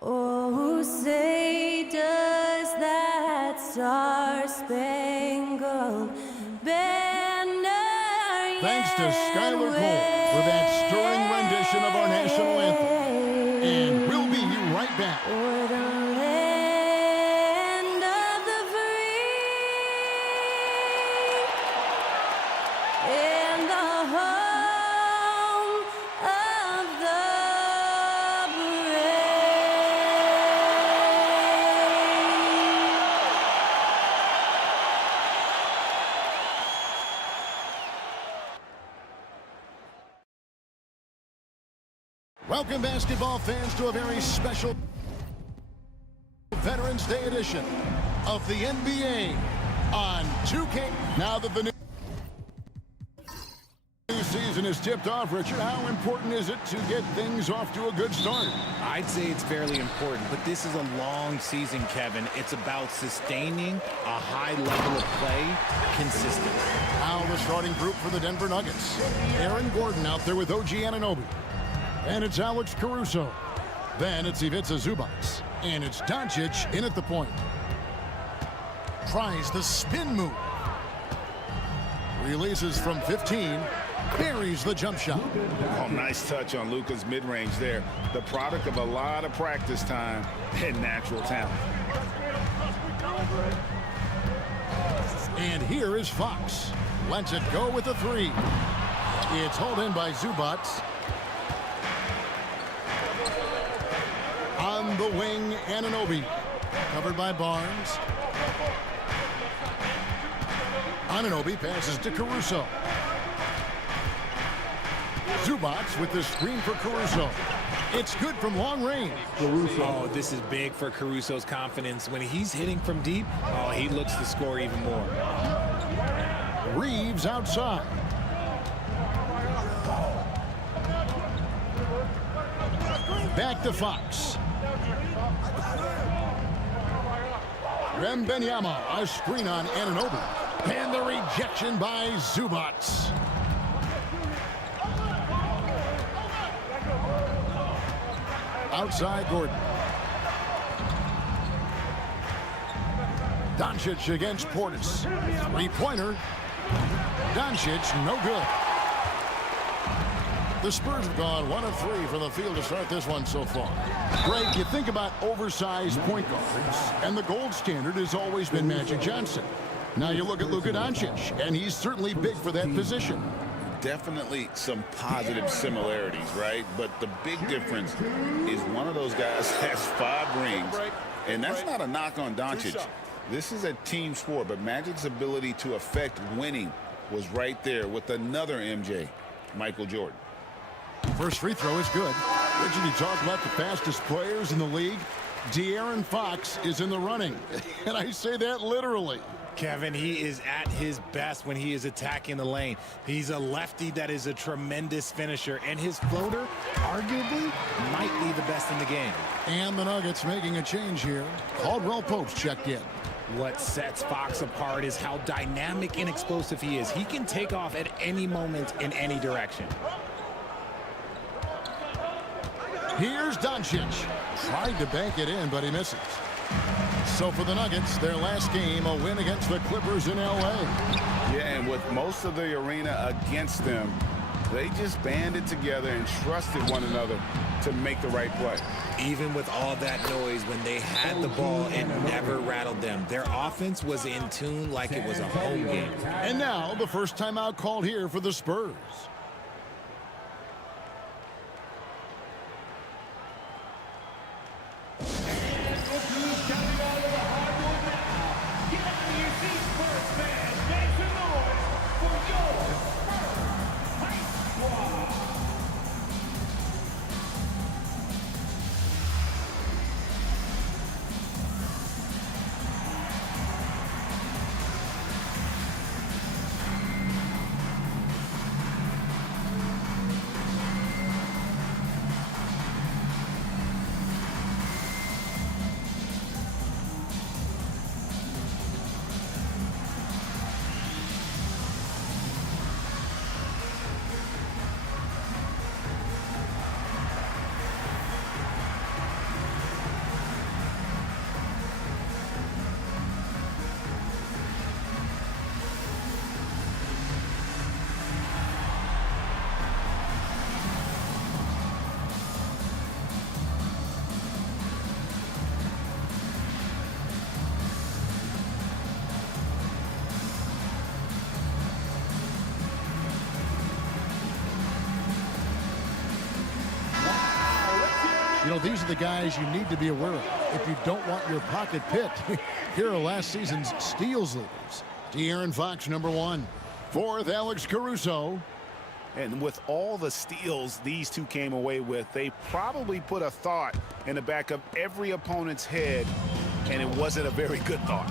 Oh, say does that star-spangled banner Thanks to Skylar Cole for that stirring rendition of our national anthem. And we'll be right back. o'er the land of the free and the home of the Welcome, basketball fans, to a very special Veterans Day edition of the NBA on 2K. Now that the new season is tipped off, Richard, how important is it to get things off to a good start? I'd say it's fairly important, but this is a long season, Kevin. It's about sustaining a high level of play consistently. Now the starting group for the Denver Nuggets. Aaron Gordon out there with OG Anunoby. And it's Alex Caruso. Then it's Ivica Zubac. And it's Doncic in at the point. Tries the spin move. Releases from 15. Buries the jump shot. Oh, nice touch on Luka's mid-range there. The product of a lot of practice time and natural talent. And here is Fox. Lets it go with a three. It's hauled in by Zubac. On the wing, Anunoby. Covered by Barnes. Anunoby passes to Caruso. Zubac with the screen for Caruso. It's good from long range. Oh, this is big for Caruso's confidence. When he's hitting from deep, oh, he looks to score even more. Reeves outside. Back to Fox. Wembanyama, a screen on Anunoby. And the rejection by Zubac. Outside Gordon. Doncic against Portis. Three-pointer. Doncic, no good. The Spurs have gone 1 of 3 from the field to start this one so far. Greg, you think about oversized point guards, and the gold standard has always been Magic Johnson. Now you look at Luka Doncic, and he's certainly big for that position. Definitely some positive similarities, right? But the big difference is one of those guys has 5 rings, and that's not a knock on Doncic. This is a team sport, but Magic's ability to affect winning was right there with another MJ, Michael Jordan. First free throw is good. Richard, you talk about the fastest players in the league. De'Aaron Fox is in the running, and I say that literally. Kevin, he is at his best when he is attacking the lane. He's a lefty that is a tremendous finisher, and his floater arguably might be the best in the game. And the Nuggets making a change here. Caldwell Pope's checked in. What sets Fox apart is how dynamic and explosive he is. He can take off at any moment in any direction. Here's Doncic. Tried to bank it in, but he misses. So for the Nuggets, their last game, a win against the Clippers in L.A. Yeah, and with most of the arena against them, they just banded together and trusted one another to make the right play. Even with all that noise, when they had the ball, it never rattled them. Their offense was in tune like it was a home game. And now the first timeout called here for the Spurs. You know, these are the guys you need to be aware of if you don't want your pocket picked. Here are last season's steals leaders. De'Aaron Fox, number 1. 4th, Alex Caruso. And with all the steals these two came away with, they probably put a thought in the back of every opponent's head, and it wasn't a very good thought.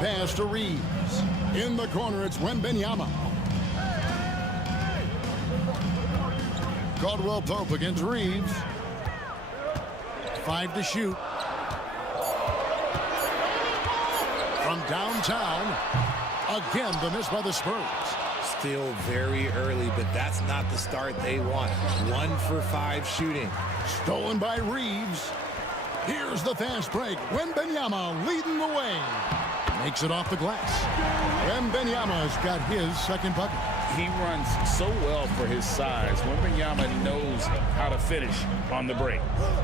Pass to Reeves. In the corner, it's Wembanyama. Caldwell Pope against Reeves. 5 to shoot. From downtown. Again, the miss by the Spurs. Still very early, but that's not the start they want. 1 for 5 shooting. Stolen by Reeves. Here's the fast break. Wembanyama leading the way. Makes it off the glass. Wembanyama's got his second bucket. He runs so well for his size. Wembanyama knows how to finish on the break.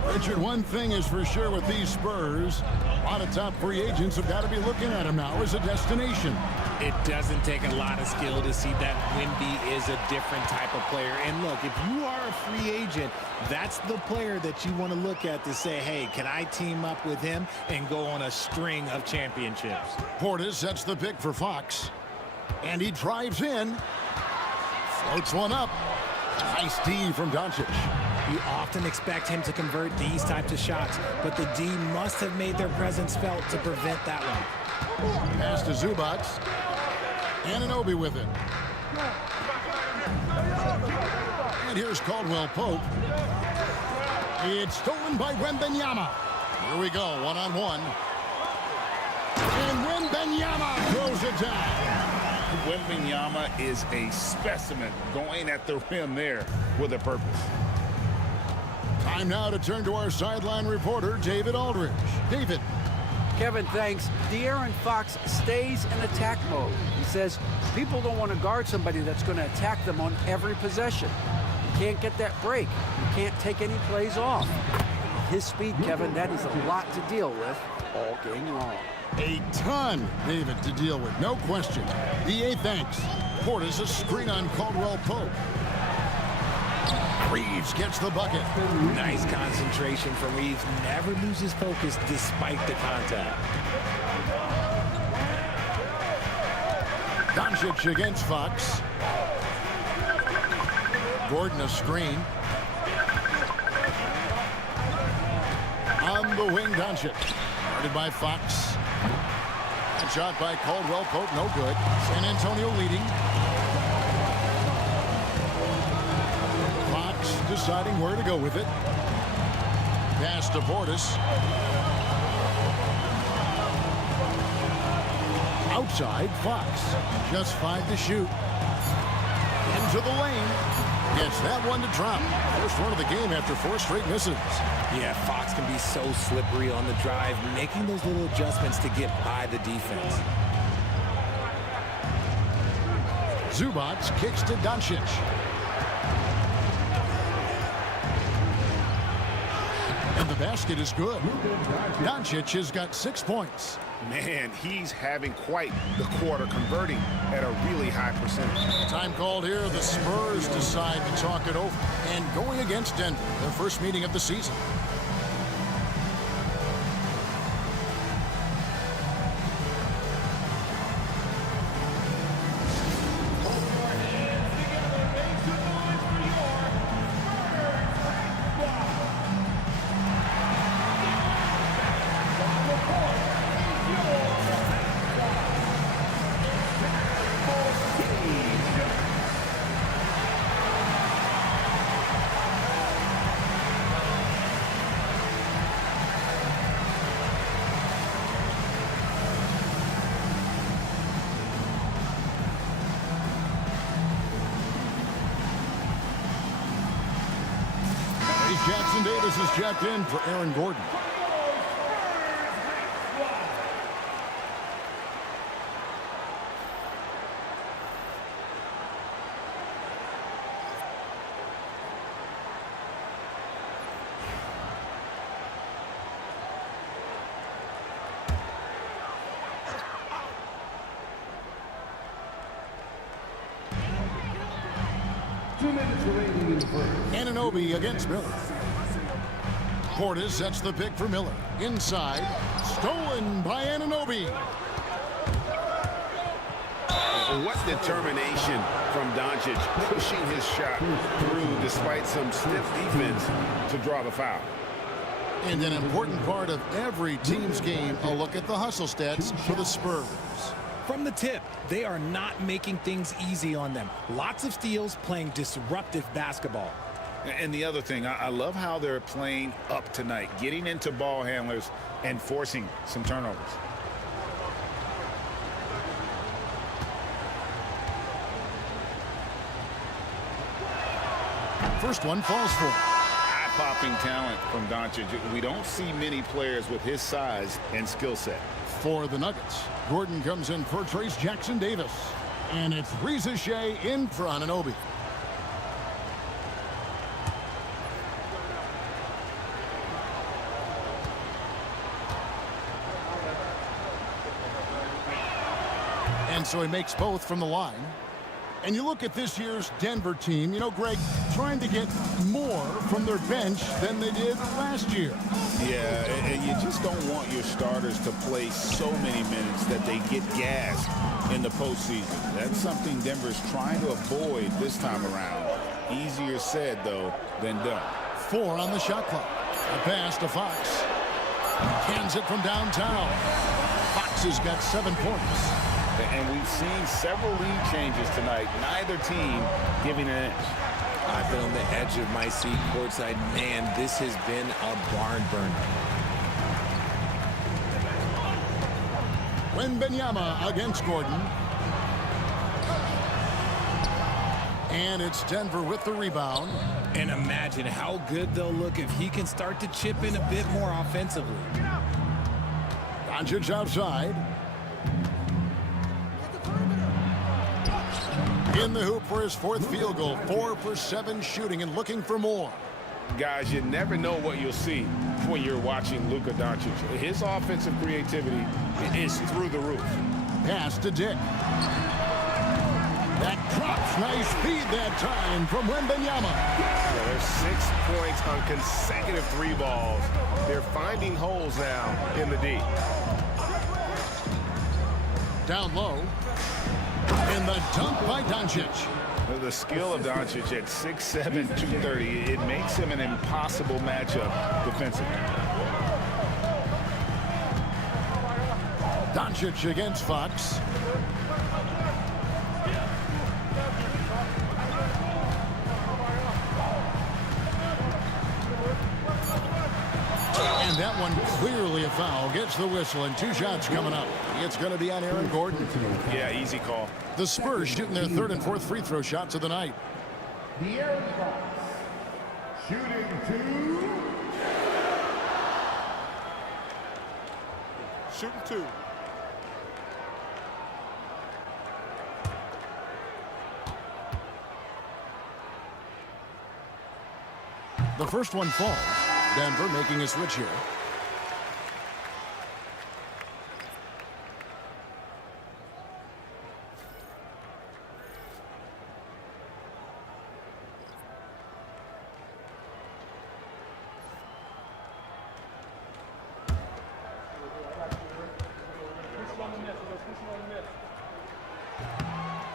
Richard, one thing is for sure with these Spurs, a lot of top free agents have got to be looking at him now as a destination. It doesn't take a lot of skill to see that Wemby is a different type of player. And look, if you are a free agent, that's the player that you want to look at to say, hey, can I team up with him and go on a string of championships? Portis sets the pick for Fox. And he drives in. Floats one up. Nice D from Doncic. You often expect him to convert these types of shots, but the D must have made their presence felt to prevent that one. Pass to Zubac. Anunoby with it. And here's Caldwell Pope. It's stolen by Wembanyama. Here we go, one-on-one. And Wembanyama throws it down. Wembanyama is a specimen going at the rim there with a purpose. Time now to turn to our sideline reporter, David Aldridge. David. Kevin, thanks. De'Aaron Fox stays in attack mode. He says people don't want to guard somebody that's going to attack them on every possession. You can't get that break. You can't take any plays off. His speed, Kevin, that is a lot to deal with all game long. A ton, David, to deal with, no question. BA thanks. Portis a screen on Caldwell Pope. Reeves gets the bucket. Nice concentration from Reeves. Never loses focus despite the contact. Doncic against Fox. Gordon a screen. On the wing, Doncic. Guarded by Fox. A shot by Caldwell Pope, no good. San Antonio leading. Fox deciding where to go with it. Pass to Portis. Outside, Fox. Just 5 to shoot. Into the lane. Gets that one to drop. First one of the game after 4 straight misses. Yeah, Fox can be so slippery on the drive, making those little adjustments to get by the defense. Zubac kicks to Doncic. And the basket is good. Doncic has got 6 points. Man, he's having quite the quarter, converting at a really high percentage. Time called here. The Spurs decide to talk it over. And going against Denver, their first meeting of the season. Jackson Davis is checked in for Aaron Gordon. Anunoby against Miller. Portis sets the pick for Miller. Inside. Stolen by Anunoby. What determination from Doncic, pushing his shot through despite some stiff defense to draw the foul. And an important part of every team's game, a look at the hustle stats for the Spurs. From the tip, they are not making things easy on them. Lots of steals, playing disruptive basketball. And the other thing, I love how they're playing up tonight, getting into ball handlers and forcing some turnovers. First one falls for. Eye-popping talent from Doncic. We don't see many players with his size and skill set. For the Nuggets, Gordon comes in for Trace Jackson Davis. And it's Reza Shea in for Anunoby. And so he makes both from the line. And you look at this year's Denver team, you know, Greg, trying to get more from their bench than they did last year. Yeah, and you just don't want your starters to play so many minutes that they get gassed in the postseason. That's something Denver's trying to avoid this time around. Easier said, though, than done. 4 on the shot clock. A pass to Fox. Cans it from downtown. Fox has got 7 points. And we've seen several lead changes tonight. Neither team giving an inch. I've been on the edge of my seat courtside. Man, this has been a barn burner. Wembanyama against Gordon. And it's Denver with the rebound. And imagine how good they'll look if he can start to chip in a bit more offensively. Doncic outside. In the hoop for his 4th field goal. 4 for 7 shooting and looking for more. Guys, you never know what you'll see when you're watching Luka Doncic. His offensive creativity is through the roof. Pass to Dick. That drops. Nice feed that time from Wembanyama. Yeah, there's 6 points on consecutive 3 balls. They're finding holes now in the D. Down low. And the dunk by Doncic. The skill of Doncic at 6'7", 230, it makes him an impossible matchup defensively. Doncic against Fox. And that one clearly a foul. Gets the whistle and 2 shots coming up. It's going to be on Aaron Gordon. Yeah, easy call. The Spurs shooting their 3rd and 4th free throw shots of the night. De'Aaron Fox shooting 2. Shooting 2. The first one falls. Denver making a switch here.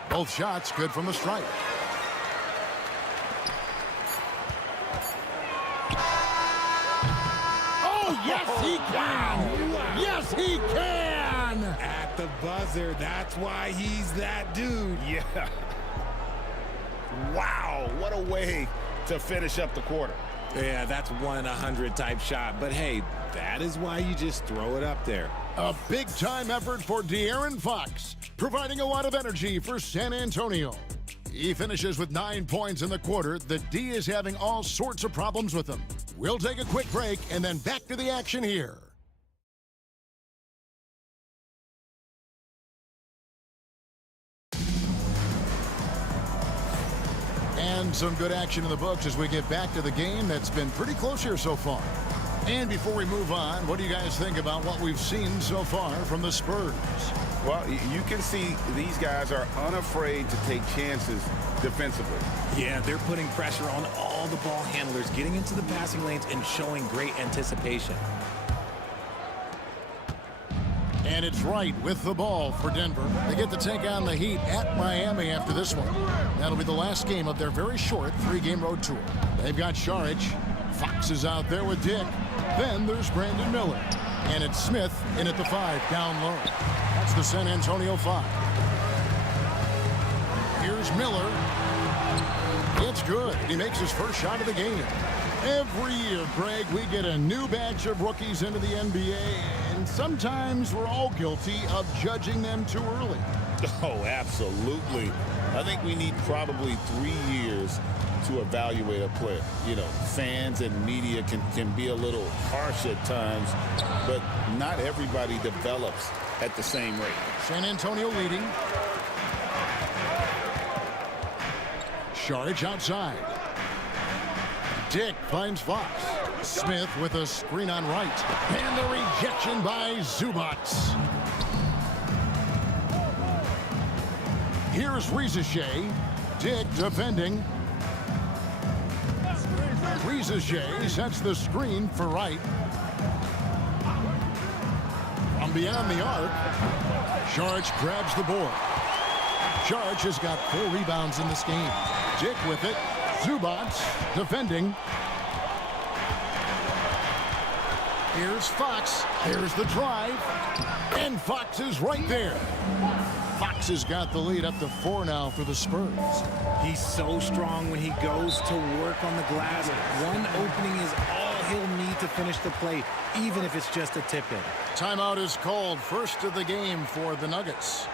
Both shots good from the stripe. Oh, yes, he can! Yes, he can! At the buzzer. That's why he's that dude. Yeah. Wow, what a way to finish up the quarter. Yeah, that's 1 in 100 type shot. But hey, that is why you just throw it up there. A big-time effort for De'Aaron Fox, providing a lot of energy for San Antonio. He finishes with 9 points in the quarter. The D is having all sorts of problems with him. We'll take a quick break and then back to the action here. And some good action in the books as we get back to the game that's been pretty close here so far. And before we move on, what do you guys think about what we've seen so far from the Spurs? Well, you can see these guys are unafraid to take chances defensively. Yeah, they're putting pressure on all the ball handlers, getting into the passing lanes and showing great anticipation. And it's right with the ball for Denver. They get to take on the Heat at Miami after this one. That'll be the last game of their very short 3-game road tour. They've got Saric. Fox is out there with Dick. Then there's Brandon Miller. And it's Smith in at the 5 down low. That's the San Antonio 5. Here's Miller. It's good. He makes his first shot of the game. Every year, Greg, we get a new batch of rookies into the NBA, and sometimes we're all guilty of judging them too early. Oh, absolutely. I think we need probably 3 years to evaluate a player. You know, fans and media can be a little harsh at times, but not everybody develops at the same rate. San Antonio leading. Saric outside. Dick finds Fox. Smith with a screen on right. And the rejection by Zubac. Here's Rizachet. Dick defending. Rizachet sets the screen for Wright. From beyond the arc, Saric grabs the board. Saric has got 4 rebounds in this game. Dick with it. Zubac defending. Here's Fox. Here's the drive. And Fox is right there. Fox has got the lead up to 4 now for the Spurs. He's so strong when he goes to work on the glass. One opening is all he'll need to finish the play, even if it's just a tip-in. Timeout is called. First of the game for the Nuggets.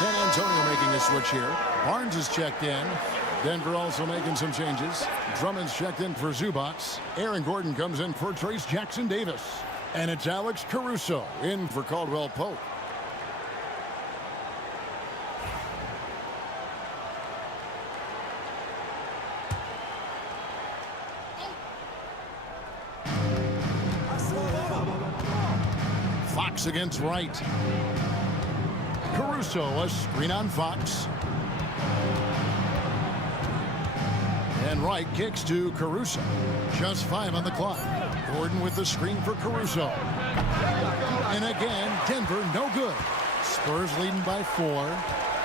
San Antonio making a switch here. Barnes is checked in. Denver also making some changes. Drummond's checked in for Zubac. Aaron Gordon comes in for Trace Jackson-Davis. And it's Alex Caruso in for Caldwell Pope. Fox against Wright. Caruso, a screen on Fox. And Wright kicks to Caruso. Just 5 on the clock. Gordon with the screen for Caruso. And again, Denver no good. Spurs leading by 4.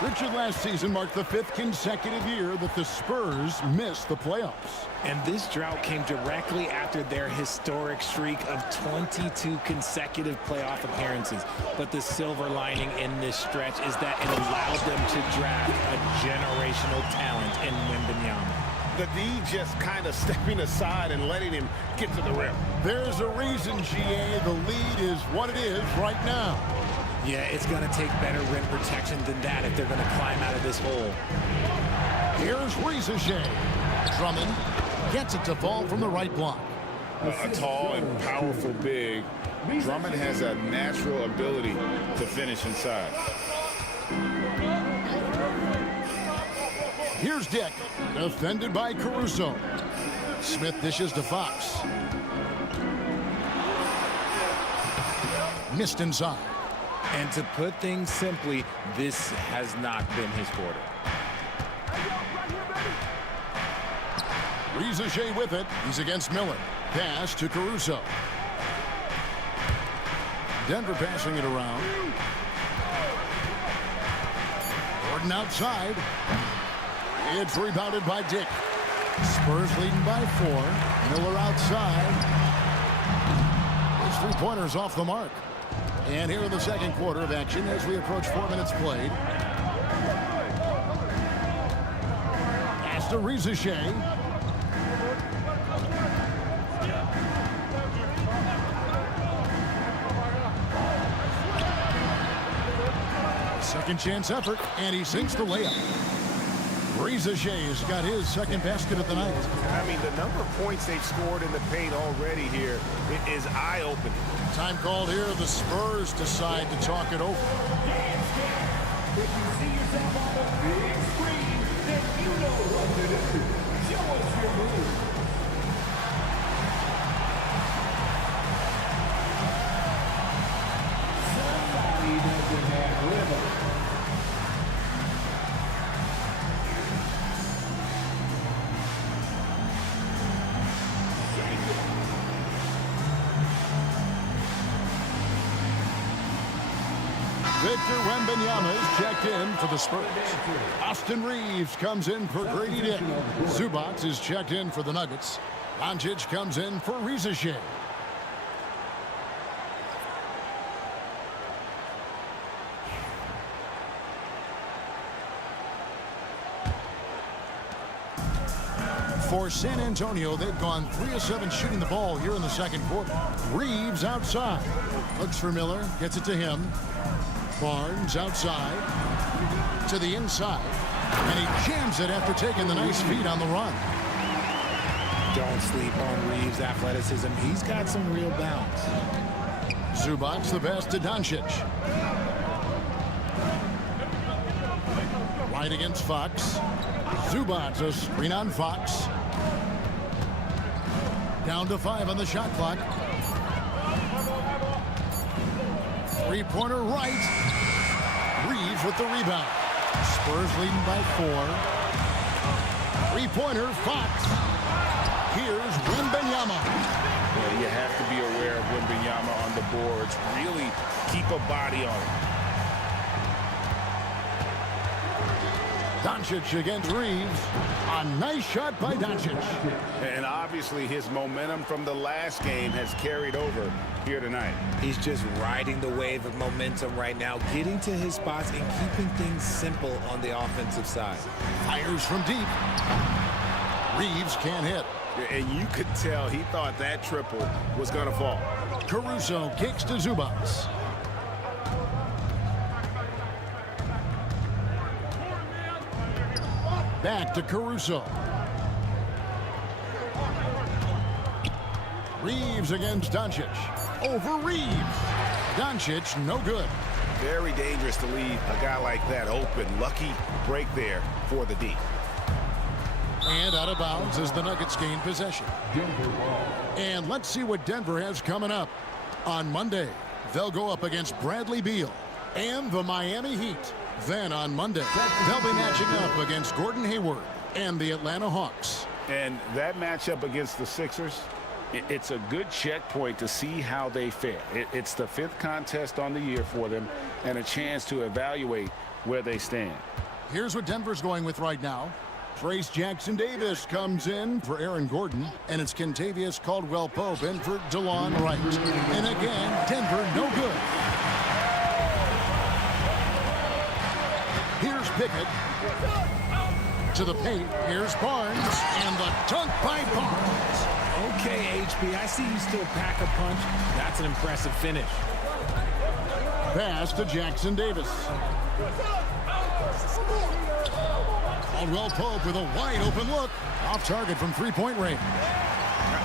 Richard, last season marked the 5th consecutive year that the Spurs missed the playoffs. And this drought came directly after their historic streak of 22 consecutive playoff appearances. But the silver lining in this stretch is that it allowed them to draft a generational talent in Wembanyama. The D just kind of stepping aside and letting him get to the rim. There's a reason, GA, the lead is what it is right now. Yeah, it's going to take better rim protection than that if they're going to climb out of this hole. Here's Riesachet. Drummond gets it to fall from the right block. A tall and powerful big. Drummond has a natural ability to finish inside. Here's Dick, defended by Caruso. Smith dishes to Fox. Missed inside. And to put things simply, this has not been his quarter. Riesachet with it. He's against Miller. Pass to Caruso. Denver passing it around. Gordon outside. It's rebounded by Dick. Spurs leading by 4. Miller outside. His three-pointers off the mark. And here in the second quarter of action as we approach 4 minutes played. Pass to Riesachet. Second chance effort, and he sinks the layup. Riesachet's got his second basket of the night. I mean, the number of points they've scored in the paint already here is eye-opening. Time called here. The Spurs decide to talk it over. If you see yourself on the big screen, then you know what to do. Show us your move. Somebody doesn't have rhythm. Victor Wembanyama is checked in for the Spurs. Austin Reeves comes in for Grady Dick. Zubac is checked in for the Nuggets. Doncic comes in for Riesachet. For San Antonio, they've gone 3 of 7 shooting the ball here in the second quarter. Reeves outside. Looks for Miller. Gets it to him. Barnes outside to the inside, and he jams it after taking the nice feed on the run. Don't sleep on Reeves' athleticism. He's got some real bounce. Zubac the pass to Doncic. Right against Fox. Zubac a screen on Fox. Down to 5 on the shot clock. Three-pointer right. Reeves with the rebound. Spurs leading by 4. Three-pointer, Fox. Here's Wembanyama. Yeah, you have to be aware of Wembanyama on the boards. Really keep a body on him. Doncic against Reeves. A nice shot by Doncic. And obviously his momentum from the last game has carried over here tonight. He's just riding the wave of momentum right now, getting to his spots and keeping things simple on the offensive side. Fires from deep. Reeves can't hit. And you could tell he thought that triple was going to fall. Caruso kicks to Zubac. Back to Caruso. Reeves against Doncic. Over Reeves. Doncic, no good. Very dangerous to leave a guy like that open. Lucky break there for the D. And out of bounds as the Nuggets gain possession. And let's see what Denver has coming up. On Monday, they'll go up against Bradley Beal and the Miami Heat. Then on Monday, they'll be matching up against Gordon Hayward and the Atlanta Hawks. And that matchup against the Sixers, it's a good checkpoint to see how they fare. It's the 5th contest on the year for them and a chance to evaluate where they stand. Here's what Denver's going with right now. Trace Jackson-Davis comes in for Aaron Gordon, and it's Kentavious Caldwell-Pope in for DeLon Wright. And again, Denver no good. Here's Pickett. To the paint, here's Barnes, and the dunk by Barnes. Okay, HB, I see you still pack a punch. That's an impressive finish. Pass to Jackson-Davis. Caldwell-Pope with a wide-open look. Off target from three-point range.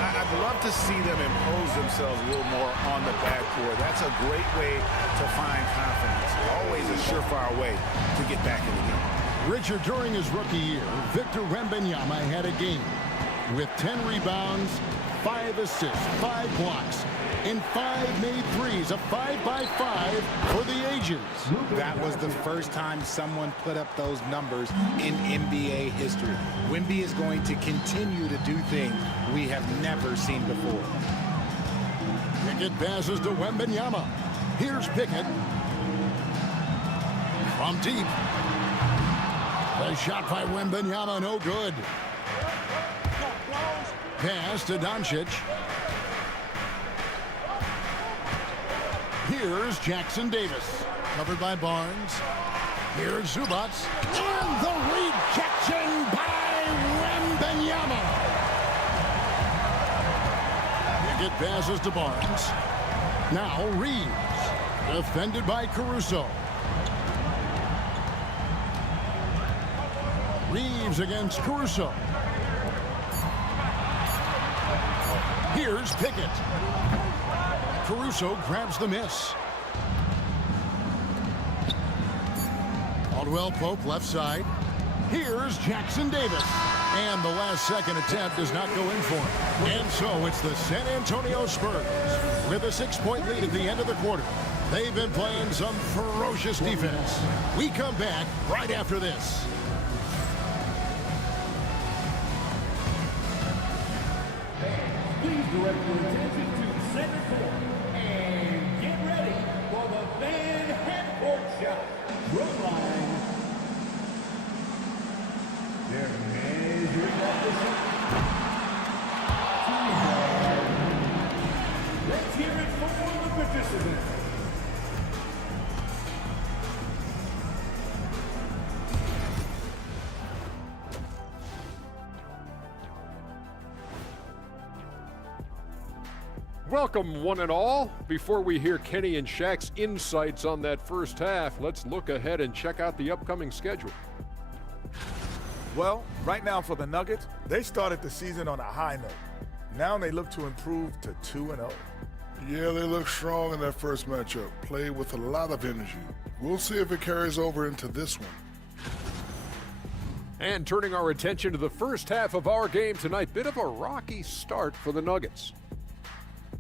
I'd love to see them impose themselves a little more on the backboard. That's a great way to find confidence. Always a surefire way to get back in the game. Richard, during his rookie year, Victor Wembanyama had a game with 10 rebounds, 5 assists, 5 blocks, and 5 made threes, a 5-by-5 for the ages. That was the first time someone put up those numbers in NBA history. Wemby is going to continue to do things we have never seen before. Pickett passes to Wembanyama. Here's Pickett. From deep. The shot by Wembanyama, no good. Pass to Doncic. Here's Jackson-Davis. Covered by Barnes. Here's Zubac. And the rejection by Wembanyama. Pickett passes to Barnes. Now Reeves. Defended by Caruso. Reeves against Caruso. Here's Pickett. Caruso grabs the miss. Caldwell-Pope left side. Here's Jackson-Davis. And the last second attempt does not go in for him. And so it's the San Antonio Spurs with a 6-point lead at the end of the quarter. They've been playing some ferocious defense. We come back right after this. Please direct your attention to center court and get ready for the fan half-court shot. Drum line. Their measuring up the shot. Let's hear it for the participants. Welcome, one and all. Before we hear Kenny and Shaq's insights on that first half, let's look ahead and check out the upcoming schedule. Well, right now for the Nuggets, they started the season on a high note. Now they look to improve to 2-0. Yeah, they look strong in that first matchup. Played with a lot of energy. We'll see if it carries over into this one. And turning our attention to the first half of our game tonight, bit of a rocky start for the Nuggets.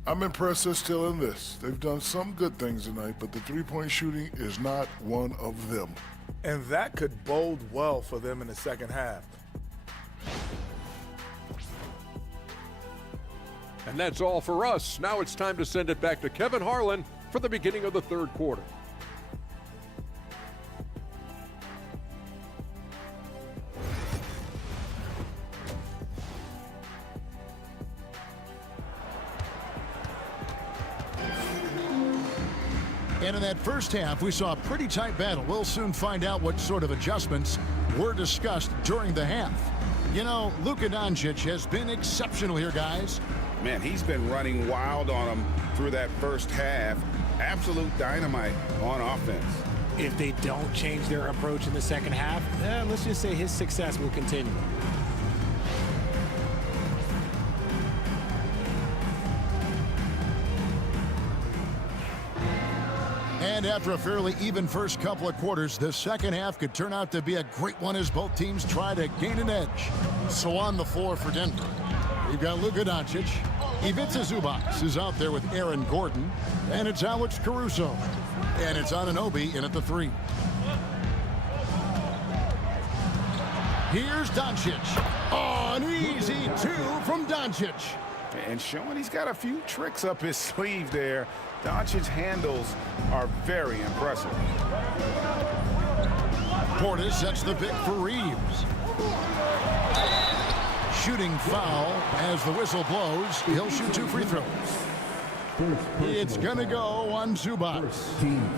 I'm impressed they're still in this. They've done some good things tonight, but the three-point shooting is not one of them. And that could bode well for them in the second half. And that's all for us. Now it's time to send it back to Kevin Harlan for the beginning of the third quarter. And in that first half, we saw a pretty tight battle. We'll soon find out what sort of adjustments were discussed during the half. You know, Luka Doncic has been exceptional here, guys. Man, he's been running wild on them through that first half. Absolute dynamite on offense. If they don't change their approach in the second half, let's just say his success will continue. And after a fairly even first couple of quarters, the second half could turn out to be a great one as both teams try to gain an edge. So on the floor for Denver, we've got Luka Doncic. Ivica Zubac is out there with Aaron Gordon. And it's Alex Caruso. And it's Anunoby in at the 3. Here's Doncic. Oh, an easy 2 from Doncic. And showing he's got a few tricks up his sleeve there. Doncic's handles are very impressive. Portis sets the pick for Reeves. Shooting foul as the whistle blows. He'll shoot 2 free throws. It's going to go on Zubac.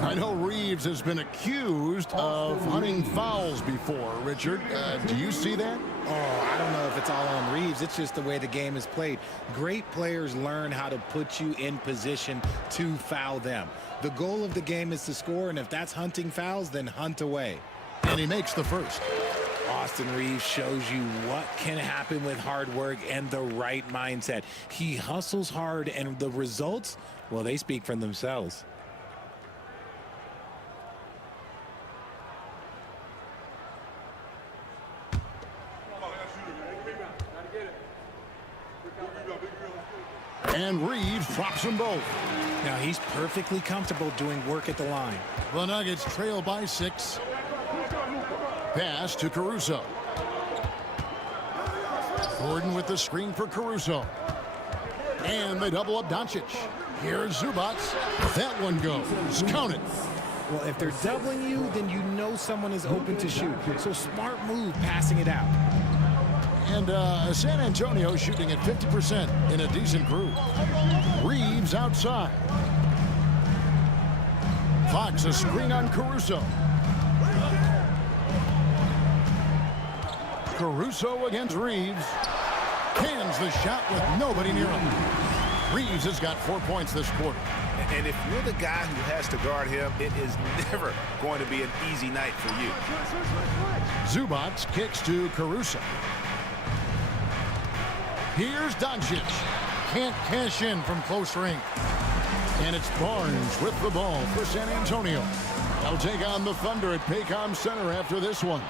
I know Reeves has been accused of hunting fouls before, Richard. Do you see that? Oh, I don't know if it's all on Reeves. It's just the way the game is played. Great players learn how to put you in position to foul them. The goal of the game is to score, and if that's hunting fouls, then hunt away. And he makes the first. Austin Reeves shows you what can happen with hard work and the right mindset. He hustles hard, and the results, well, they speak for themselves. And Reeves drops them both. Now he's perfectly comfortable doing work at the line. The Nuggets trail by 6. Pass to Caruso. Gordon with the screen for Caruso. And they double up Doncic. Here's Zubac. That one goes. Count it. Well, if they're doubling you, then you know someone is open to shoot. So smart move passing it out. And San Antonio shooting at 50% in a decent groove. Reeves outside. Fox a screen on Caruso. Caruso against Reeves. Cans the shot with nobody near him. Reeves has got 4 points this quarter. And if you're the guy who has to guard him, it is never going to be an easy night for you. Zubac kicks to Caruso. Here's Doncic. Can't cash in from close range. And it's Barnes with the ball for San Antonio. They'll take on the Thunder at Paycom Center after this one.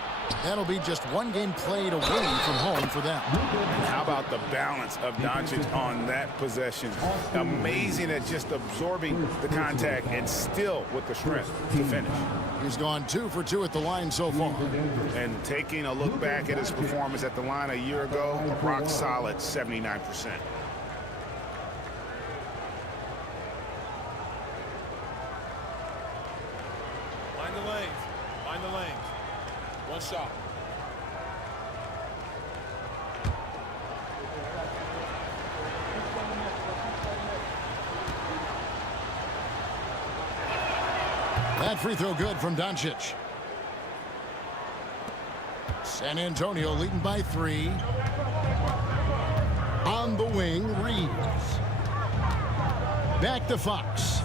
That'll be just one game played away from home for them. And how about the balance of Doncic on that possession? Amazing at just absorbing the contact and still with the strength to finish. He's gone 2 for 2 at the line so far. And taking a look back at his performance at the line a year ago, a rock solid 79%. Mind the lanes. Mind the lanes. One shot. That free throw good from Doncic. San Antonio leading by 3. On the wing, Reeves. Back to Fox.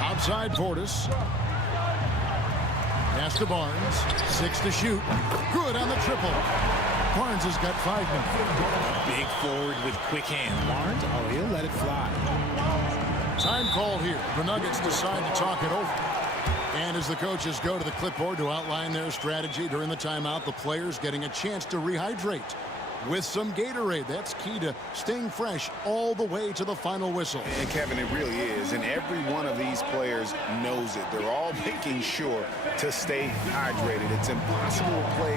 Outside Portis. Pass to Barnes. 6 to shoot. Good on the triple. Barnes has got 5 minutes. Big forward with quick hands. Barnes, oh, he'll let it fly. Time called here. The Nuggets decide to talk it over. And as the coaches go to the clipboard to outline their strategy during the timeout, the players getting a chance to rehydrate with some Gatorade. That's key to staying fresh all the way to the final whistle. And Kevin, it really is. And every one of these players knows it. They're all making sure to stay hydrated. It's impossible to play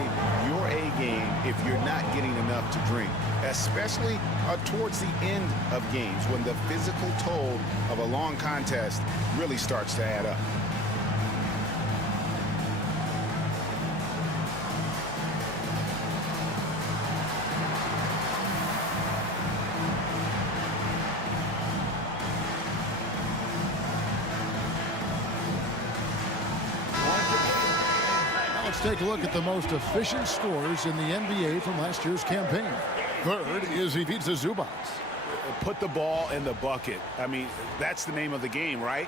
your A game if you're not getting enough to drink, especially towards the end of games when the physical toll of a long contest really starts to add up. Take a look at the most efficient scorers in the NBA from last year's campaign. Third is Ivica Zubac. Put the ball in the bucket. I mean, that's the name of the game, right?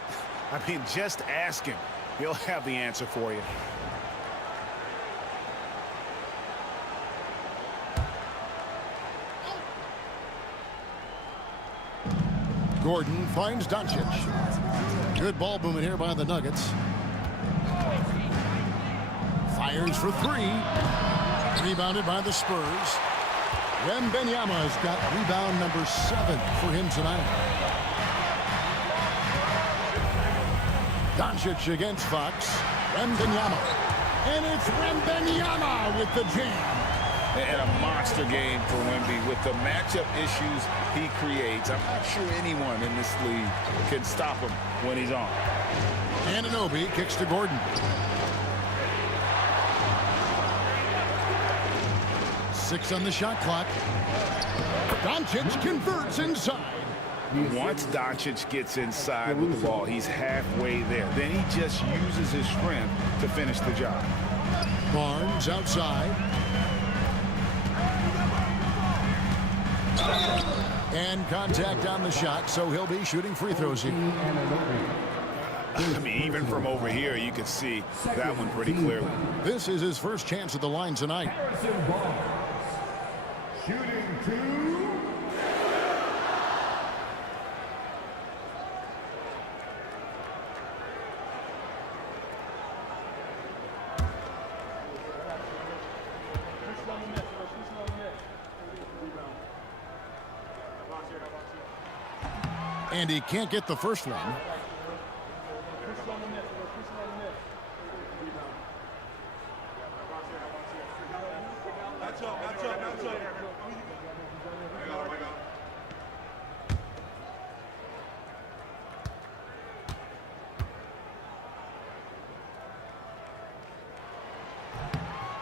I mean, just ask him. He'll have the answer for you. Gordon finds Doncic. Good ball movement here by the Nuggets. Fires for three. Rebounded by the Spurs. Wembanyama's got rebound number 7 for him tonight. Doncic against Fox. Wembanyama. And it's Wembanyama with the jam. And a monster game for Wemby with the matchup issues he creates. I'm not sure anyone in this league can stop him when he's on. Anunoby kicks to Gordon. 6 on the shot clock. Doncic converts inside. Once Doncic gets inside with the ball, he's halfway there. Then he just uses his strength to finish the job. Barnes outside. And contact on the shot, so he'll be shooting free throws here. I mean, even from over here, you can see that one pretty clearly. This is his first chance at the line tonight. Shooting 2. And he can't get the first one.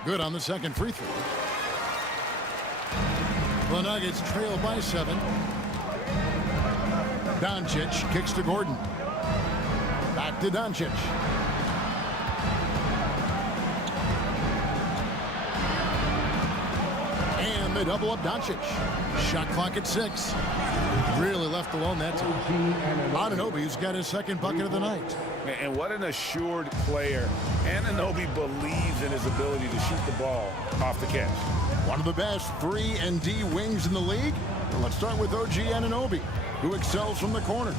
Good on the second free throw. The Nuggets trail by 7. Doncic kicks to Gordon. Back to Doncic. And they double up Doncic. Shot clock at 6. Really left alone that time. Anunoby's got his second bucket of the night. And what an assured player. Anunoby believes in his ability to shoot the ball off the catch. One of the best 3-and-D wings in the league. Well, let's start with OG Anunoby, who excels from the corner.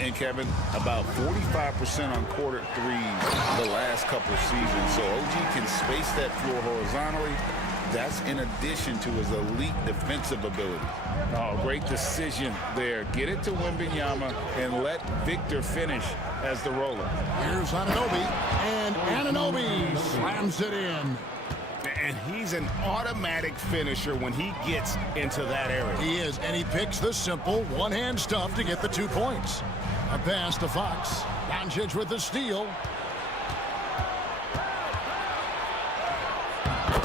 And Kevin, about 45% on quarter threes the last couple seasons. So OG can space that floor horizontally. That's in addition to his elite defensive ability. Oh, great decision there. Get it to Wembanyama and let Victor finish as the roller. Here's Anunoby, and Anunoby slams it in. And he's an automatic finisher when he gets into that area. He is, and he picks the simple one-hand stuff to get the 2 points. A pass to Fox. Doncic with the steal.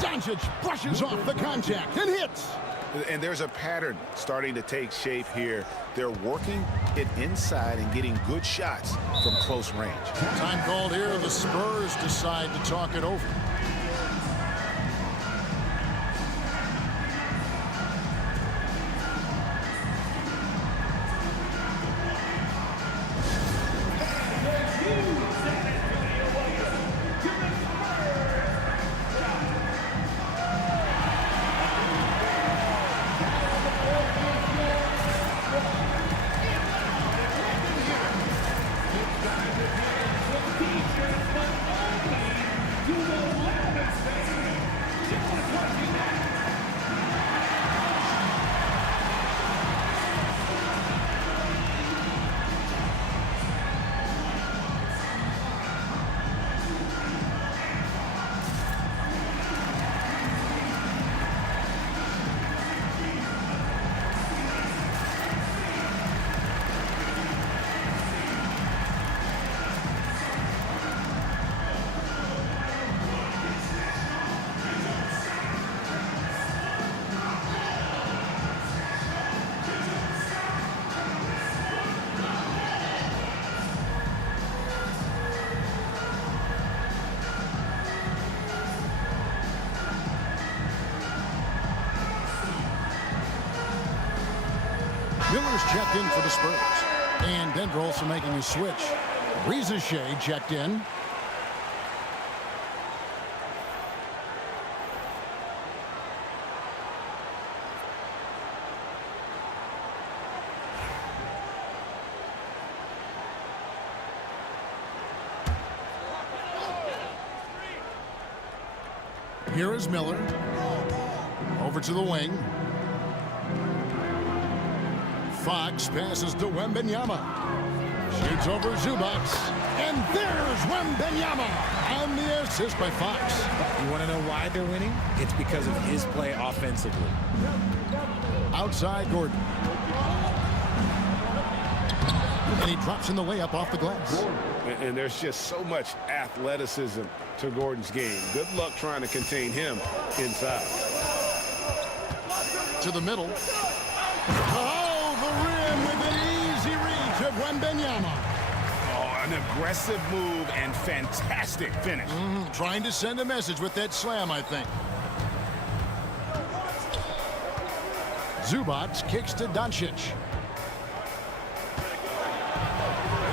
Doncic brushes off the contact and hits. And there's a pattern starting to take shape here. They're working it inside and getting good shots from close range. Time called here. The Spurs decide to talk it over. Miller's checked in for the Spurs. And Denver also making a switch. Shea checked in. Here is Miller. Over to the wing. Fox passes to Wembanyama. Shoots over Zubac. And there's Wembanyama. And the assist by Fox. You want to know why they're winning? It's because of his play offensively. Outside Gordon. And he drops in the layup off the glass. And there's just so much athleticism to Gordon's game. Good luck trying to contain him inside. To the middle. Oh, the rim with an easy reach of Wembanyama. Oh, an aggressive move and fantastic finish. Trying to send a message with that slam, I think. Zubac kicks to Doncic.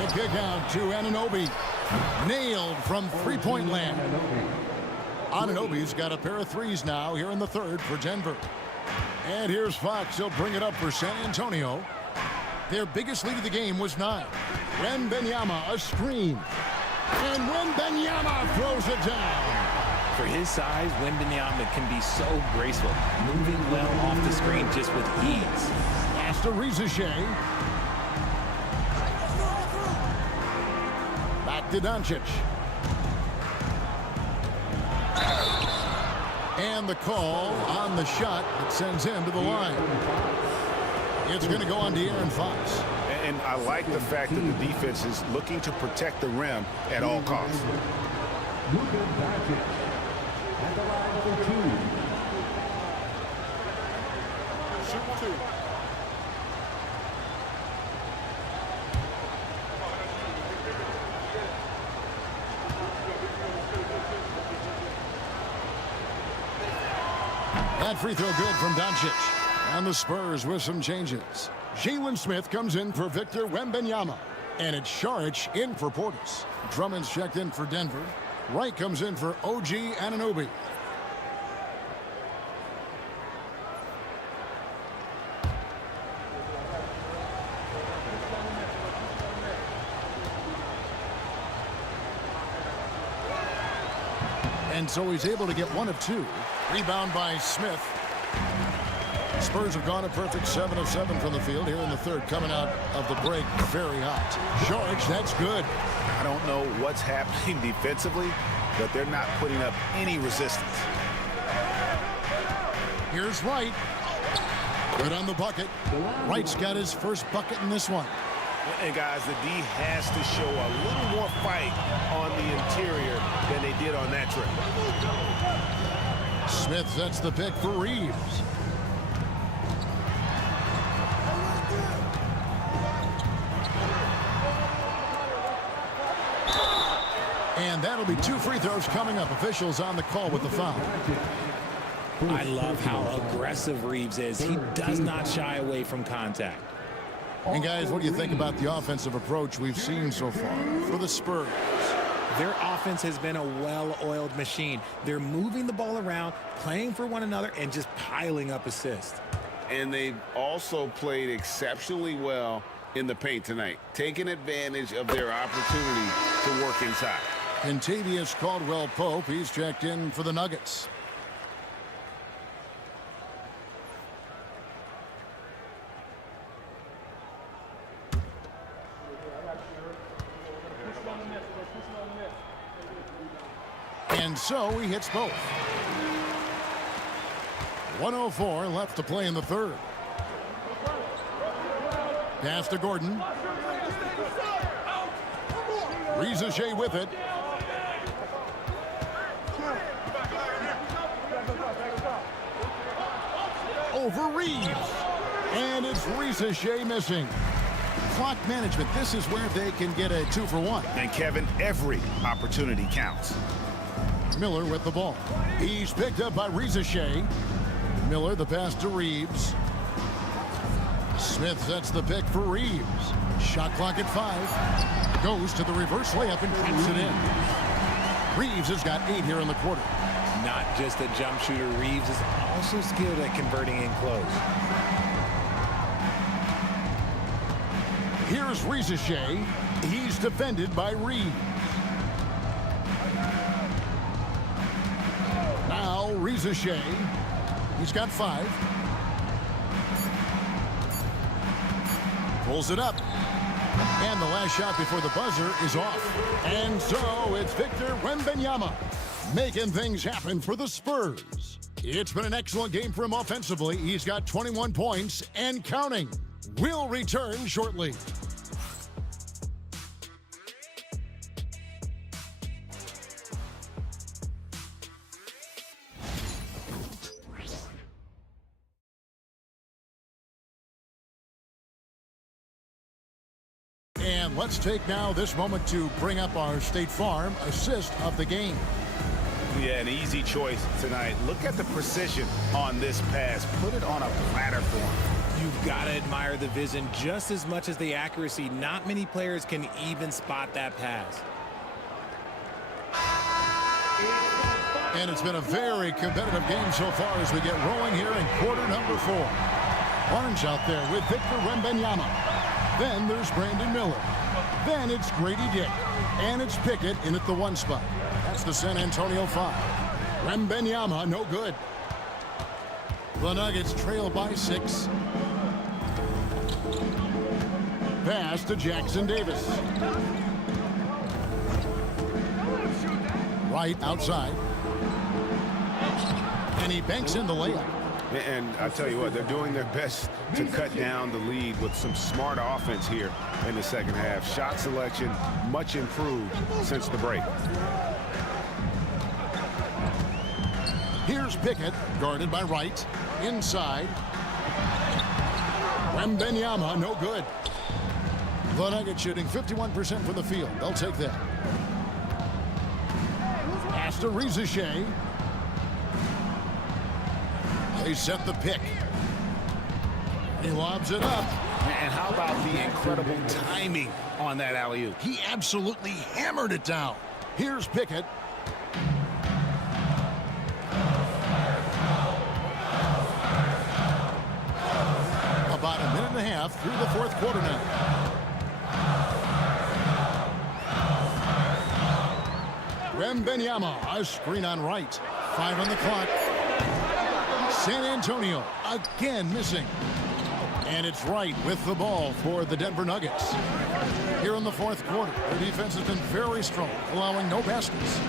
A kick out to Anunoby. Nailed from three-point land. Anunoby's got a pair of threes now here in the third for Denver. And here's Fox. He'll bring it up for San Antonio. Their biggest lead of the game was 9. Wembanyama, a screen. And Wembanyama throws it down. For his size, Wembanyama can be so graceful, moving well off the screen just with ease. Pass to Shea. Back to Doncic. And the call on the shot that sends him to the line. It's going to go on to Aaron Fox. And I like the fact that the defense is looking to protect the rim at all costs. Luka Doncic at the line for 2. Shoot 2. That free throw good from Doncic. And the Spurs with some changes. Jalen Smith comes in for Victor Wembanyama. And it's Šarić in for Portis. Drummond's checked in for Denver. Wright comes in for OG Anunoby. And so he's able to get 1 of 2. Rebound by Smith. Spurs have gone a perfect 7 of 7 from the field here in the third, coming out of the break very hot. Šarić, that's good. I don't know what's happening defensively, but they're not putting up any resistance. Here's Wright. Good on the bucket. Wright's got his first bucket in this one. And guys, the D has to show a little more fight on the interior than they did on that trip. Smith sets the pick for Reeves. And that'll be 2 free throws coming up. Officials on the call with the foul. I love how aggressive Reeves is. He does not shy away from contact. And guys, what do you think about the offensive approach we've seen so far for the Spurs? Their offense has been a well-oiled machine. They're moving the ball around, playing for one another, and just piling up assists. And they've also played exceptionally well in the paint tonight, taking advantage of their opportunity to work inside. Kentavious Caldwell-Pope, he's checked in for the Nuggets. And so he hits both. 1:04 left to play in the third. Pass to Gordon. Shea with it. Over Reeves. And it's Shea missing. Clock management. This is where they can get a 2 for 1. And Kevin, every opportunity counts. Miller with the ball. He's picked up by Shea. Miller, the pass to Reeves. Smith sets the pick for Reeves. Shot clock at 5. Goes to the reverse layup and traps it in. Reeves has got 8 here in the quarter. Not just a jump shooter, Reeves is also skilled at converting in close. Here's Rizachet. He's defended by Reeves. Now Rizachet. He's got 5. Pulls it up. And the last shot before the buzzer is off. And so it's Victor Wembanyama making things happen for the Spurs. It's been an excellent game for him offensively. He's got 21 points and counting. We'll return shortly. And let's take now this moment to bring up our State Farm assist of the game. Yeah, an easy choice tonight. Look at the precision on this pass. Put it on a platter for him. You've got to admire the vision just as much as the accuracy. Not many players can even spot that pass. And it's been a very competitive game so far as we get rolling here in quarter number 4. Barnes out there with Victor Wembanyama. Then there's Brandon Miller. Then it's Grady Dick. And it's Pickett in at the 1 spot. That's the San Antonio 5. Wembanyama, no good. The Nuggets trail by 6. Pass to Jackson Davis. Right outside. And he banks in the layup. And I tell you what, they're doing their best to cut down the lead with some smart offense here in the second half. Shot selection much improved since the break. Here's Pickett, guarded by Wright. Inside. Wembanyama, no good. The Nuggets shooting 51% from the field. They'll take that. Pass to Rizachet. They set the pick. He lobs it up. And how about the incredible timing on that alley-oop? He absolutely hammered it down. Here's Pickett. About a minute and a half through the 4th quarter now. Wembanyama, a screen on Wright. 5 on the clock. San Antonio again missing. And it's Wright with the ball for the Denver Nuggets. Here in the 4th quarter, their defense has been very strong, allowing no baskets.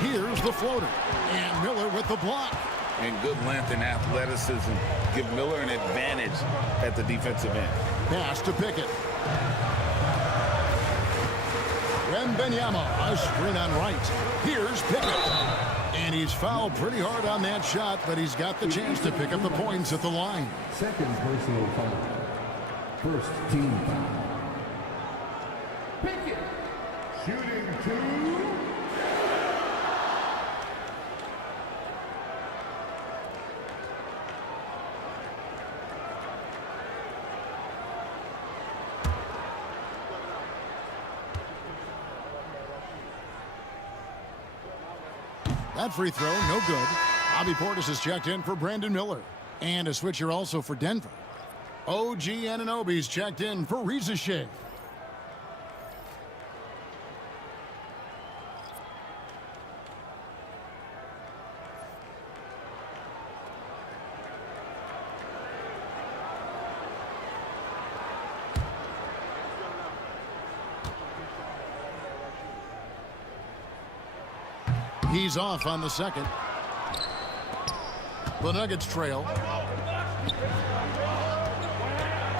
Here's the floater. And Miller with the block. And good length and athleticism give Miller an advantage at the defensive end. Pass to Pickett. Wembanyama, a screen on Wright. Here's Pickett. And he's fouled pretty hard on that shot, but he's got the chance to pick up the points at the line. Second personal foul. First team foul. Pickett. Shooting 2. That free throw, no good. Bobby Portis is checked in for Brandon Miller. And a switcher also for Denver. OG Anunoby's checked in for Rizachet. He's off on the second. The Nuggets trail.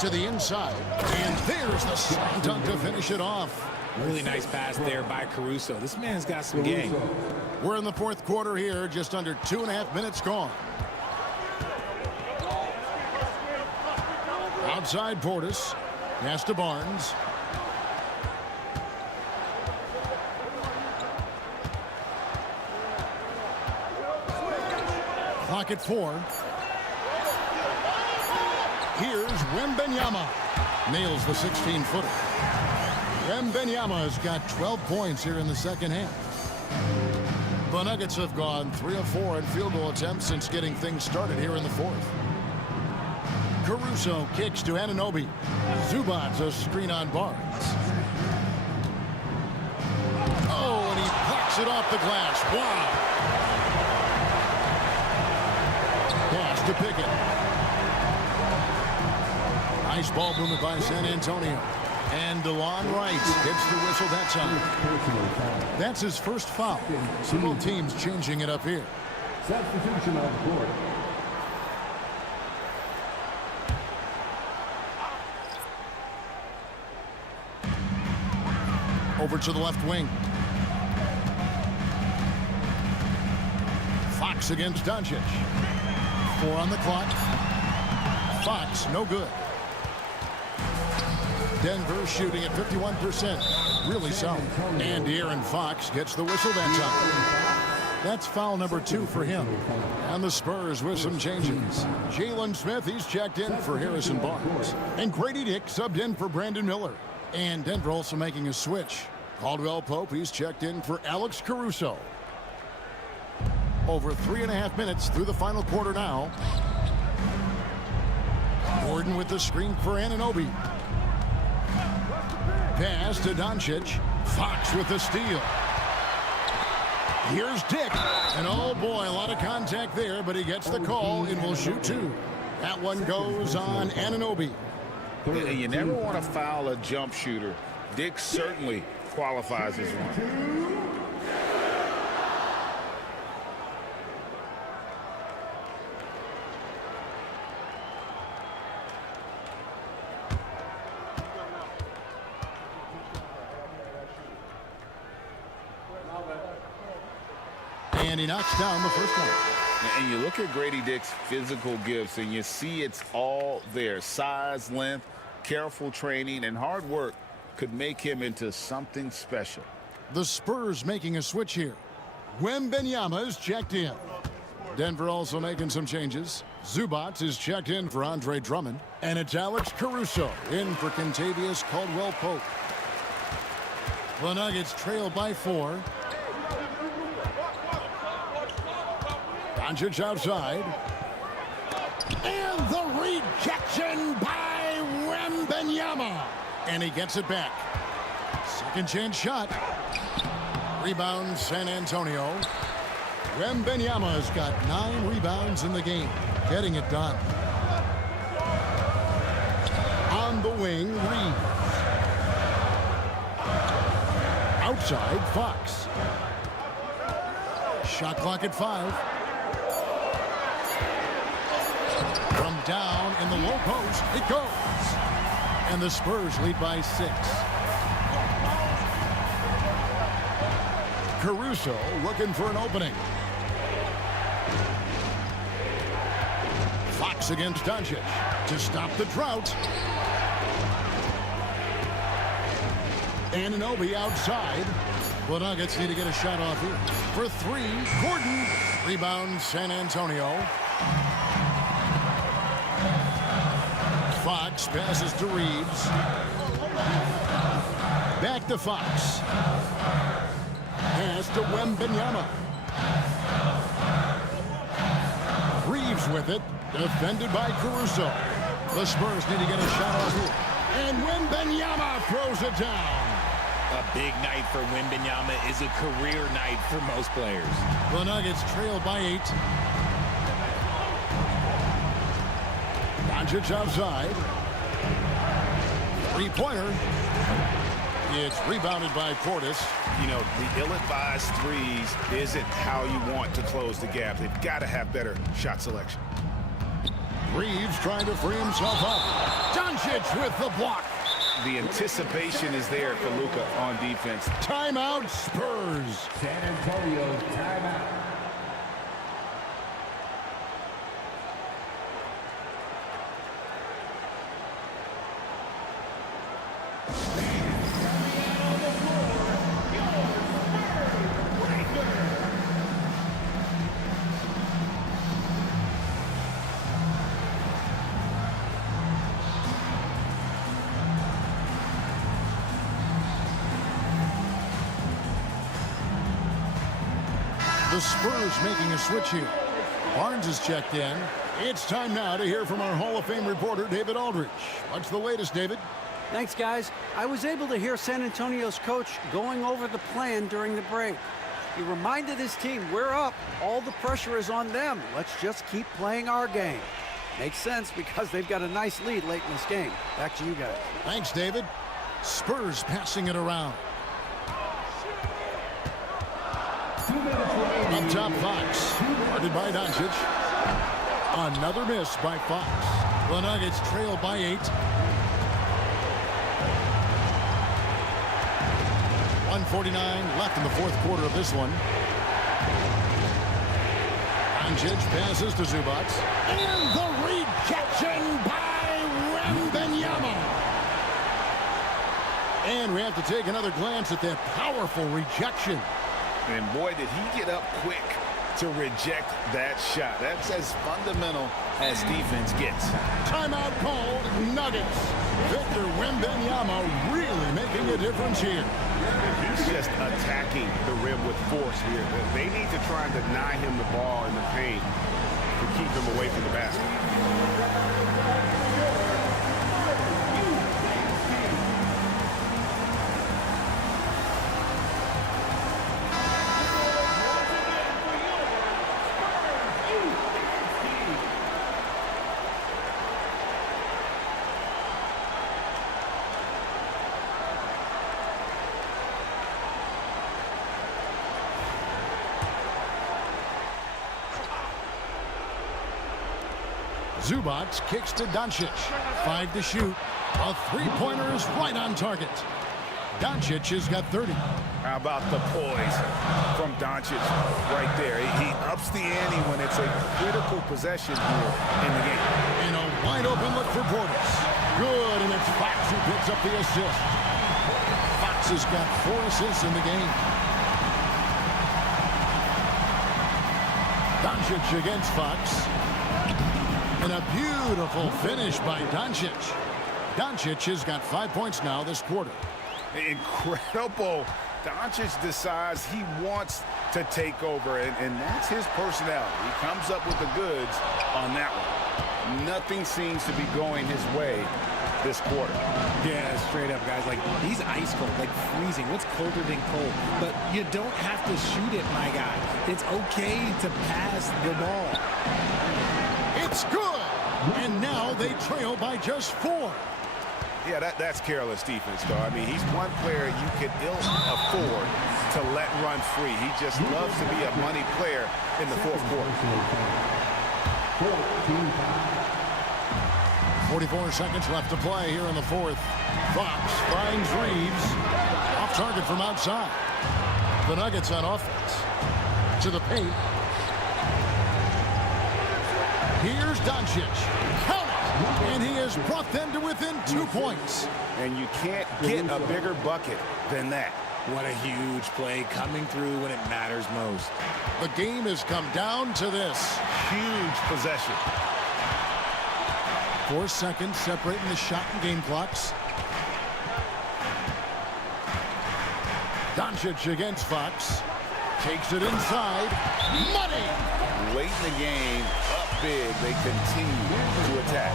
To the inside. And there's the slam dunk to finish it off. Really nice pass there by Caruso. This man's got some game. We're in the 4th quarter here. Just under 2.5 minutes gone. Outside Portis. Pass to Barnes. Clock at 4. Here's Wembanyama. Nails the 16-footer. Wembanyama's got 12 points here in the second half. The Nuggets have gone 3 of 4 in field goal attempts since getting things started here in the fourth. Caruso kicks to Anunoby. Zubac's a screen on Barnes. Oh, and he knocks it off the glass. Wow. Pass to Pickett. Nice ball movement by San Antonio. And DeLon Wright gets the whistle that time. That's his first foul. So both teams changing it up here. Substitution on the court. Over to the left wing. Fox against Doncic. 4 on the clock. Fox, no good. Denver shooting at 51%. Really solid. And De'Aaron Fox gets the whistle that time. That's foul number 2 for him. And the Spurs with some changes. Jalen Smith, he's checked in for Harrison Barnes. And Grady Dick subbed in for Brandon Miller. And Denver also making a switch. Caldwell Pope, he's checked in for Alex Caruso. Over 3.5 minutes through the final quarter now. Gordon with the screen for Anunoby. Pass to Doncic. Fox with the steal. Here's Dick. And oh boy, a lot of contact there, but he gets the call and will shoot 2. That one goes on Anunoby. You never want to foul a jump shooter. Dick certainly qualifies as one. And he knocks down the first one. And you look at Grady Dick's physical gifts, and you see it's all there. Size, length, careful training, and hard work could make him into something special. The Spurs making a switch here. Wembanyama is checked in. Denver also making some changes. Zubac is checked in for Andre Drummond. And it's Alex Caruso in for Kentavious Caldwell-Pope. The Nuggets trail by 4. Doncic outside. And the rejection by Wembanyama. And he gets it back. Second chance shot. Rebound San Antonio. Wembanyama's got 9 rebounds in the game. Getting it done. On the wing, Reeves. Outside, Fox. Shot clock at 5. From down in the low post, it goes. And the Spurs lead by 6. Caruso looking for an opening. Fox against Doncic to stop the drought. Anunoby outside. The Nuggets need to get a shot off here. For 3, Gordon. Rebound San Antonio. Fox passes to Reeves. Back to Fox. Pass to Wembanyama. Reeves with it. Defended by Caruso. The Spurs need to get a shot off here. And Wembanyama throws it down. A big night for Wembanyama is a career night for most players. The Nuggets trail by 8. Doncic outside. 3-pointer. It's rebounded by Portis. You know, the ill-advised threes isn't how you want to close the gap. They've got to have better shot selection. Reeves trying to free himself up. Doncic with the block. The anticipation is there for Luka on defense. Timeout, Spurs. San Antonio timeout. The Spurs making a switch here. Barnes is checked in. It's time now to hear from our Hall of Fame reporter, David Aldridge. What's the latest, David? Thanks, guys. I was able to hear San Antonio's coach going over the plan during the break. He reminded his team, we're up. All the pressure is on them. Let's just keep playing our game. Makes sense because they've got a nice lead late in this game. Back to you guys. Thanks, David. Spurs passing it around. Up top, Fox. Guarded by Doncic. Another miss by Fox. The Nuggets trail by 8. 1:49 left in the fourth quarter of this one. Doncic passes to Zubac. And the rejection by Wembanyama. And we have to take another glance at that powerful rejection. And boy, did he get up quick to reject that shot. That's as fundamental as defense gets. Timeout called. Nuggets. Victor Wembanyama really making a difference here. He's just attacking the rim with force here. They need to try and deny him the ball in the paint to keep him away from the basket. Zubac kicks to Doncic. 5 to shoot. A three-pointer is right on target. Doncic has got 30. How about the poise from Doncic right there? He ups the ante when it's a critical possession here in the game. And a wide-open look for Portis. Good, and it's Fox who picks up the assist. Fox has got 4 assists in the game. Doncic against Fox. And a beautiful finish by Doncic. Doncic has got 5 points now this quarter. Incredible. Doncic decides he wants to take over, and that's his personality. He comes up with the goods on that one. Nothing seems to be going his way this quarter. Yeah, straight up, guys. Like, he's ice cold, like freezing. What's colder than cold? But you don't have to shoot it, my guy. It's okay to pass the ball. It's good. And now they trail by just 4. Yeah, that's careless defense, though. I mean, he's one player you could ill afford to let run free. He just loves to be a money player in the fourth quarter. 44 seconds left to play here in the fourth. Fox finds Reeves. Off target from outside. The Nuggets on offense. To the paint. Here's Doncic. Count it! And he has brought them to within 2 points. And you can't get a bigger bucket than that. What a huge play coming through when it matters most. The game has come down to this. Huge possession. 4 seconds separating the shot and game clocks. Doncic against Fox. Takes it inside. Money! Late in the game, up big, they continue to attack.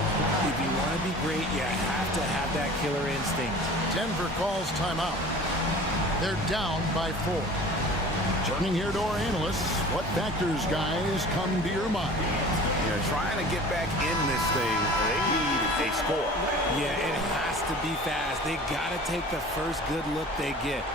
If you want to be great, you have to have that killer instinct. Denver calls timeout. They're down by 4. Turning here to our analysts, what factors, guys, come to your mind? Yeah, trying to get back in this thing, they need a score. Yeah, it has to be fast. They got to take the first good look they get.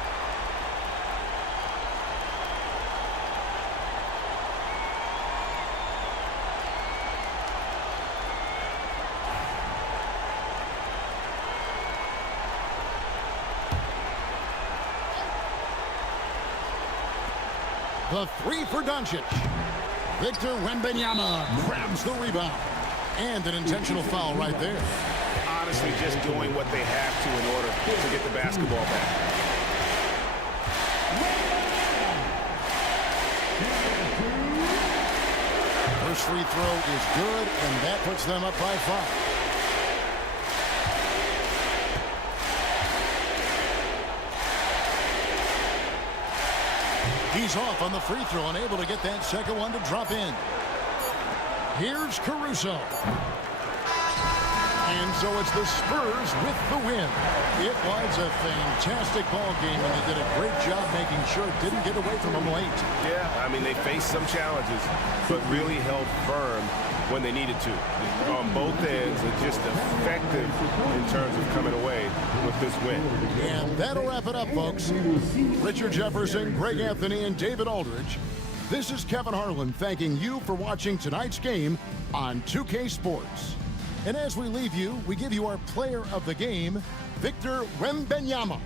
The 3 for Doncic. Victor Wembanyama grabs the rebound. And an intentional foul right there. Honestly, just doing what they have to in order to get the basketball back. First free throw is good, and that puts them up by 5. He's off on the free throw and able to get that second one to drop in. Here's Caruso. And so it's the Spurs with the win. It was a fantastic ball game, and they did a great job making sure it didn't get away from them late. Yeah, I mean, they faced some challenges, but really held firm when they needed to. On both ends, and just effective in terms of coming away with this win. And that'll wrap it up, folks. Richard Jefferson, Greg Anthony, and David Aldridge. This is Kevin Harlan thanking you for watching tonight's game on 2K Sports. And as we leave you, we give you our player of the game, Victor Wembanyama.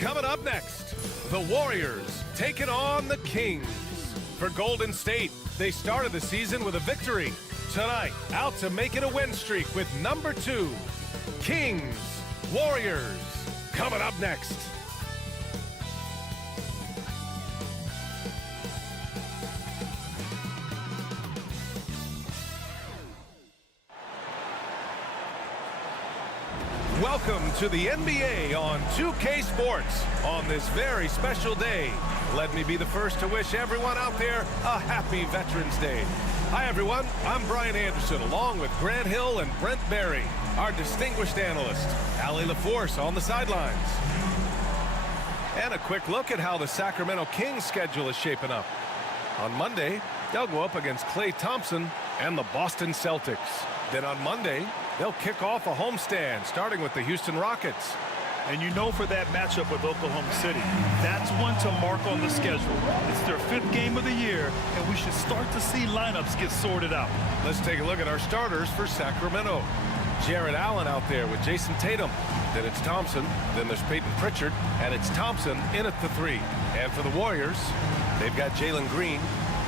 Coming up next, the Warriors taking on the Kings. For Golden State, they started the season with a victory. Tonight, out to make it a win streak with number 2, Kings. Warriors, coming up next. Welcome to the NBA on 2K Sports on this very special day. Let me be the first to wish everyone out there a happy Veterans Day. Hi, everyone. I'm Brian Anderson, along with Grant Hill and Brent Barry, our distinguished analyst, Allie LaForce on the sidelines. And a quick look at how the Sacramento Kings schedule is shaping up. On Monday, they'll go up against Klay Thompson and the Boston Celtics. Then on Monday, they'll kick off a homestand, starting with the Houston Rockets. And you know, for that matchup with Oklahoma City, that's one to mark on the schedule. It's their 5th game of the year, and we should start to see lineups get sorted out. Let's take a look at our starters for Sacramento. Jared Allen out there with Jason Tatum. Then it's Thompson. Then there's Peyton Pritchard. And it's Thompson in at the 3. And for the Warriors, they've got Jalen Green.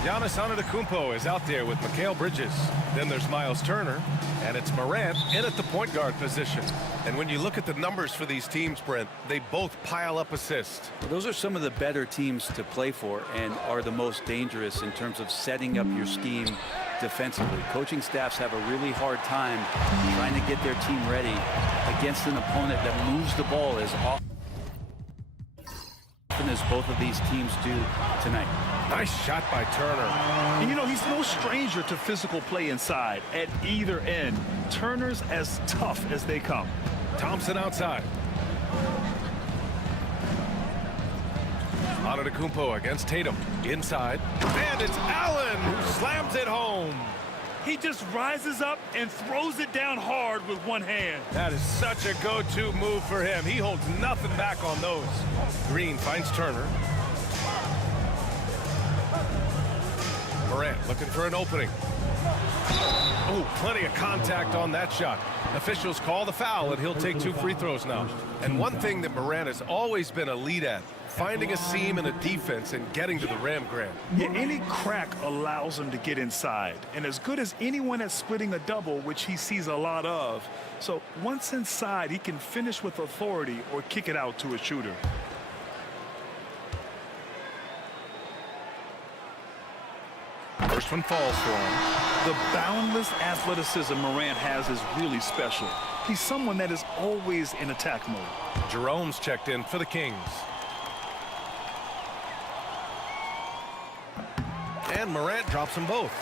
Giannis Antetokounmpo is out there with Mikal Bridges. Then there's Miles Turner. And it's Morant in at the point guard position. And when you look at the numbers for these teams, Brent, they both pile up assists. Those are some of the better teams to play for and are the most dangerous in terms of setting up your scheme defensively. Coaching staffs have a really hard time trying to get their team ready against an opponent that moves the ball as often as both of these teams do tonight. Nice shot by Turner. And you know, he's no stranger to physical play inside at either end. Turner's as tough as they come. Thompson outside. Antetokounmpo against Tatum. Inside. And it's Allen who slams it home. He just rises up and throws it down hard with one hand. That is such a go-to move for him. He holds nothing back on those. Green finds Turner. Morant looking for an opening. Oh, plenty of contact on that shot. Officials call the foul, and he'll take 2 free throws now. And one thing that Morant has always been a lead at, finding a seam in a defense and getting to the rim, Grant. Yeah, any crack allows him to get inside. And as good as anyone at splitting a double, which he sees a lot of. So once inside, he can finish with authority or kick it out to a shooter. First one falls for him. The boundless athleticism Morant has is really special. He's someone that is always in attack mode. Jerome's checked in for the Kings. And Morant drops them both.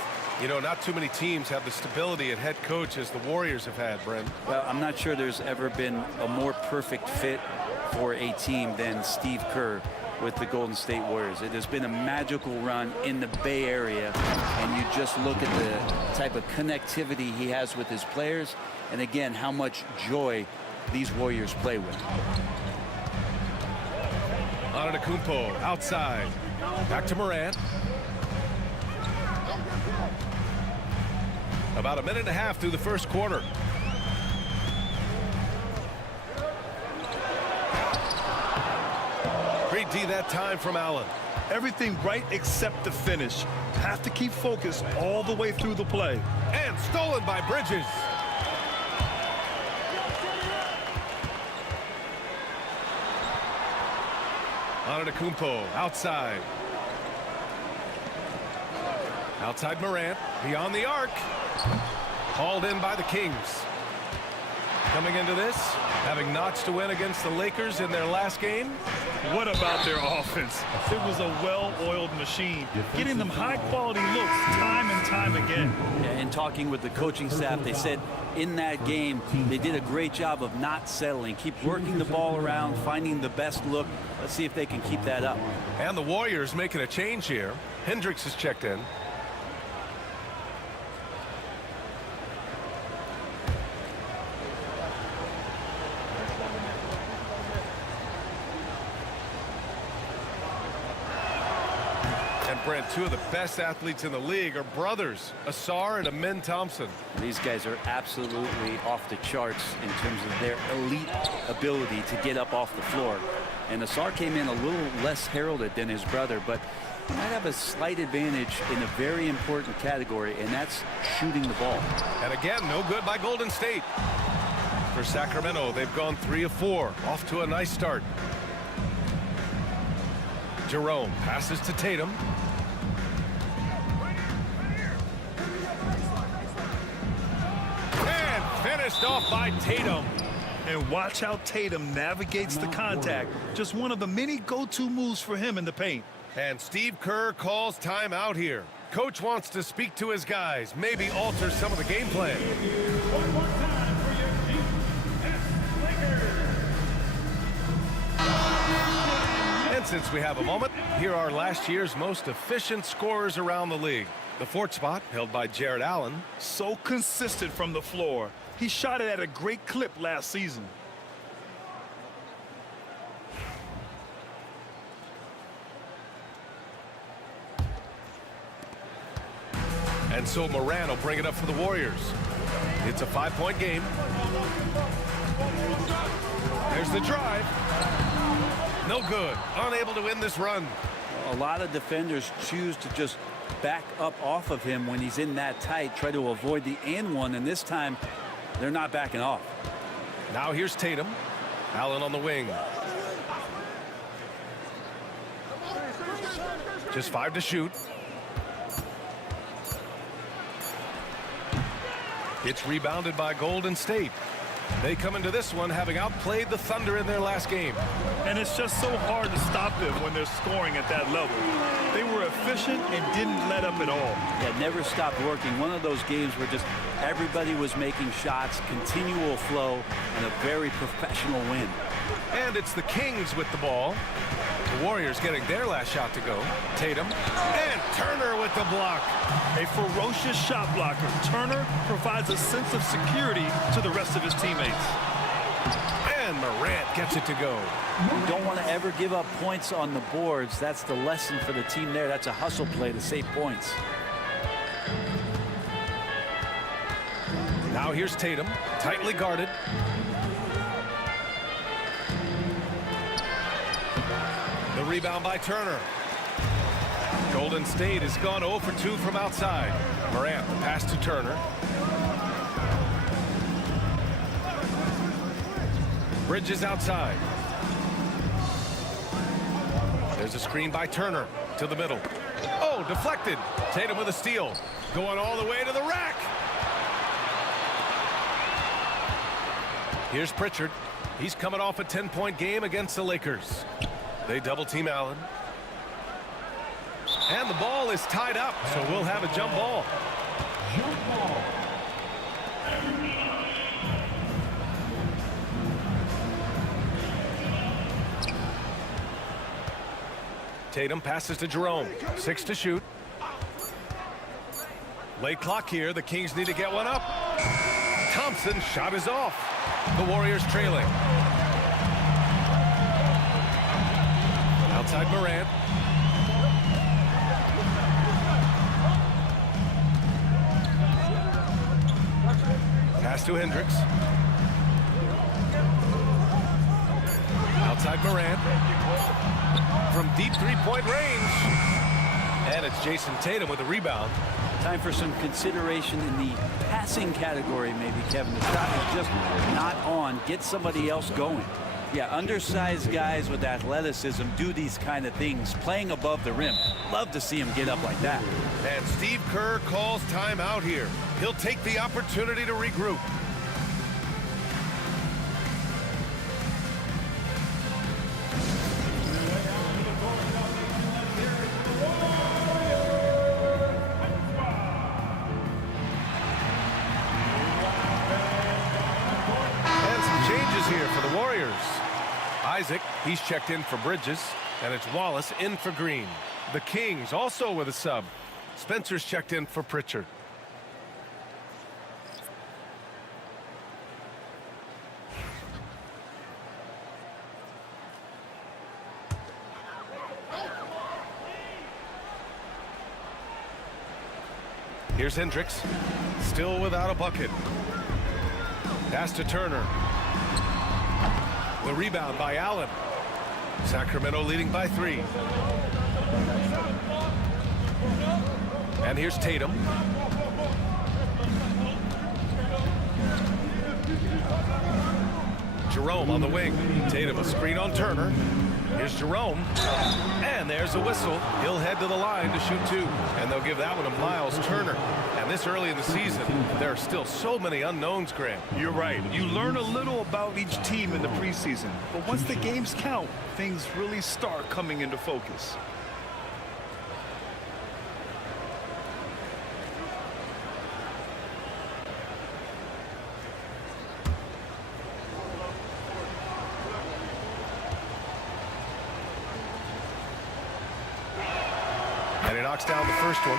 You know, not too many teams have the stability at head coach as the Warriors have had, Brent. Well, I'm not sure there's ever been a more perfect fit for a team than Steve Kerr with the Golden State Warriors. It has been a magical run in the Bay Area, and you just look at the type of connectivity he has with his players, and again, how much joy these Warriors play with. Antetokounmpo outside. Back to Morant. About a minute and a half through the first quarter. Great D that time from Allen. Everything right except the finish. Have to keep focused all the way through the play. And stolen by Bridges. Antetokounmpo outside. Outside Morant, beyond the arc. Hauled in by the Kings. Coming into this, having notched a win against the Lakers in their last game. What about their offense? It was a well-oiled machine, getting them high-quality looks time and time again. Yeah, in talking with the coaching staff, they said in that game, they did a great job of not settling. Keep working the ball around, finding the best look. Let's see if they can keep that up. And the Warriors making a change here. Hendricks is checked in. Brent, two of the best athletes in the league are brothers, Asar and Amin Thompson. These guys are absolutely off the charts in terms of their elite ability to get up off the floor. And Asar came in a little less heralded than his brother, but he might have a slight advantage in a very important category, and that's shooting the ball. And again, no good by Golden State. For Sacramento, they've gone 3 of 4, off to a nice start. Jerome passes to Tatum. Finished off by Tatum. And watch how Tatum navigates the contact. Just one of the many go-to moves for him in the paint. And Steve Kerr calls timeout here. Coach wants to speak to his guys, maybe alter some of the game plan. One more time for your Lakers. And since we have a moment, here are last year's most efficient scorers around the league. The fourth spot held by Jared Allen. So consistent from the floor. He shot it at a great clip last season. And so Moran will bring it up for the Warriors. It's a 5-point game. There's the drive. No good. Unable to win this run. A lot of defenders choose to just back up off of him when he's in that tight, try to avoid the and one, and this time they're not backing off. Now here's Tatum. Allen on the wing. Just 5 to shoot. It's rebounded by Golden State. They come into this one having outplayed the Thunder in their last game. And it's just so hard to stop them when they're scoring at that level. They were efficient and didn't let up at all. Yeah, never stopped working. One of those games where just everybody was making shots, continual flow, and a very professional win. And it's the Kings with the ball. The Warriors getting their last shot to go. Tatum and Turner with the block. A ferocious shot blocker. Turner provides a sense of security to the rest of his teammates. And Morant gets it to go. You don't want to ever give up points on the boards. That's the lesson for the team there. That's a hustle play to save points. Now here's Tatum, tightly guarded. The rebound by Turner. Golden State has gone 0 for 2 from outside. Morant, the pass to Turner. Bridges outside. There's a screen by Turner to the middle. Oh, deflected. Tatum with a steal. Going all the way to the rack. Here's Pritchard. He's coming off a 10-point game against the Lakers. They double team Allen. And the ball is tied up, so we'll have a jump ball. Jump ball. Tatum passes to Jerome. 6 to shoot. Late clock here. The Kings need to get one up. Thompson's shot is off. The Warriors trailing. Outside Morant. Pass to Hendricks. Outside Morant. From deep three-point range. And it's Jason Tatum with the rebound. Time for some consideration in the passing category, maybe, Kevin. The shot is just not on. Get somebody else going. Yeah, undersized guys with athleticism do these kind of things, playing above the rim. Love to see him get up like that. And Steve Kerr calls timeout here. He'll take the opportunity to regroup. Here for the Warriors. Isaac, he's checked in for Bridges, and it's Wallace in for Green. The Kings also with a sub. Spencer's checked in for Pritchard. Here's Hendricks, still without a bucket. Pass to Turner. The rebound by Allen. Sacramento leading by 3. And here's Tatum. Jerome on the wing. Tatum a screen on Turner. Here's Jerome. And there's a whistle. He'll head to the line to shoot 2. And they'll give that one to Miles Turner. And this early in the season, there are still so many unknowns, Grant. You're right. You learn a little about each team in the preseason. But once the games count, things really start coming into focus. And he knocks down the first one.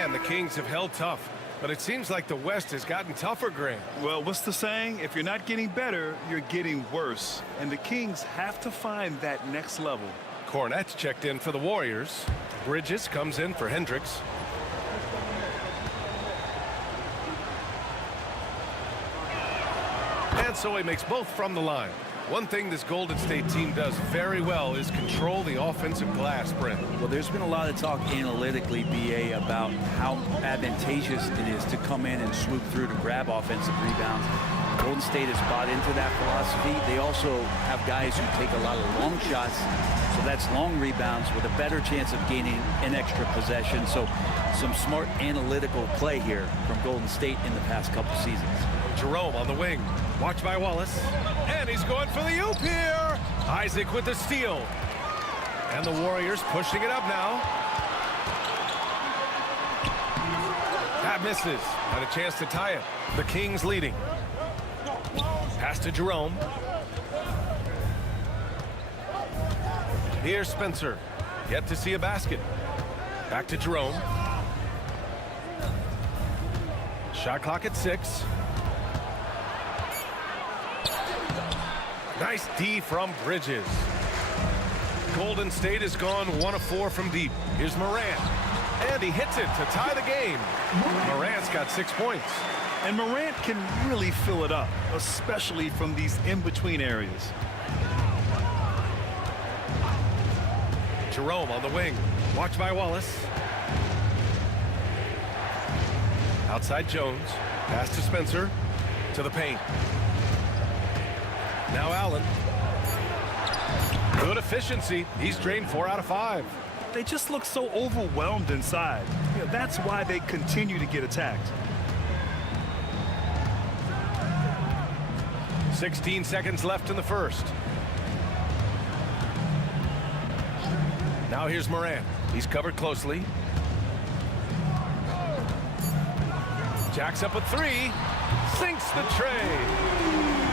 And the Kings have held tough. But it seems like the West has gotten tougher, Grant. Well, what's the saying? If you're not getting better, you're getting worse. And the Kings have to find that next level. Cornette's checked in for the Warriors. Bridges comes in for Hendricks. And so he makes both from the line. One thing this Golden State team does very well is control the offensive glass, Brent. Well, there's been a lot of talk analytically, BA, about how advantageous it is to come in and swoop through to grab offensive rebounds. Golden State has bought into that philosophy. They also have guys who take a lot of long shots, so that's long rebounds with a better chance of gaining an extra possession. So some smart analytical play here from Golden State in the past couple seasons. Jerome on the wing. Watched by Wallace. And he's going for the oop here. Isaac with the steal. And the Warriors pushing it up now. That misses. And a chance to tie it. The Kings leading. Pass to Jerome. Here's Spencer. Yet to see a basket. Back to Jerome. Shot clock at 6. Nice D from Bridges. Golden State has gone 1 of 4 from deep. Here's Morant. And he hits it to tie the game. Morant's got 6 points. And Morant can really fill it up, especially from these in-between areas. Jerome on the wing. Watched by Wallace. Outside Jones. Pass to Spencer. To the paint. Now Allen. Good efficiency. He's drained 4 out of 5. They just look so overwhelmed inside. You know, that's why they continue to get attacked. 16 seconds left in the first. Now here's Morant. He's covered closely. Jacks up a 3. Sinks the tray.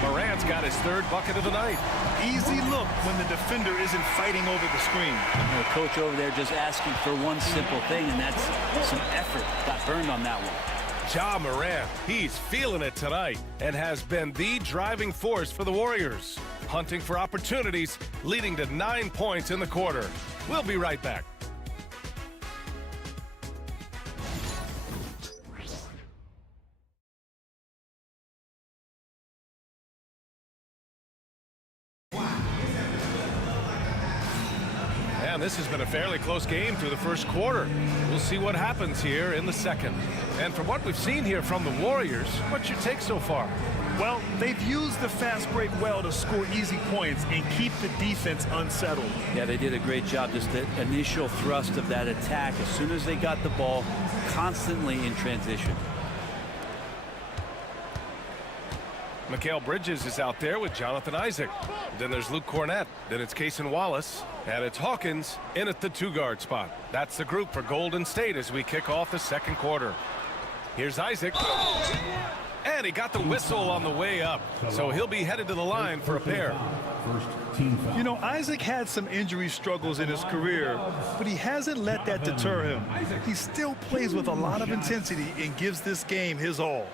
Morant's got his 3rd bucket of the night. Easy look when the defender isn't fighting over the screen. The coach over there just asking for one simple thing, and that's some effort. Got burned on that one. Ja Morant, he's feeling it tonight and has been the driving force for the Warriors. Hunting for opportunities, leading to 9 points in the quarter. We'll be right back. And this has been a fairly close game through the first quarter. We'll see what happens here in the second. And from what we've seen here from the Warriors, what's your take so far? Well, they've used the fast break well to score easy points and keep the defense unsettled. Yeah, they did a great job. Just the initial thrust of that attack, as soon as they got the ball, constantly in transition. Mikal Bridges is out there with Jonathan Isaac. Then there's Luke Cornette. Then it's Cason Wallace. And it's Hawkins in at the 2-guard spot. That's the group for Golden State as we kick off the second quarter. Here's Isaac. And he got the whistle on the way up. So he'll be headed to the line for a pair. You know, Isaac had some injury struggles in his career, but he hasn't let that deter him. He still plays with a lot of intensity and gives this game his all.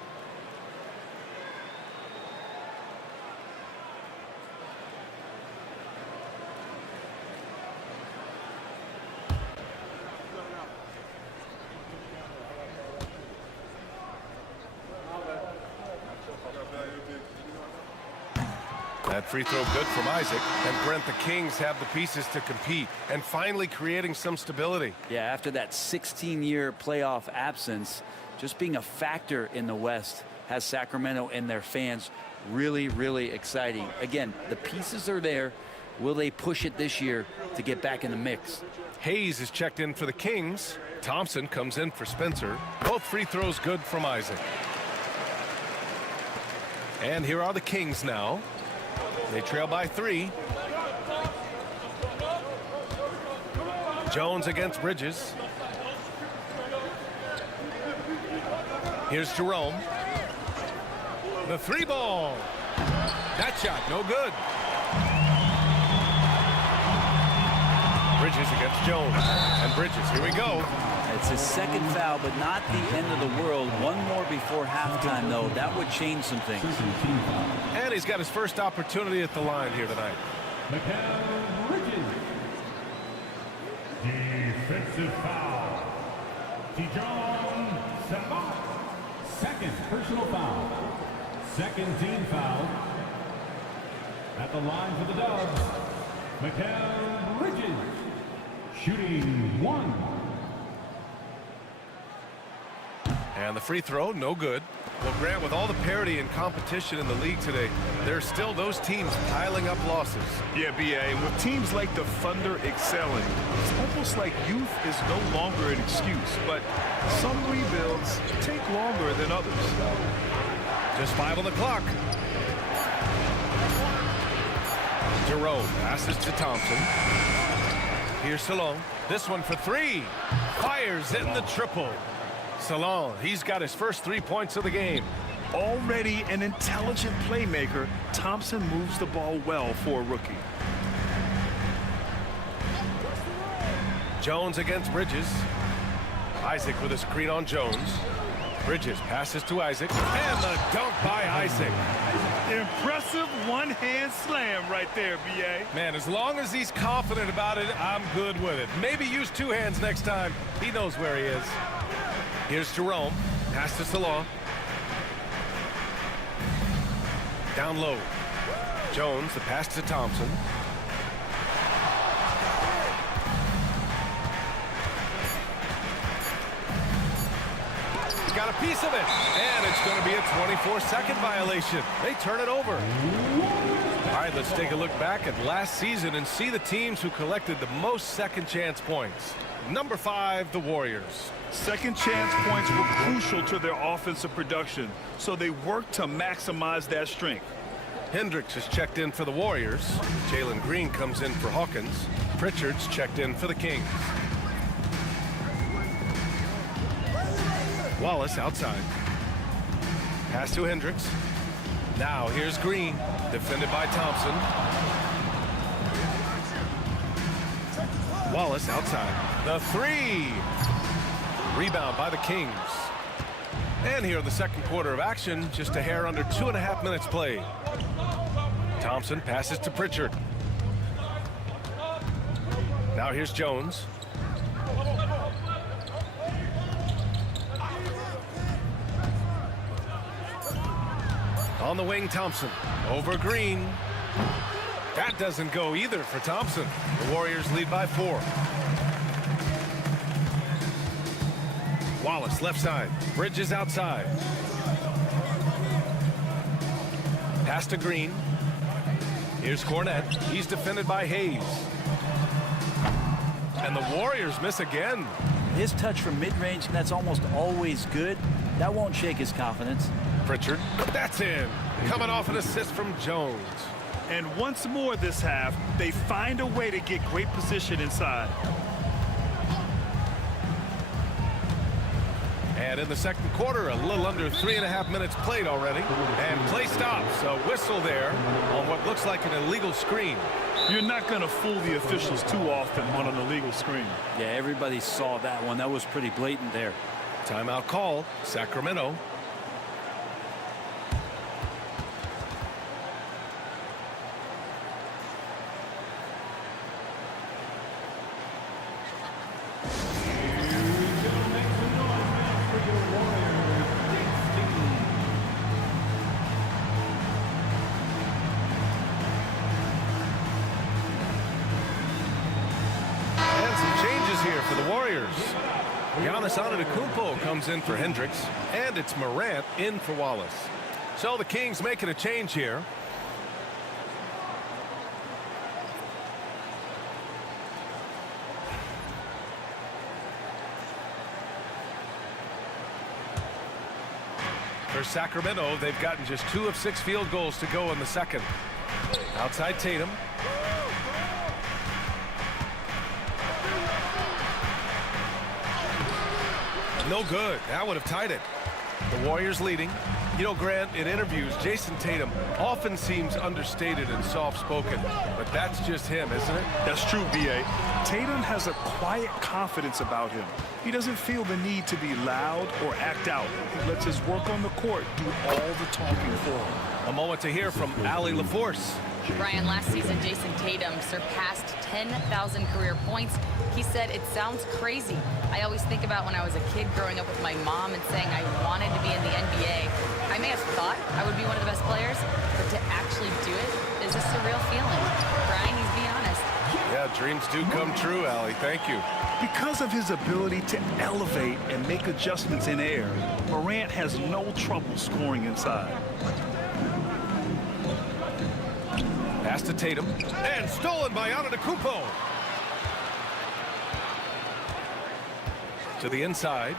That free throw good from Isaac. And Brent, the Kings have the pieces to compete and finally creating some stability. Yeah, after that 16-year playoff absence, just being a factor in the West has Sacramento and their fans really, really exciting. Again, the pieces are there. Will they push it this year to get back in the mix? Hayes is checked in for the Kings. Thompson comes in for Spencer. Both free throws good from Isaac. And here are the Kings now. They trail by 3. Jones against Bridges. Here's Jerome. The 3-ball. That shot, no good. Bridges against Jones. And Bridges, here we go. It's his second foul, but not the end of the world. One more before halftime, though. That would change some things. And he's got his first opportunity at the line here tonight. Mikal Bridges. Defensive foul. Dijon Sabat. Second personal foul. Second team foul. At the line for the Dubs, Mikal Bridges. Shooting 1. And the free throw, no good. Well, Grant, with all the parity and competition in the league today, there's still those teams piling up losses. Yeah, B.A. And with teams like the Thunder excelling, it's almost like youth is no longer an excuse. But some rebuilds take longer than others. Just 5 on the clock. Jerome passes to Thompson. Here's Salon. This one for 3. Fires in the triple. Salon, he's got his first 3 points of the game. Already an intelligent playmaker, Thompson moves the ball well for a rookie. Jones against Bridges. Isaac with a screen on Jones. Bridges passes to Isaac. And the dunk by Isaac. Impressive one-hand slam right there, B.A. Man, as long as he's confident about it, I'm good with it. Maybe use 2 hands next time. He knows where he is. Here's Jerome. Pass to Salon. Down low. Jones, the pass to Thompson. Got a piece of it. And it's going to be a 24-second violation. They turn it over. All right, let's take a look back at last season and see the teams who collected the most second chance points. Number 5, the Warriors. Second chance points were crucial to their offensive production, so they worked to maximize that strength. Hendricks is checked in for the Warriors. Jalen Green comes in for Hawkins. Pritchard's checked in for the Kings. Wallace outside. Pass to Hendricks. Now here's Green, defended by Thompson. Wallace outside. The 3. Rebound by the Kings. And here in the second quarter of action, just a hair under 2.5 minutes played. Thompson passes to Pritchard. Now here's Jones. On the wing, Thompson. Over Green. That doesn't go either for Thompson. The Warriors lead by 4. Wallace left side. Bridges outside. Pass to Green. Here's Cornette. He's defended by Hayes. And the Warriors miss again. His touch from mid-range, that's almost always good. That won't shake his confidence. Pritchard. That's in. Coming off an assist from Jones. And once more this half, they find a way to get great position inside. And in the second quarter, a little under 3.5 minutes played already. And play stops. A whistle there on what looks like an illegal screen. You're not going to fool the officials too often on an illegal screen. Yeah, everybody saw that one. That was pretty blatant there. Timeout call, Sacramento. For the Warriors, Giannis Antetokounmpo comes in for Hendricks, and it's Morant in for Wallace. So the Kings making a change here. For Sacramento, they've gotten just 2 of 6 field goals to go in the second. Outside Tatum. No good. That would have tied it. The Warriors leading. You know, Grant, in interviews, Jason Tatum often seems understated and soft-spoken, but that's just him, isn't it? That's true, B.A. Tatum has a quiet confidence about him. He doesn't feel the need to be loud or act out. He lets his work on the court do all the talking for him. A moment to hear from Allie LaForce. Brian, last season, Jason Tatum surpassed 10,000 career points. He said, "It sounds crazy. I always think about when I was a kid growing up with my mom and saying I wanted to be in the NBA. I may have thought I would be one of the best players, but to actually do it is a surreal feeling." Brian, he's being honest. Yeah, dreams do come true, Allie. Thank you. Because of his ability to elevate and make adjustments in air, Morant has no trouble scoring inside. Pass to Tatum, and stolen by Antetokounmpo. To the inside.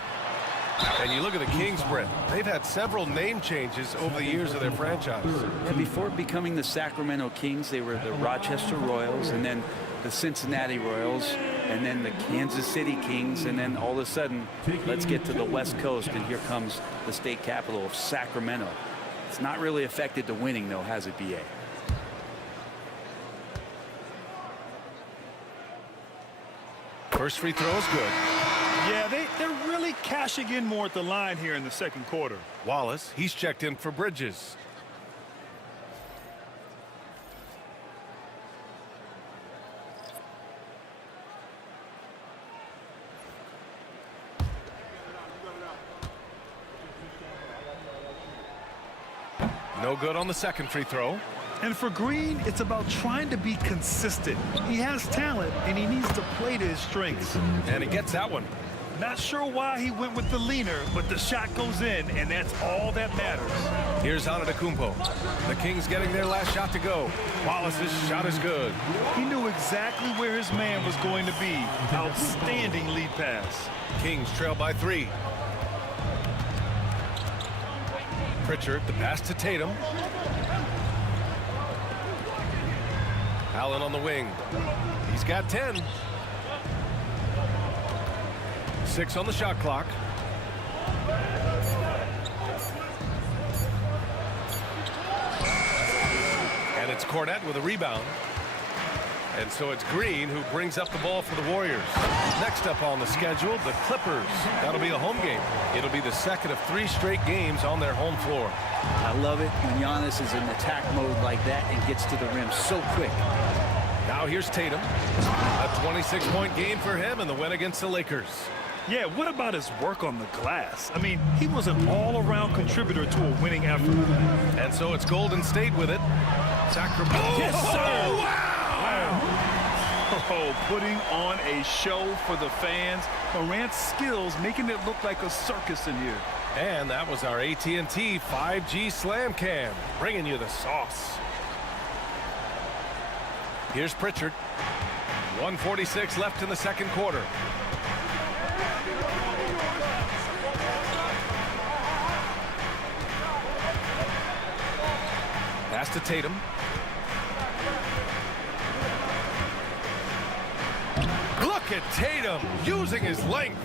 And you look at the Kings, Brett. They've had several name changes over the years of their franchise. Yeah, before becoming the Sacramento Kings, they were the Rochester Royals, and then the Cincinnati Royals, and then the Kansas City Kings, and then all of a sudden, let's get to the West Coast, and here comes the state capital of Sacramento. It's not really affected the winning, though, has it, B.A.? First free throw is good. Yeah, they're really cashing in more at the line here in the second quarter. Wallace, he's checked in for Bridges. No good on the second free throw. And for Green, it's about trying to be consistent. He has talent, and he needs to play to his strengths. And he gets that one. Not sure why he went with the leaner, but the shot goes in, and that's all that matters. Here's Antetokounmpo. The Kings getting their last shot to go. Wallace's shot is good. He knew exactly where his man was going to be. Outstanding lead pass. Kings trail by 3. Pritchard, the pass to Tatum. Allen on the wing. He's got 10. 6 on the shot clock. And it's Cornette with a rebound. And so it's Green who brings up the ball for the Warriors. Next up on the schedule, the Clippers. That'll be a home game. It'll be the second of 3 straight games on their home floor. I love it when Giannis is in attack mode like that and gets to the rim so quick. Now here's Tatum. A 26-point game for him in the win against the Lakers. Yeah, what about his work on the glass? I mean, he was an all-around contributor to a winning effort. And so it's Golden State with it. Sacramento. Yes, sir! Oh, wow! Oh, putting on a show for the fans. Morant's skills making it look like a circus in here. And that was our AT&T 5G Slam Cam, bringing you the sauce. Here's Pritchard. 1:46 left in the second quarter. Pass to Tatum. Look at Tatum using his length.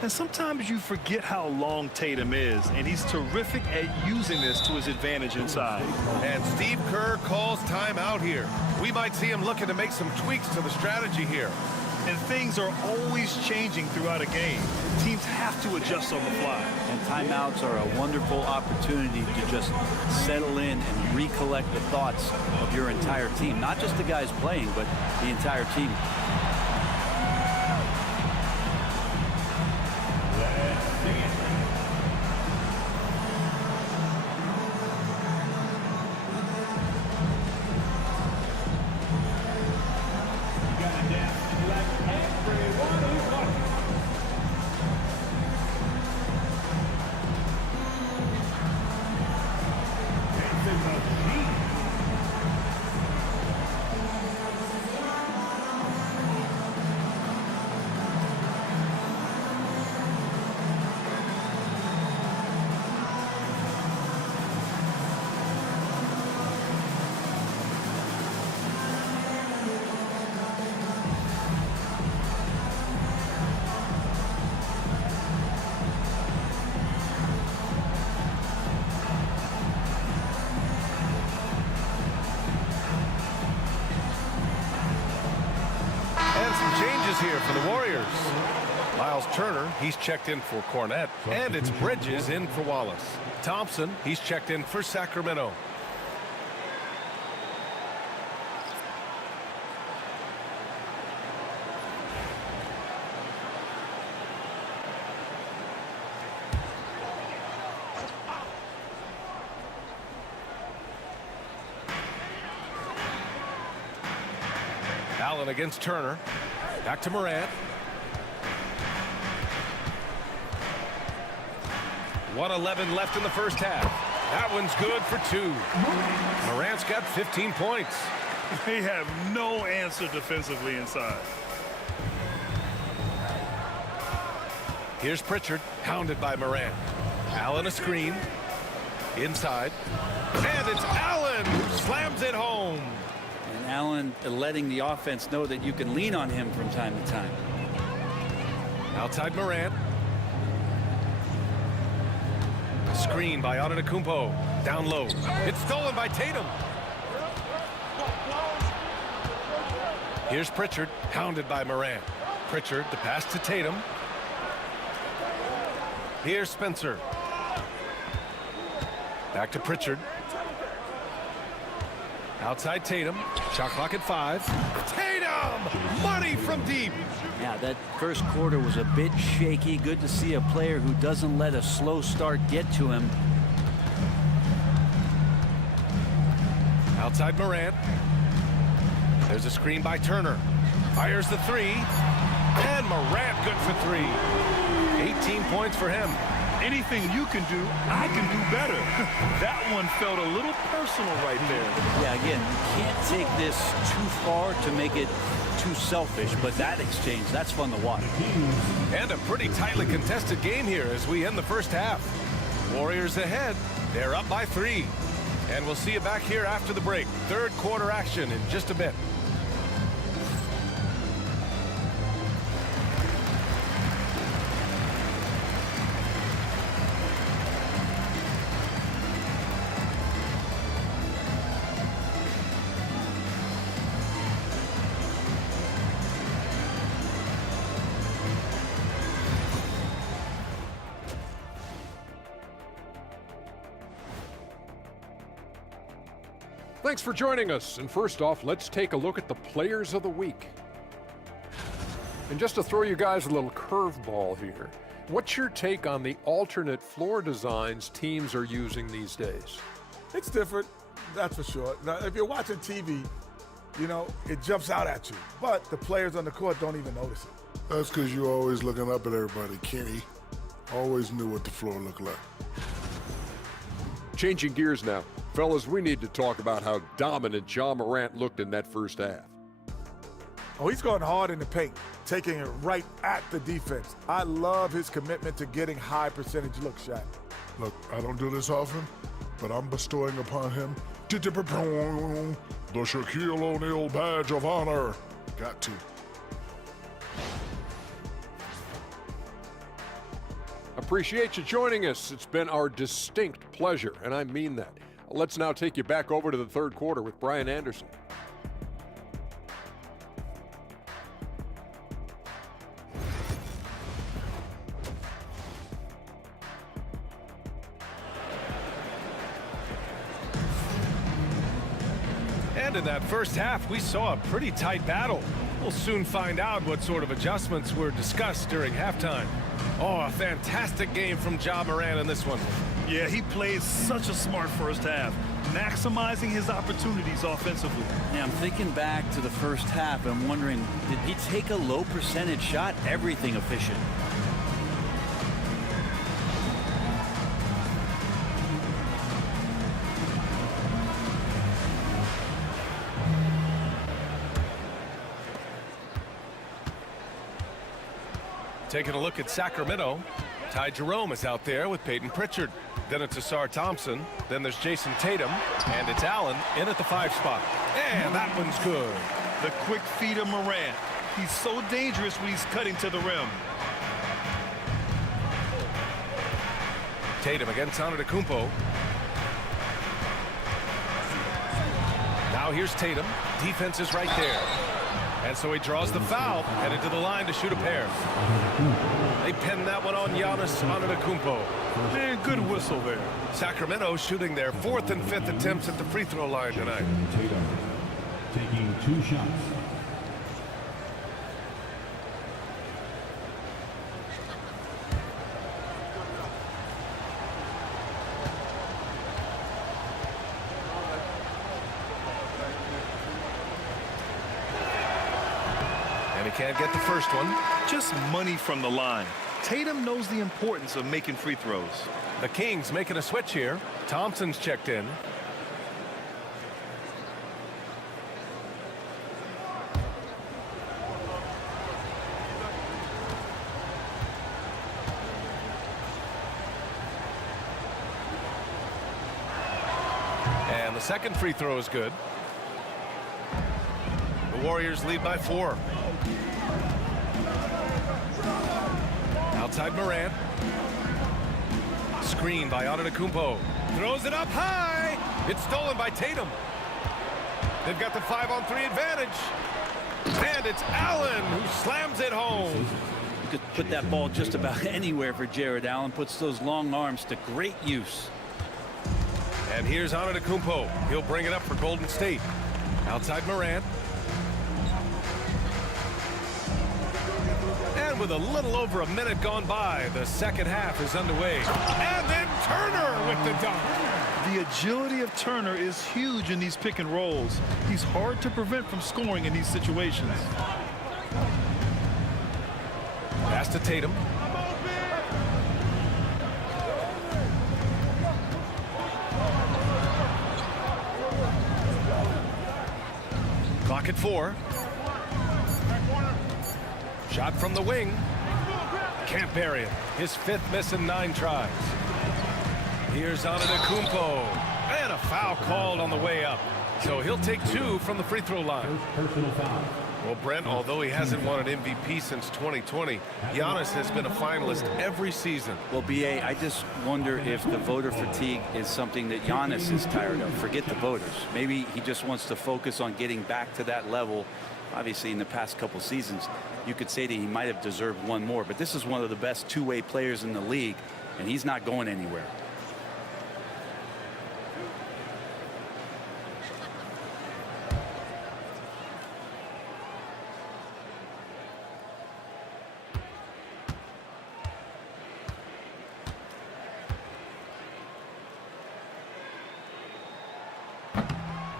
And sometimes you forget how long Tatum is, and he's terrific at using this to his advantage inside. And Steve Kerr calls timeout here. We might see him looking to make some tweaks to the strategy here. And things are always changing throughout a game. Teams have to adjust on the fly. And timeouts are a wonderful opportunity to just settle in and recollect the thoughts of your entire team. Not just the guys playing, but the entire team. changes here for the Warriors. Miles Turner, he's checked in for Cornette. And it's Bridges in for Wallace. Thompson, he's checked in for Sacramento. Allen against Turner. Back to Morant. 1:11 left in the first half. That one's good for 2. Morant's got 15 points. They have no answer defensively inside. Here's Pritchard, hounded by Morant. Allen a screen. Inside. And it's Allen who slams it home. And Allen letting the offense know that you can lean on him from time to time. Outside Morant. Screen by Antetokounmpo. Down low. It's stolen by Tatum. Here's Pritchard, hounded by Morant. Pritchard, the pass to Tatum. Here's Spencer. Back to Pritchard. Outside Tatum. Shot clock at 5. Tatum! Money from deep. Yeah, that first quarter was a bit shaky. Good to see a player who doesn't let a slow start get to him. Outside Morant. There's a screen by Turner. Fires the 3. And Morant good for 3. 18 points for him. Anything you can do, I can do better. That one felt a little personal right there. Yeah, again, you can't take this too far to make it too selfish, but that exchange, that's fun to watch. And a pretty tightly contested game here as we end the first half. Warriors ahead. They're up by 3. And we'll see you back here after the break. Third quarter action in just a bit. Thanks for joining us. And first off, let's take a look at the players of the week. And just to throw you guys a little curveball here, what's your take on the alternate floor designs teams are using these days? It's different, that's for sure. Now, if you're watching TV, you know, it jumps out at you. But the players on the court don't even notice it. That's because you're always looking up at everybody, Kenny. Always knew what the floor looked like. Changing gears now. Fellas, we need to talk about how dominant Ja Morant looked in that first half. Oh, he's going hard in the paint, taking it right at the defense. I love his commitment to getting high percentage looks, Shaq. Look, I don't do this often, but I'm bestowing upon him the Shaquille O'Neal badge of honor. Got to. Appreciate you joining us. It's been our distinct pleasure, and I mean that. Let's now take you back over to the third quarter with Brian Anderson. And in that first half, we saw a pretty tight battle. We'll soon find out what sort of adjustments were discussed during halftime. Oh, a fantastic game from Ja Morant in this one. Yeah, he played such a smart first half, maximizing his opportunities offensively. Yeah, I'm thinking back to the first half and wondering, did he take a low percentage shot? Everything efficient. Taking a look at Sacramento. Ty Jerome is out there with Peyton Pritchard. Then it's Asar Thompson. Then there's Jason Tatum. And it's Allen in at the 5 spot. And that one's good. The quick feed of Morant. He's so dangerous when he's cutting to the rim. Tatum against Antetokounmpo. Now here's Tatum. Defense is right there. And so he draws the foul, headed to the line to shoot a pair. They pin that one on Giannis Antetokounmpo. Man, good whistle there. Sacramento shooting their 4th and 5th attempts at the free throw line tonight. Tatum taking 2 shots. And he can't get the first one. Just money from the line. Tatum knows the importance of making free throws. The Kings making a switch here. Thompson's checked in. And the second free throw is good. The Warriors lead by 4. Outside Morant. Screen by Antetokounmpo. Throws it up high. It's stolen by Tatum. They've got the 5-on-3 advantage. And it's Allen who slams it home. You could put that ball just about anywhere for Jared Allen. Puts those long arms to great use. And here's Antetokounmpo. He'll bring it up for Golden State. Outside Morant. And with a little over a minute gone by, the second half is underway. And then Turner with the dunk. The agility of Turner is huge in these pick and rolls. He's hard to prevent from scoring in these situations. Pass to Tatum. Clock at 4. Shot from the wing. Can't bury it. His 5th miss in 9 tries. Here's Antetokounmpo. And a foul called on the way up. So he'll take 2 from the free throw line. Personal foul. Well, Brent, although he hasn't won an MVP since 2020, Giannis has been a finalist every season. Well, B.A., I just wonder if the voter fatigue is something that Giannis is tired of. Forget the voters. Maybe he just wants to focus on getting back to that level. Obviously, in the past couple seasons, you could say that he might have deserved one more, but this is one of the best two-way players in the league, and he's not going anywhere.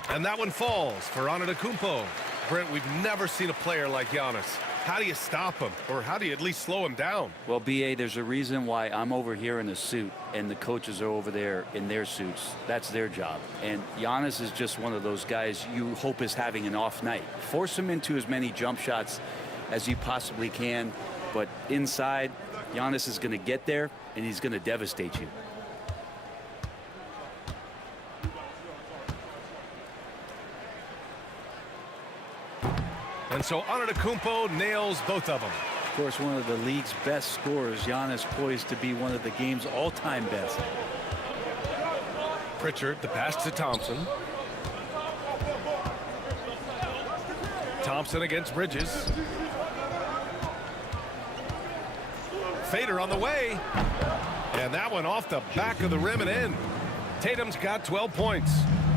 And that one falls for Antetokounmpo. Brent, we've never seen a player like Giannis. How do you stop him? Or how do you at least slow him down? Well, B.A., there's a reason why I'm over here in a suit and the coaches are over there in their suits. That's their job. And Giannis is just one of those guys you hope is having an off night. Force him into as many jump shots as you possibly can. But inside, Giannis is going to get there, and he's going to devastate you. And so Antetokounmpo nails both of them. Of course, one of the league's best scorers. Giannis poised to be one of the game's all-time best. Pritchard, the pass to Thompson. Thompson against Bridges. Fader on the way. And that one off the back of the rim and in. Tatum's got 12 points.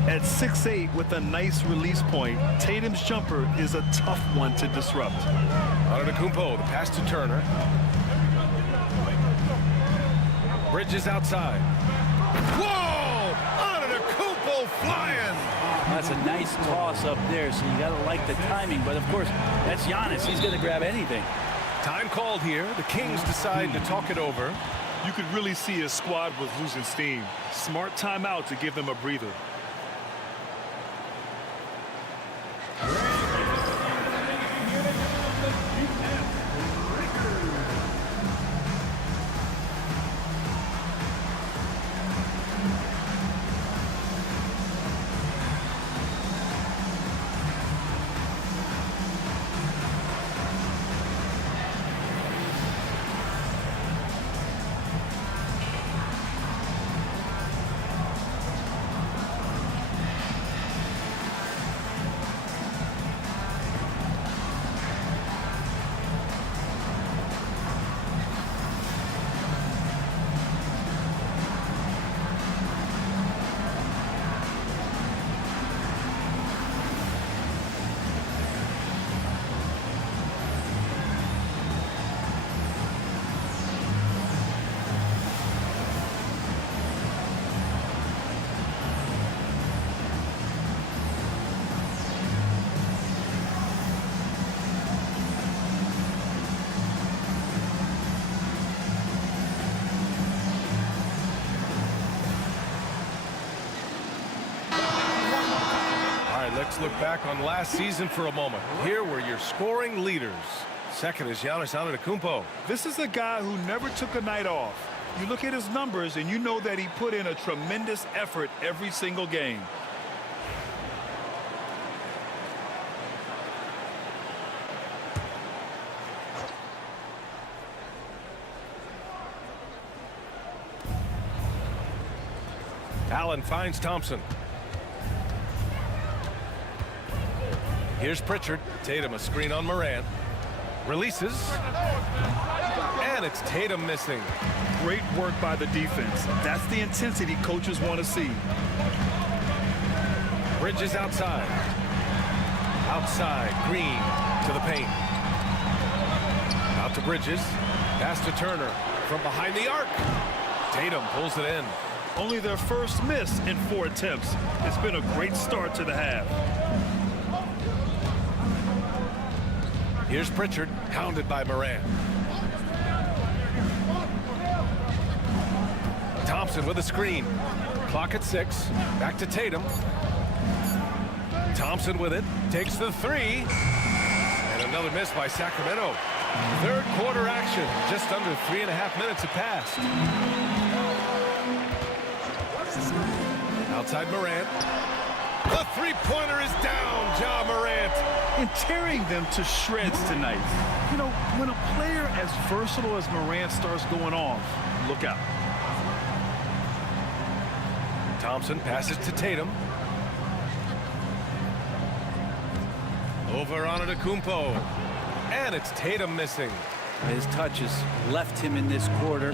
At 6'8" with a nice release point, Tatum's jumper is a tough one to disrupt. Antetokounmpo, the pass to Turner. Bridges outside. Whoa! Antetokounmpo flying! That's a nice toss up there, so you got to like the timing. But, of course, that's Giannis. He's going to grab anything. Time called here. The Kings decide to talk it over. You could really see his squad was losing steam. Smart timeout to give them a breather. Let's look back on last season for a moment. Here were your scoring leaders. Second is Giannis Antetokounmpo. This is a guy who never took a night off. You look at his numbers and you know that he put in a tremendous effort every single game. Allen finds Thompson. Here's Pritchard. Tatum a screen on Morant. Releases. And it's Tatum missing. Great work by the defense. That's the intensity coaches want to see. Bridges outside. Outside. Green to the paint. Out to Bridges. Pass to Turner. From behind the arc. Tatum pulls it in. Only their first miss in 4 attempts. It's been a great start to the half. Here's Pritchard, hounded by Morant. Thompson with a screen. Clock at 6. Back to Tatum. Thompson with it. Takes the 3. And another miss by Sacramento. Third quarter action. Just under 3.5 minutes have passed. Outside Morant. The three-pointer is down, Ja Morant. And tearing them to shreds tonight. You know, when a player as versatile as Morant starts going off, look out. Thompson passes to Tatum. Over on Antetokounmpo. And it's Tatum missing. His touches left him in this quarter.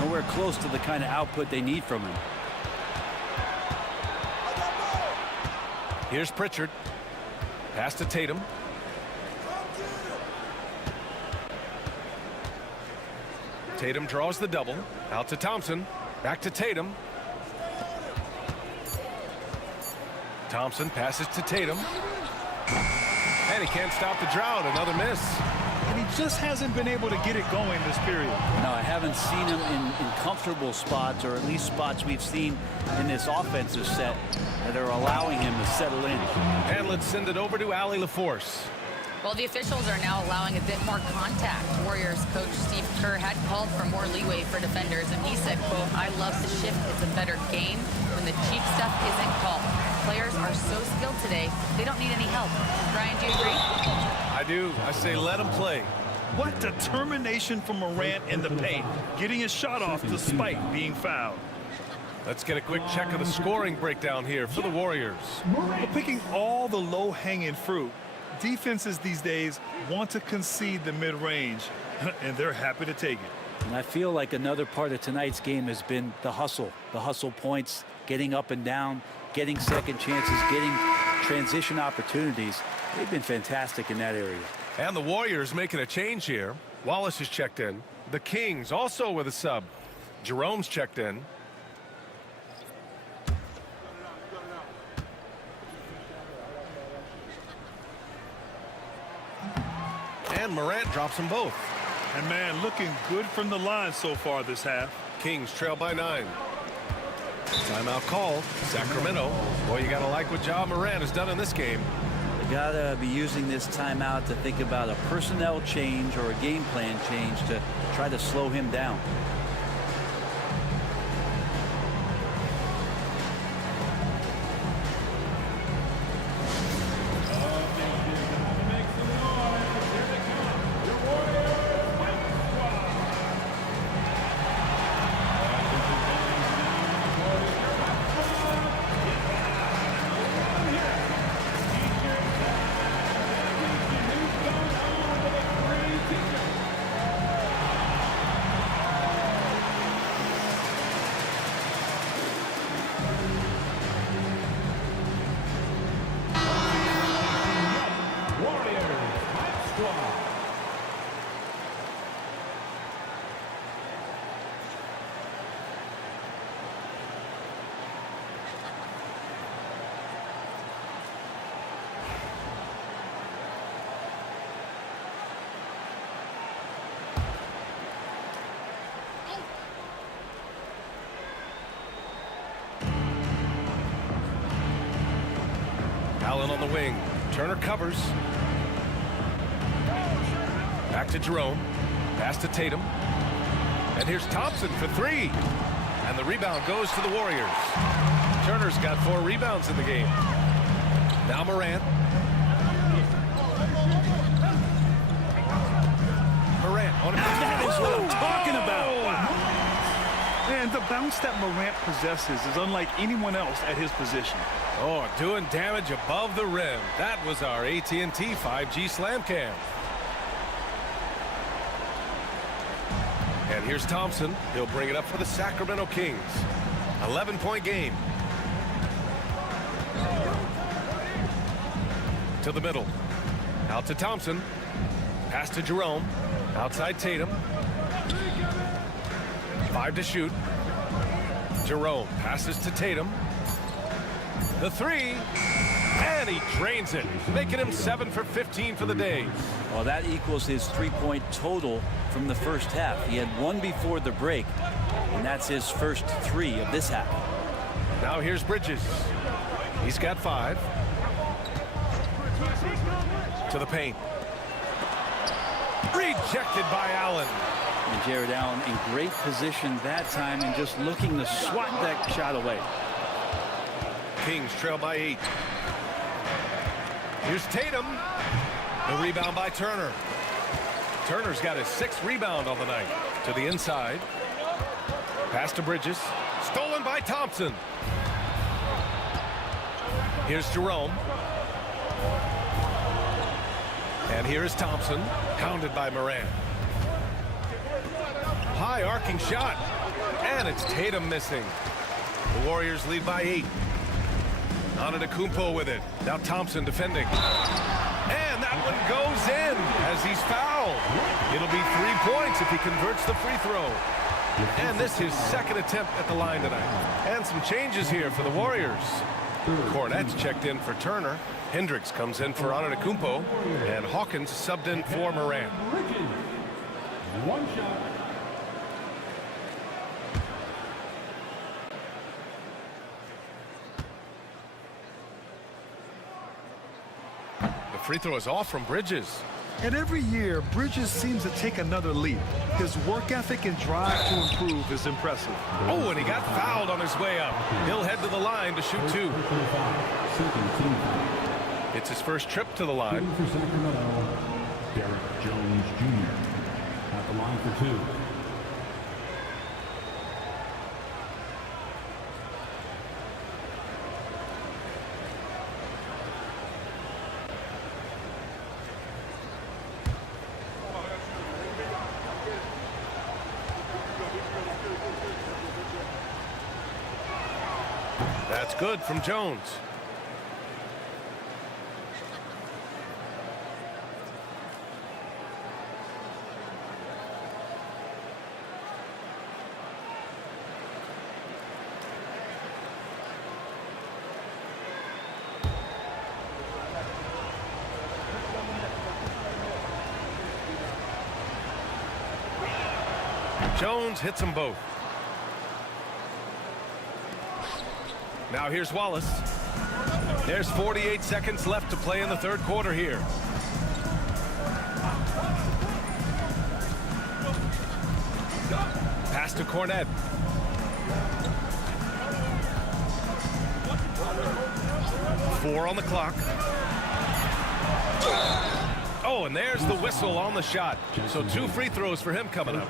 Nowhere close to the kind of output they need from him. Here's Pritchard. Pass to Tatum. Tatum draws the double. Out to Thompson. Back to Tatum. Thompson passes to Tatum. And he can't stop the drought. Another miss. And he just hasn't been able to get it going this period. No, I haven't seen him in comfortable spots, or at least spots we've seen in this offensive set that are allowing him to settle in. And let's send it over to Allie LaForce. Well, the officials are now allowing a bit more contact. Warriors coach Steve Kerr had called for more leeway for defenders, and he said, quote, "I love the shift. It's a better game when the cheap stuff isn't called. Players are so skilled today, they don't need any help." Brian, do you agree? I do. I say let him play. What determination from Morant in the paint, getting his shot off despite being fouled. Let's get a quick check of the scoring breakdown here for the Warriors. But picking all the low-hanging fruit, defenses these days want to concede the mid-range, and they're happy to take it. And I feel like another part of tonight's game has been the hustle points, getting up and down, getting second chances, getting transition opportunities. They've been fantastic in that area. And the Warriors making a change here. Wallace is checked in. The Kings also with a sub. Jerome's checked in. And Morant drops them both. And man, looking good from the line so far this half. Kings trail by 9. Timeout called. Sacramento. Boy, you gotta like what Ja Morant has done in this game. You gotta be using this timeout to think about a personnel change or a game plan change to try to slow him down. Allen on the wing. Turner covers. Back to Jerome. Pass to Tatum. And here's Thompson for three. And the rebound goes to the Warriors. Turner's got 4 rebounds in the game. Now Morant. Morant on it. That is what I'm talking about. Wow. And the bounce that Morant possesses is unlike anyone else at his position. Oh, doing damage above the rim. That was our AT&T 5G Slam Cam. And here's Thompson. He'll bring it up for the Sacramento Kings. 11-point game. To the middle. Out to Thompson. Pass to Jerome. Outside Tatum. 5 to shoot. Jerome passes to Tatum. The three. And he drains it, making him 7 for 15 for the day. Well, that equals his 3-point total from the first half. He had 1 before the break, and that's his first 3 of this half. Now here's Bridges. He's got 5. To the paint. Rejected by Allen. And Jared Allen in great position that time and just looking to swat that shot away. Kings trail by 8. Here's Tatum. The rebound by Turner. Turner's got his 6th rebound on the night. To the inside. Pass to Bridges. Stolen by Thompson. Here's Jerome. And here's Thompson. Pounded by Morant. High arcing shot. And it's Tatum missing. The Warriors lead by 8. Antetokounmpo with it. Now Thompson defending. And that one goes in as he's fouled. It'll be 3 points if he converts the free throw. And this is his 2nd attempt at the line tonight. And some changes here for the Warriors. Cornett's checked in for Turner. Hendricks comes in for Antetokounmpo. And Hawkins subbed in for Morant. 1 shot. Free throw is off from Bridges. And every year, Bridges seems to take another leap. His work ethic and drive to improve is impressive. Oh, and he got fouled on his way up. He'll head to the line to shoot 2. It's his first trip to the line. For Sacramento, Derek Jones Jr. at the line for 2. That's good from Jones. Jones hits them both. Now here's Wallace. There's 48 seconds left to play in the 3rd quarter here. Pass to Cornette. Four on the clock. Oh, and there's the whistle on the shot. So 2 free throws for him coming up.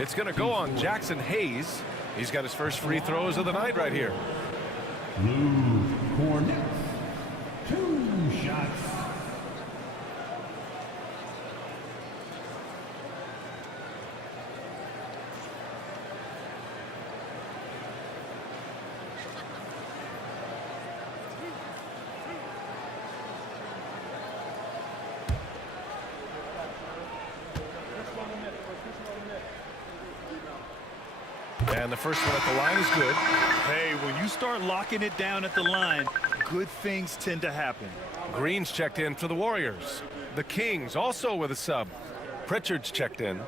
It's going to go on Jackson Hayes. He's got his first free throws of the night right here. Blue Cornette. 2 shots. And the first one at the line is good. Hey, when you start locking it down at the line, good things tend to happen. Green's checked in for the Warriors. The Kings also with a sub. Pritchard's checked in.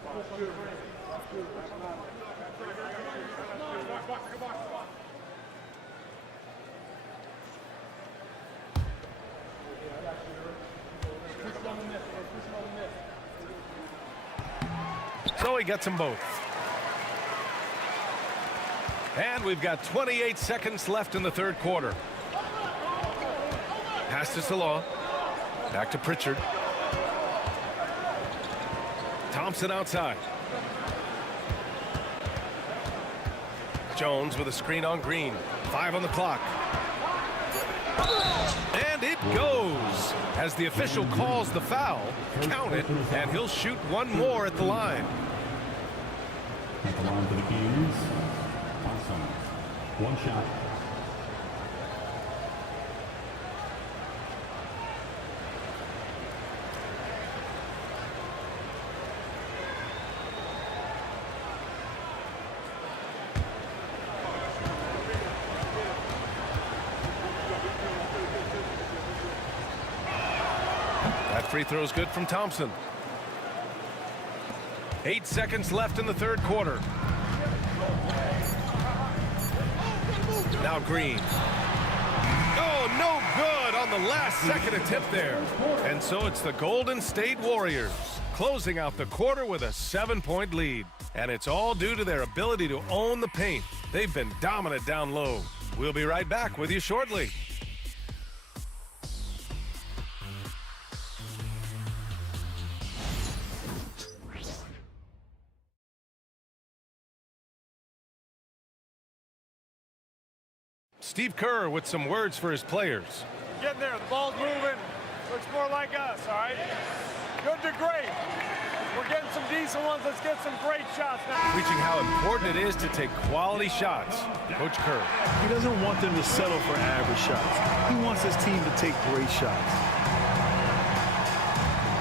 So he gets them both. And we've got 28 seconds left in the third quarter. Pass to Salon. Back to Pritchard. Thompson outside. Jones with a screen on Green. 5 on the clock. And it goes. As the official calls the foul, count it, and he'll shoot one more at the line. At the line for the Kings, PISTONS. One shot. That free throw is good from Thompson. 8 seconds left in the third quarter. Now Green. Oh, no good on the last second attempt there. And so it's the Golden State Warriors closing out the quarter with a 7-point lead. And it's all due to their ability to own the paint. They've been dominant down low. We'll be right back with you shortly. Steve Kerr with some words for his players. Getting there, the ball's moving. Looks more like us, all right? Good to great. We're getting some decent ones. Let's get some great shots now. Preaching how important it is to take quality shots. Coach Kerr. He doesn't want them to settle for average shots. He wants his team to take great shots.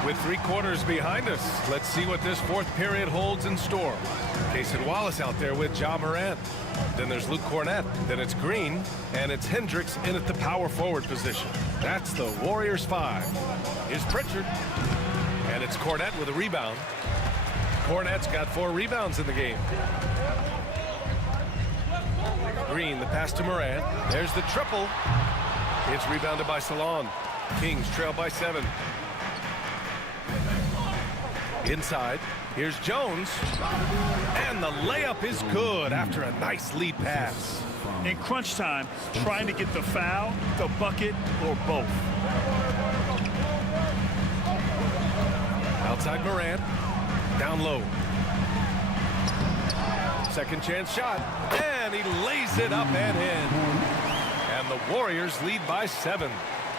With 3 quarters behind us, let's see what this fourth period holds in store. Cason Wallace out there with Ja Morant. Then there's Luke Cornett. Then it's Green. And it's Hendricks in at the power forward position. That's the Warriors 5. Here's Pritchard. And it's Cornett with a rebound. Cornett's got 4 rebounds in the game. Green, the pass to Morant. There's the triple. It's rebounded by Salon. Kings trail by 7. Inside, here's Jones, and the layup is good after a nice lead pass. In crunch time, trying to get the foul, the bucket, or both. Outside Morant, down low. Second chance shot, and he lays it up and in. And the Warriors lead by 7.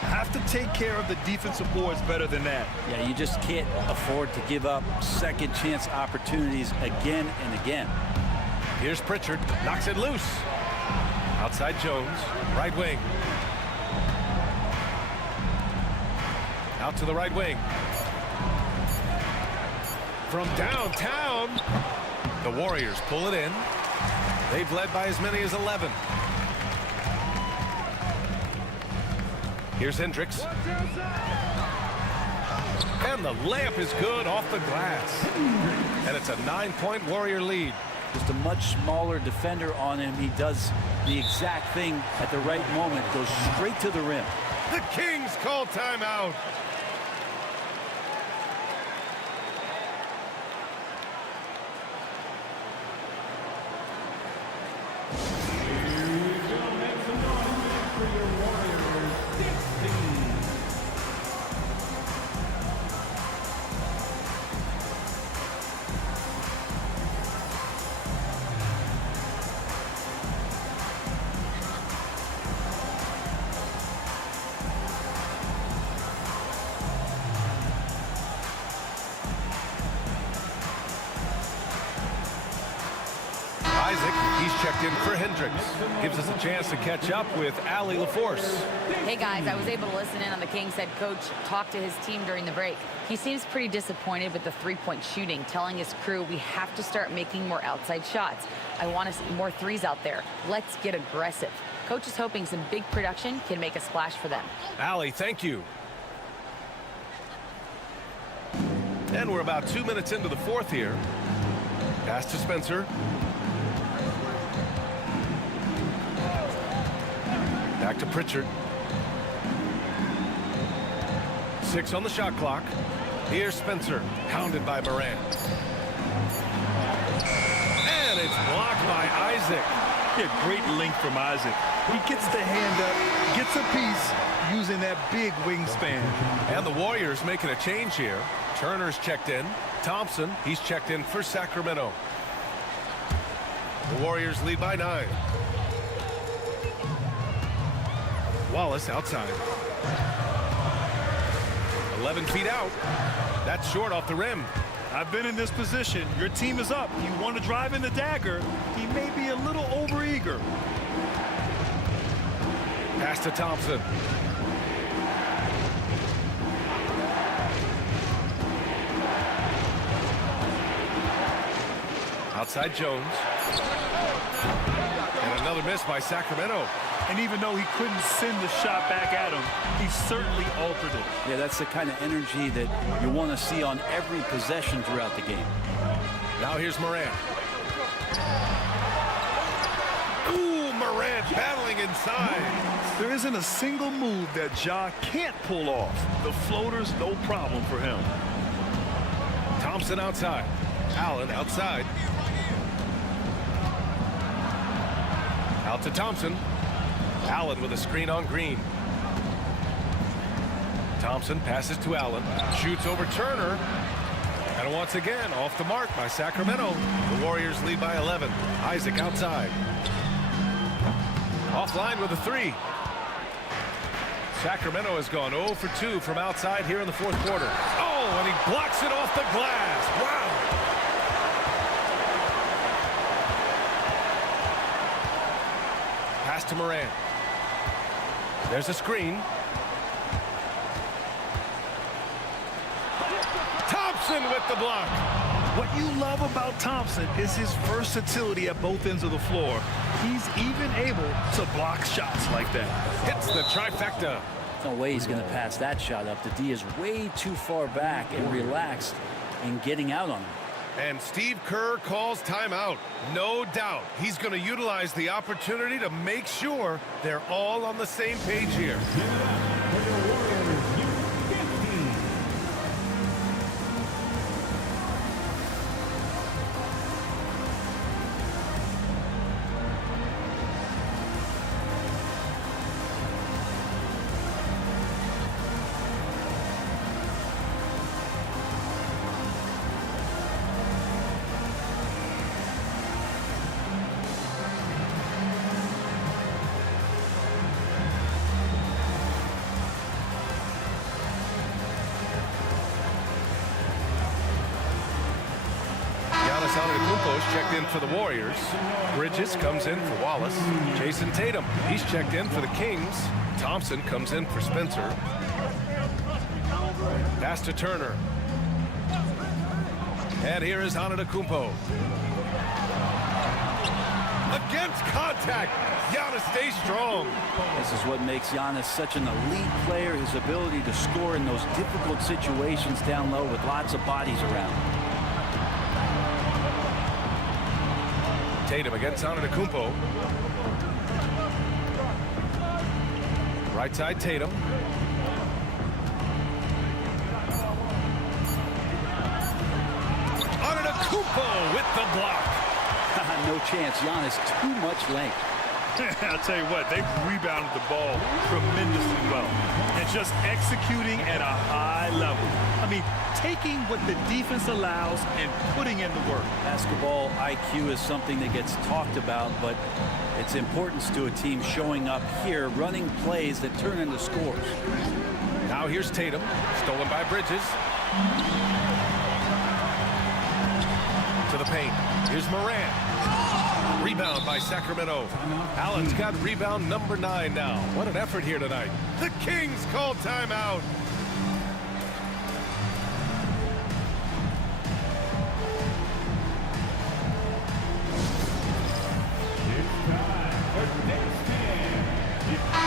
Have to take care of the defensive boards better than that. Yeah, you just can't afford to give up second chance opportunities again and again. Here's Pritchard, knocks it loose. Outside Jones, right wing. Out to the right wing. From downtown, the Warriors pull it in. They've led by as many as 11. Here's Hendricks. And the layup is good off the glass. And it's a 9-point Warrior lead. Just a much smaller defender on him. He does the exact thing at the right moment. Goes straight to the rim. The Kings call timeout. He's checked in for Hendricks. Gives us a chance to catch up with Allie LaForce. Hey guys, I was able to listen in on the Kings head coach talk to his team during the break. He seems pretty disappointed with the 3-point shooting, telling his crew we have to start making more outside shots. I want to see more threes out there. Let's get aggressive. Coach is hoping some big production can make a splash for them. Allie, thank you. And we're about 2 minutes into the fourth here. Pass to Spencer. Back to Pritchard. 6 on the shot clock. Here's Spencer, pounded by Morant. blocked by Isaac. Yeah, great length from Isaac. He gets the hand up, gets a piece using that big wingspan. And the Warriors making a change here. Turner's checked in. Thompson, he's checked in for Sacramento. The Warriors lead by 9. Wallace outside. 11 feet out. That's short off the rim. I've been in this position. Your team is up. You want to drive in the dagger. He may be a little overeager. Pass to Thompson. Outside Jones. And another miss by Sacramento. And even though he couldn't send the shot back at him, he certainly altered it. Yeah, that's the kind of energy that you want to see on every possession throughout the game. Now here's Morant. Ooh, Morant battling inside. There isn't a single move that Ja can't pull off. The floater's no problem for him. Thompson outside. Allen outside. Out to Thompson. Allen with a screen on Green. Thompson passes to Allen. Shoots over Turner. And once again, off the mark by Sacramento. The Warriors lead by 11. Isaac outside. Offline with a 3. Sacramento has gone 0 for 2 from outside here in the fourth quarter. Oh, and he blocks it off the glass. Wow. Pass to Morant. There's a screen. Thompson with the block. What you love about Thompson is his versatility at both ends of the floor. He's even able to block shots like that. Hits the trifecta. No way he's going to pass that shot up. The D is way too far back and relaxed in getting out on him. And Steve Kerr calls timeout. No doubt he's going to utilize the opportunity to make sure they're all on the same page here. Checked in for the Warriors. Bridges comes in for Wallace. Jason Tatum, he's checked in for the Kings. Thompson comes in for Spencer. Pass to Turner. And here is Antetokounmpo. Against contact. Giannis stays strong. This is what makes Giannis such an elite player, his ability to score in those difficult situations down low with lots of bodies around. Tatum against Antetokounmpo. Right side Tatum. Antetokounmpo with the block. No chance. Giannis, too much length. I'll tell you what, they've rebounded the ball tremendously well. And just executing at a high level. I mean, taking what the defense allows and putting in the work. Basketball IQ is something that gets talked about, but its importance to a team showing up here, running plays that turn into scores. Now here's Tatum, stolen by Bridges. To the paint. Here's Morant. Rebound by Sacramento. Allen's got rebound number 9 now. What an effort here tonight. The Kings call timeout.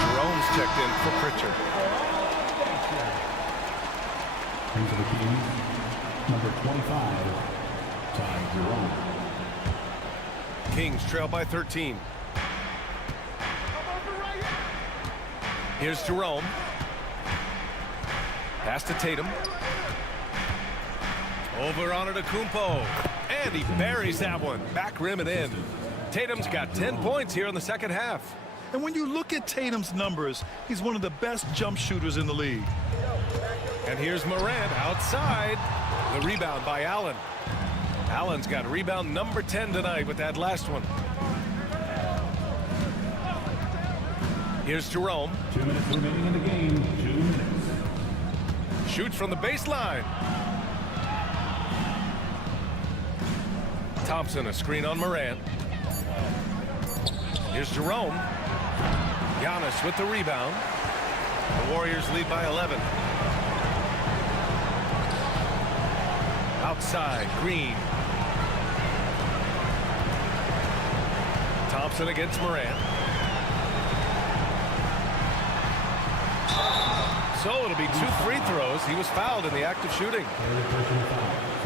Jerome's checked in for Pritchard. Into the Kings, number 25, Ty Jerome. Kings trail by 13. Here's Jerome. Pass to Tatum. Over on Antetokounmpo. And he buries that one. Back rim and in. Tatum's got 10 points here in the second half. And when you look at Tatum's numbers, he's one of the best jump shooters in the league. And here's Morant outside. The rebound by Allen. Allen's got rebound number 10 tonight with that last one. Here's Jerome. 2 minutes remaining in the game. 2 minutes. Shoots from the baseline. Thompson, a screen on Morant. Here's Jerome. Giannis with the rebound. The Warriors lead by 11. Outside, Green. Thompson against Morant. So it'll be 2 free throws. He was fouled in the act of shooting.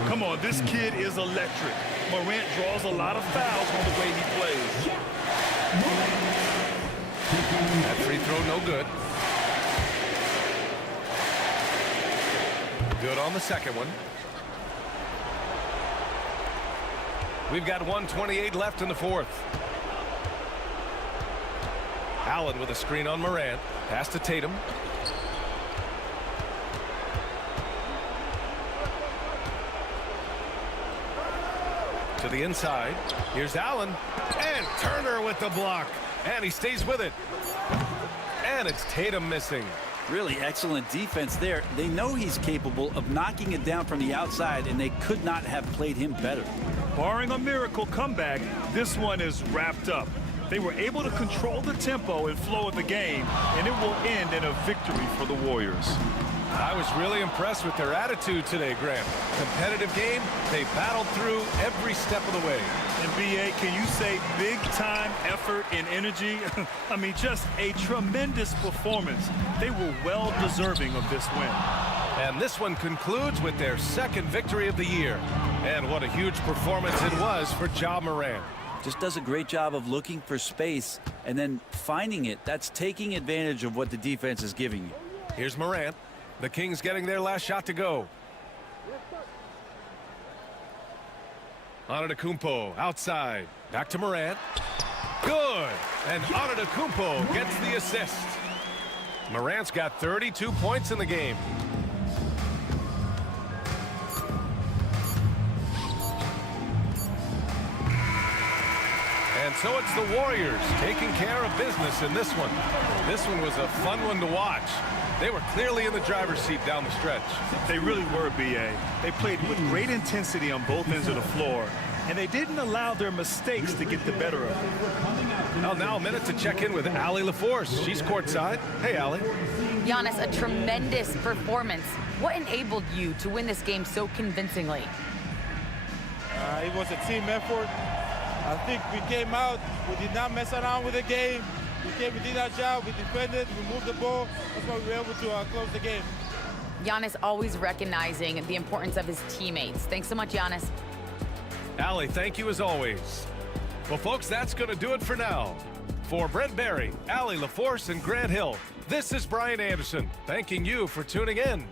Come on, this kid is electric. Morant draws a lot of fouls on the way he plays. That free throw no good. Good on the second one. We've got 1:28 left in the fourth. Allen with a screen on Morant. Pass to Tatum. To the inside. Here's Allen. And Turner with the block. And he stays with it. And it's Tatum missing. Really excellent defense there. They know he's capable of knocking it down from the outside, and they could not have played him better. Barring a miracle comeback, this one is wrapped up. They were able to control the tempo and flow of the game, and it will end in a victory for the Warriors. I was really impressed with their attitude today, Grant. Competitive game, they battled through every step of the way. And BA, can you say big time effort and energy? I mean, just a tremendous performance. They were well deserving of this win. And this one concludes with their second victory of the year. And what a huge performance it was for Ja Morant. Just does a great job of looking for space and then finding it. That's taking advantage of what the defense is giving you. Here's Morant. The Kings getting their last shot to go. Antetokounmpo outside. Back to Morant. Good. And Antetokounmpo gets the assist. Morant's got 32 points in the game. And so it's the Warriors taking care of business in this one. This one was a fun one to watch. They were clearly in the driver's seat down the stretch. They really were, BA. They played with great intensity on both ends of the floor, and they didn't allow their mistakes to get the better of them. Well, now a minute to check in with Allie LaForce. She's courtside. Hey, Allie. Giannis, a tremendous performance. What enabled you to win this game so convincingly? It was a team effort. I think we came out, we did not mess around with the game. We did our job, we defended, we moved the ball. That's why we were able to close the game. Giannis always recognizing the importance of his teammates. Thanks so much, Giannis. Allie, thank you as always. Well, folks, that's going to do it for now. For Brent Barry, Allie LaForce, and Grant Hill, this is Brian Anderson, thanking you for tuning in.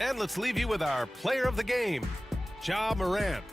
And let's leave you with our player of the game, Ja Morant.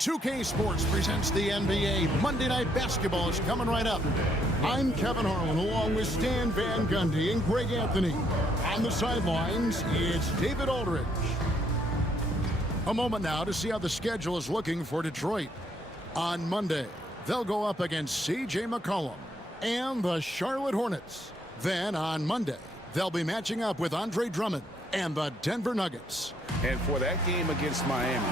.2K Sports presents the NBA. Monday Night Basketball is coming right up. I'm Kevin Harlan along with Stan Van Gundy and Greg Anthony. On the sidelines, it's David Aldridge. A moment now to see how the schedule is looking for Detroit. On Monday, they'll go up against C.J. McCollum and the Charlotte Hornets. Then on Monday, they'll be matching up with Andre Drummond and the Denver Nuggets. And for that game against Miami,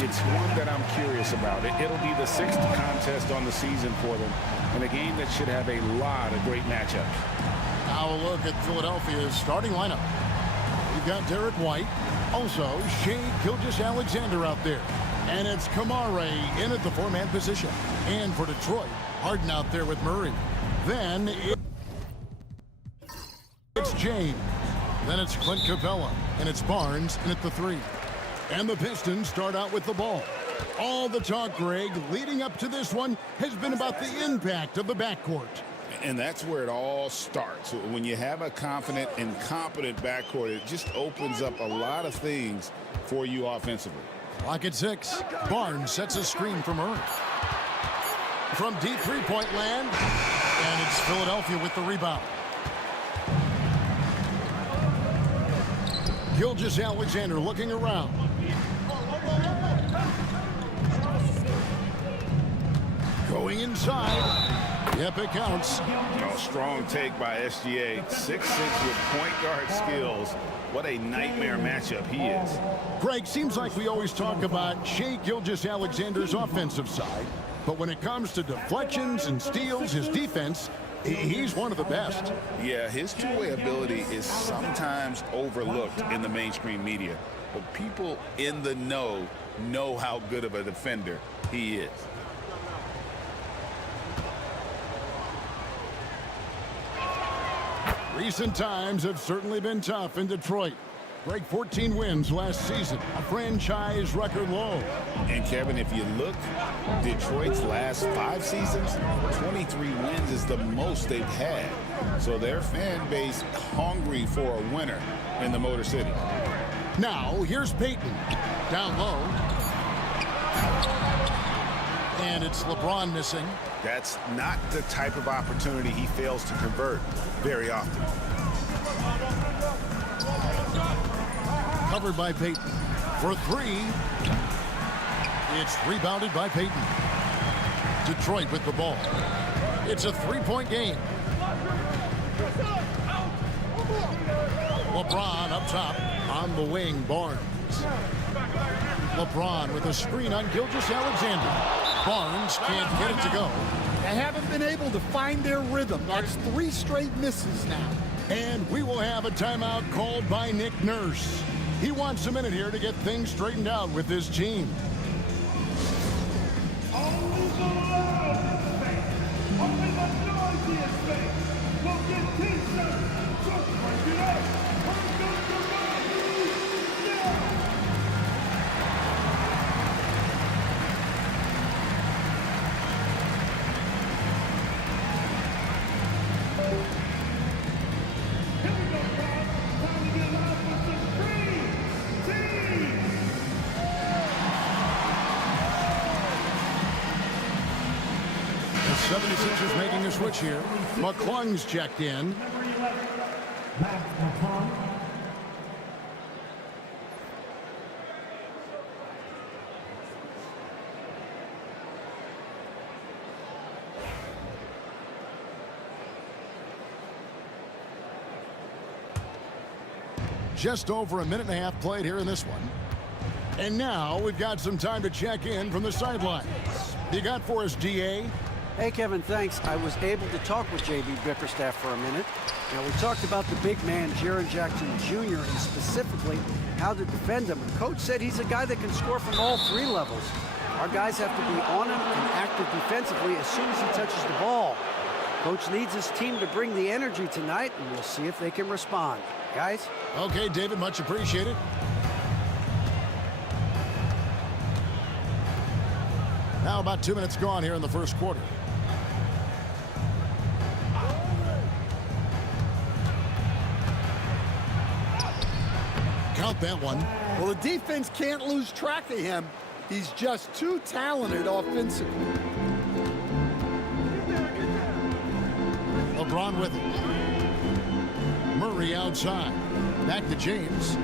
it's one that I'm curious about. It'll be the 6th contest on the season for them, and a game that should have a lot of great matchups. Now a look at Philadelphia's starting lineup. We've got Derek White, also Shai Gilgeous-Alexander out there. And it's Kamare in at the 4-man position. And for Detroit, Harden out there with Murray. Then it's James. Then it's Clint Capella, and it's Barnes in at the 3. And the Pistons start out with the ball. All the talk, Greg, leading up to this one has been about the impact of the backcourt. And that's where it all starts. When you have a confident and competent backcourt, it just opens up a lot of things for you offensively. Clock at 6. Barnes sets a screen for Murray. From deep three-point land, and it's Philadelphia with the rebound. Gilgeous-Alexander looking around. Going inside. Yep, it counts. Oh, strong take by SGA. 6'6" with point guard skills. What a nightmare matchup he is. Greg, seems like we always talk about Shai Gilgeous-Alexander's offensive side, but when it comes to deflections and steals, his defense, he's one of the best. Yeah, his two-way ability is sometimes overlooked in the mainstream media, but people in the know how good of a defender he is. Recent times have certainly been tough in Detroit. Greg, 14 wins last season, a franchise record low. And Kevin, if you look, Detroit's last 5 seasons, 23 wins is the most they've had. So their fan base hungry for a winner in the Motor City. Now, here's Peyton. Down low. And it's LeBron missing. That's not the type of opportunity he fails to convert very often. Covered by Peyton for 3. It's rebounded by Peyton. Detroit with the ball. It's a 3-point game. LeBron up top on the wing, Barnes. LeBron with a screen on Gilgeous-Alexander. Barnes can't get it to go. They haven't been able to find their rhythm. That's 3 straight misses now. And we will have a timeout called by Nick Nurse. He wants a minute here to get things straightened out with his team. Only the loudest fans, only the noisiest fans will get T-shirts. So crank it up. Crank up the volume now. Here we go, guys. Time to get loud for some green team. The 76ers making a switch here. McClung's checked in. Number 11, Matt McClung. Just over a minute and a half played here in this one. And now we've got some time to check in from the sidelines. You got for us, DA? Hey, Kevin, thanks. I was able to talk with J.B. Bickerstaff for a minute. We talked about the big man, Jaren Jackson Jr., and specifically how to defend him. And Coach said he's a guy that can score from all 3 levels. Our guys have to be on him and active defensively as soon as he touches the ball. Coach needs his team to bring the energy tonight, and we'll see if they can respond. Guys? Okay, David, much appreciated. Now about 2 minutes gone here in the first quarter. Count that one. Well, the defense can't lose track of him. He's just too talented offensively. LeBron with it. Murray outside. Back to James.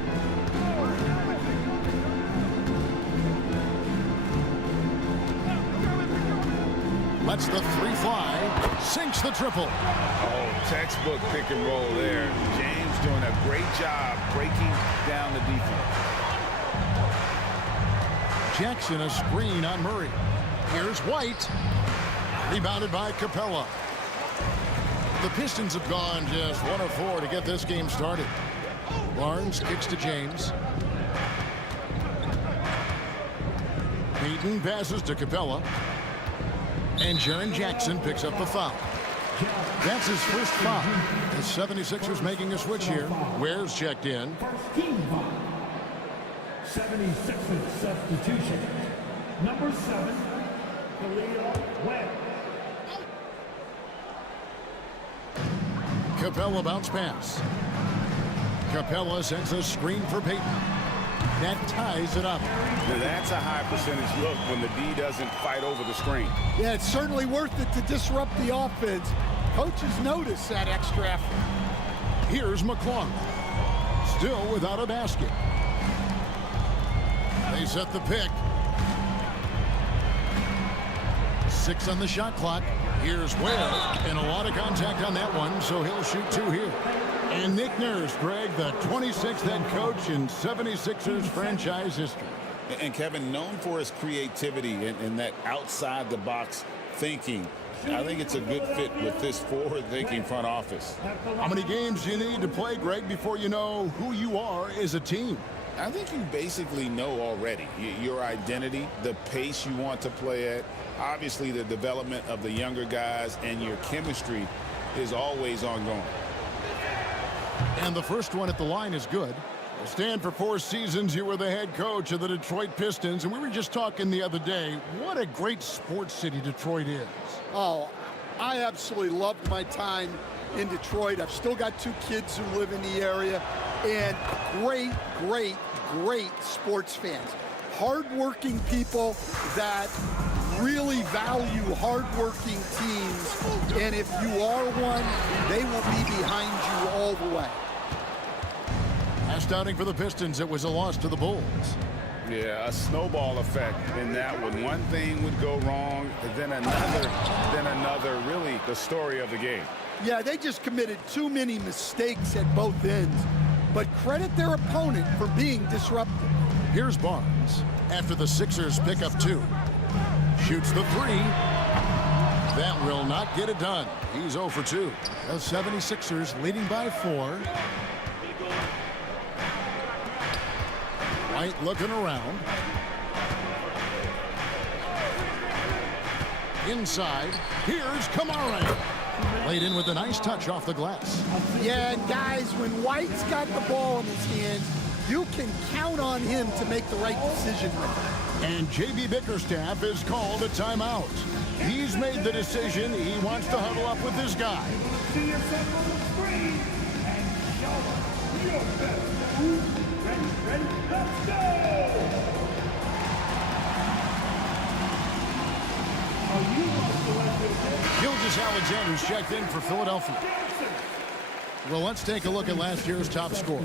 Lets the 3 fly. Sinks the triple. Oh, textbook pick and roll there. James doing a great job breaking down the defense. Jackson a screen on Murray. Here's White. Rebounded by Capella. The Pistons have gone just 1 of 4 to get this game started. Barnes kicks to James. Peyton passes to Capella. And Jaren Jackson picks up the foul. That's his first foul. The 76ers making a switch here. Ware's checked in. First team foul. 76ers substitution. Number 7, Khalil Webb. Capella bounce pass. Capella sends a screen for Peyton. That ties it up. Now that's a high percentage look when the D doesn't fight over the screen. Yeah, it's certainly worth it to disrupt the offense. Coaches notice that extra effort. Here's McClung. Still without a basket. They set the pick. 6 on the shot clock. Here's Ware. And a lot of contact on that one, so he'll shoot 2 here. And Nick Nurse, Greg, the 26th head coach in 76ers franchise history. And Kevin, known for his creativity and that outside-the-box thinking, I think it's a good fit with this forward-thinking front office. How many games do you need to play, Greg, before you know who you are as a team? I think you basically know already your identity, the pace you want to play at, obviously the development of the younger guys, and your chemistry is always ongoing. And the first one at the line is good. Stan, for 4 seasons, you were the head coach of the Detroit Pistons, and we were just talking the other day, what a great sports city Detroit is. Oh, I absolutely loved my time in Detroit. I've still got 2 kids who live in the area, and great, great, great sports fans. Hardworking people that really value hardworking teams, and if you are one, they will be behind you all the way. Last outing for the Pistons, it was a loss to the Bulls. Yeah, a snowball effect in that one. One thing would go wrong, then another, really the story of the game. Yeah, they just committed too many mistakes at both ends, but credit their opponent for being disruptive. Here's Barnes after the Sixers pick up 2. Shoots the 3. That will not get it done. He's 0 for 2. The 76ers leading by 4. White looking around. Inside, here's Kamara. Laid in with a nice touch off the glass. Yeah, and guys, when White's got the ball in his hands, you can count on him to make the right decision with it. And J.B. Bickerstaff has called a timeout. He's made the decision. He wants to huddle up with this guy. See yourself on the screen and show us your best move. Ready, let's go! Gilgeous-Alexander's checked in for Philadelphia. Well, let's take a look at last year's top scorer.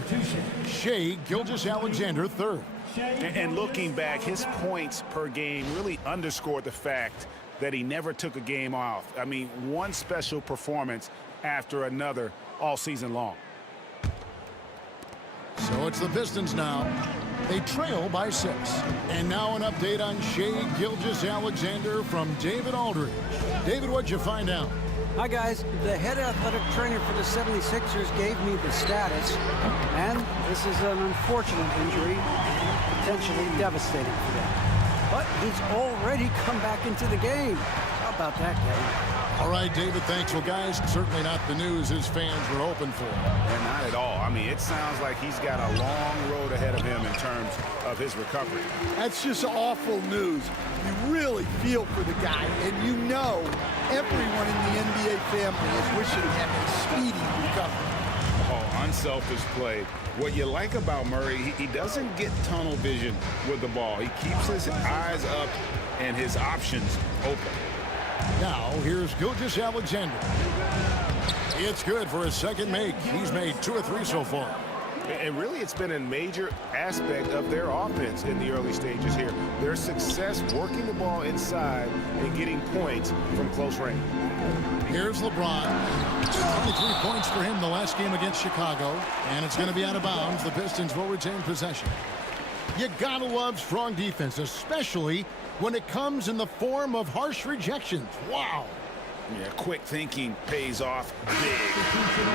Shea Gilgeous-Alexander, 3rd. And looking back, his points per game really underscored the fact that he never took a game off. I mean, one special performance after another all season long. So it's the Pistons now. They trail by 6. And now an update on Shea Gilgeous-Alexander from David Aldridge. David, what'd you find out? Hi, guys. The head athletic trainer for the 76ers gave me the status, and this is an unfortunate injury, potentially devastating for them. But he's already come back into the game. How about that, Kevin? All right, David, thanks. Well, guys, certainly not the news his fans were hoping for. And not at all. I mean, it sounds like he's got a long road ahead of him in terms of his recovery. That's just awful news. You really feel for the guy, and you know everyone in the NBA family is wishing him a speedy recovery. Oh, unselfish play. What you like about Murray, he doesn't get tunnel vision with the ball. He keeps his eyes up and his options open. Now, here's Gilgeous-Alexander. It's good for his second make. He's made 2 or 3 so far. And really, it's been a major aspect of their offense in the early stages here. Their success working the ball inside and getting points from close range. Here's LeBron. Only 3 points for him the last game against Chicago. And it's going to be out of bounds. The Pistons will retain possession. You gotta love strong defense, especially when it comes in the form of harsh rejections. Wow. Yeah, quick thinking pays off big.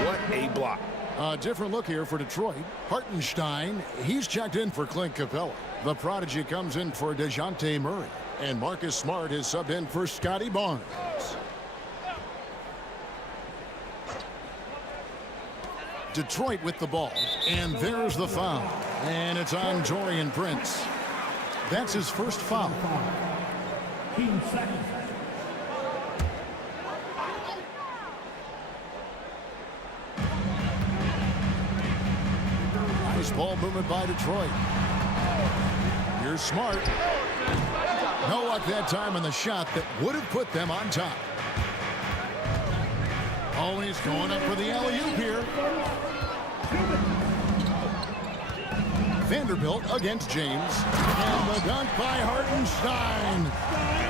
What a block. A different look here for Detroit. Hartenstein, he's checked in for Clint Capella. The prodigy comes in for DeJounte Murray. And Marcus Smart is subbed in for Scotty Barnes. Detroit with the ball. And there's the foul. And it's on Taurean Prince. That's his first foul. Nice ball movement by Detroit. Here's Smart. No luck that time on the shot that would have put them on top. Oh, he's going up for the alley-oop here. Vanderbilt against James. And the dunk by Hartenstein.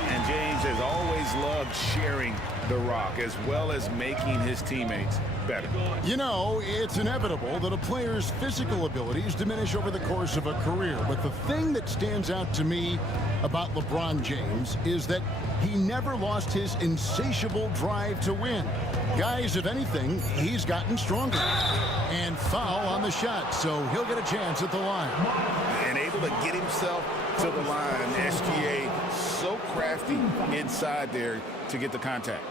And James has always loved sharing the rock as well as making his teammates better. You know, it's inevitable that a player's physical abilities diminish over the course of a career. But the thing that stands out to me about LeBron James is that he never lost his insatiable drive to win. Guys, if anything, he's gotten stronger. And foul on the shot, so he'll get a chance at the line. And able to get himself to the line. SGA so crafty inside there to get the contact.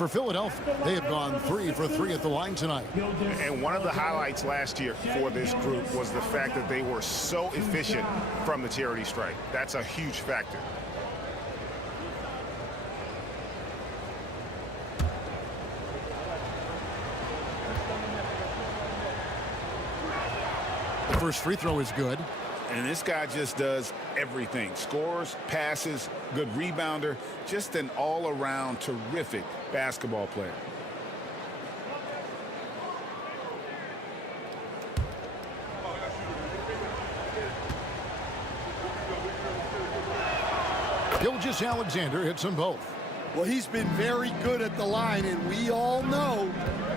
For Philadelphia, they have gone 3 for 3 at the line tonight. And one of the highlights last year for this group was the fact that they were so efficient from the charity stripe. That's a huge factor. The first free throw is good. And this guy just does everything. Scores, passes, good rebounder, just an all-around terrific basketball player. Gilgeous-Alexander hits them both. Well, he's been very good at the line, and we all know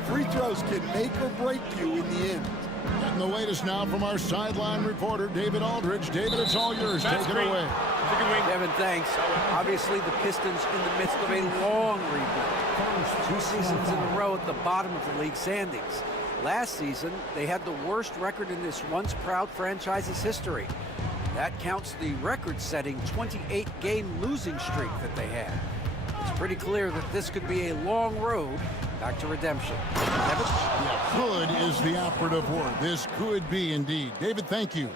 free throws can make or break you in the end. Getting the latest now from our sideline reporter, David Aldridge. David, it's all yours. Take it away. Kevin, thanks. Obviously, the Pistons in the midst of a long rebuild. 2 seasons in a row at the bottom of the league standings. Last season, they had the worst record in this once proud franchise's history. That counts the record-setting 28-game losing streak that they had. It's pretty clear that this could be a long road back to redemption. Kevin? Yeah, could is the operative word. This could be indeed. David, thank you.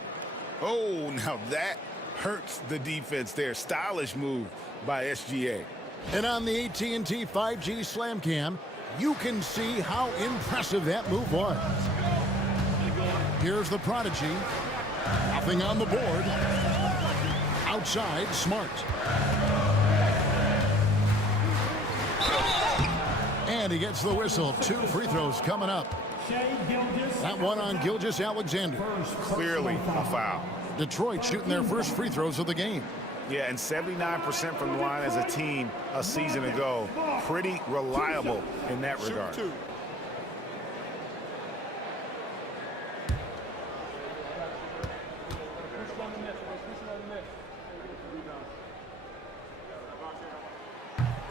Oh, now that hurts the defense there. Stylish move by SGA. And on the AT&T 5G Slam Cam, you can see how impressive that move was. Here's the prodigy. Nothing on the board. Outside, Smart. And he gets the whistle. 2 free throws coming up. That one on Gilgeous-Alexander. Clearly a foul. Detroit shooting their first free throws of the game. Yeah, and 79% from the line as a team a season ago. Pretty reliable in that regard.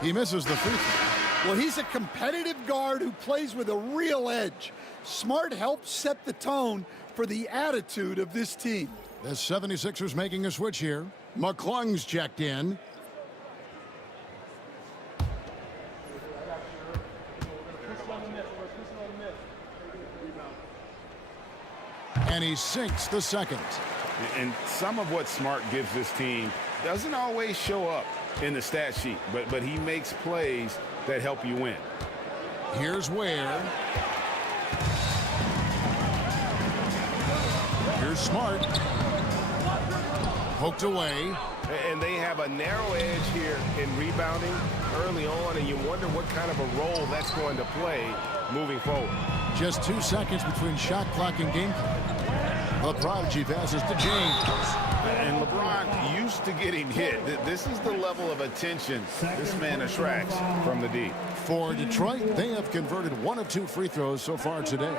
He misses the free throw. Well, he's a competitive guard who plays with a real edge. Smart helps set the tone for the attitude of this team. The 76ers making a switch here. McClung's checked in. And he sinks the second. And some of what Smart gives this team doesn't always show up in the stat sheet, but he makes plays that help you win. Here's Ware. Here's Smart. Poked away. And they have a narrow edge here in rebounding early on, and you wonder what kind of a role that's going to play moving forward. Just 2 seconds between shot clock and game clock. The prodigy passes to James. And LeBron used to getting hit. This is the level of attention this man attracts from the deep. For Detroit, they have converted 1 of 2 free throws so far today.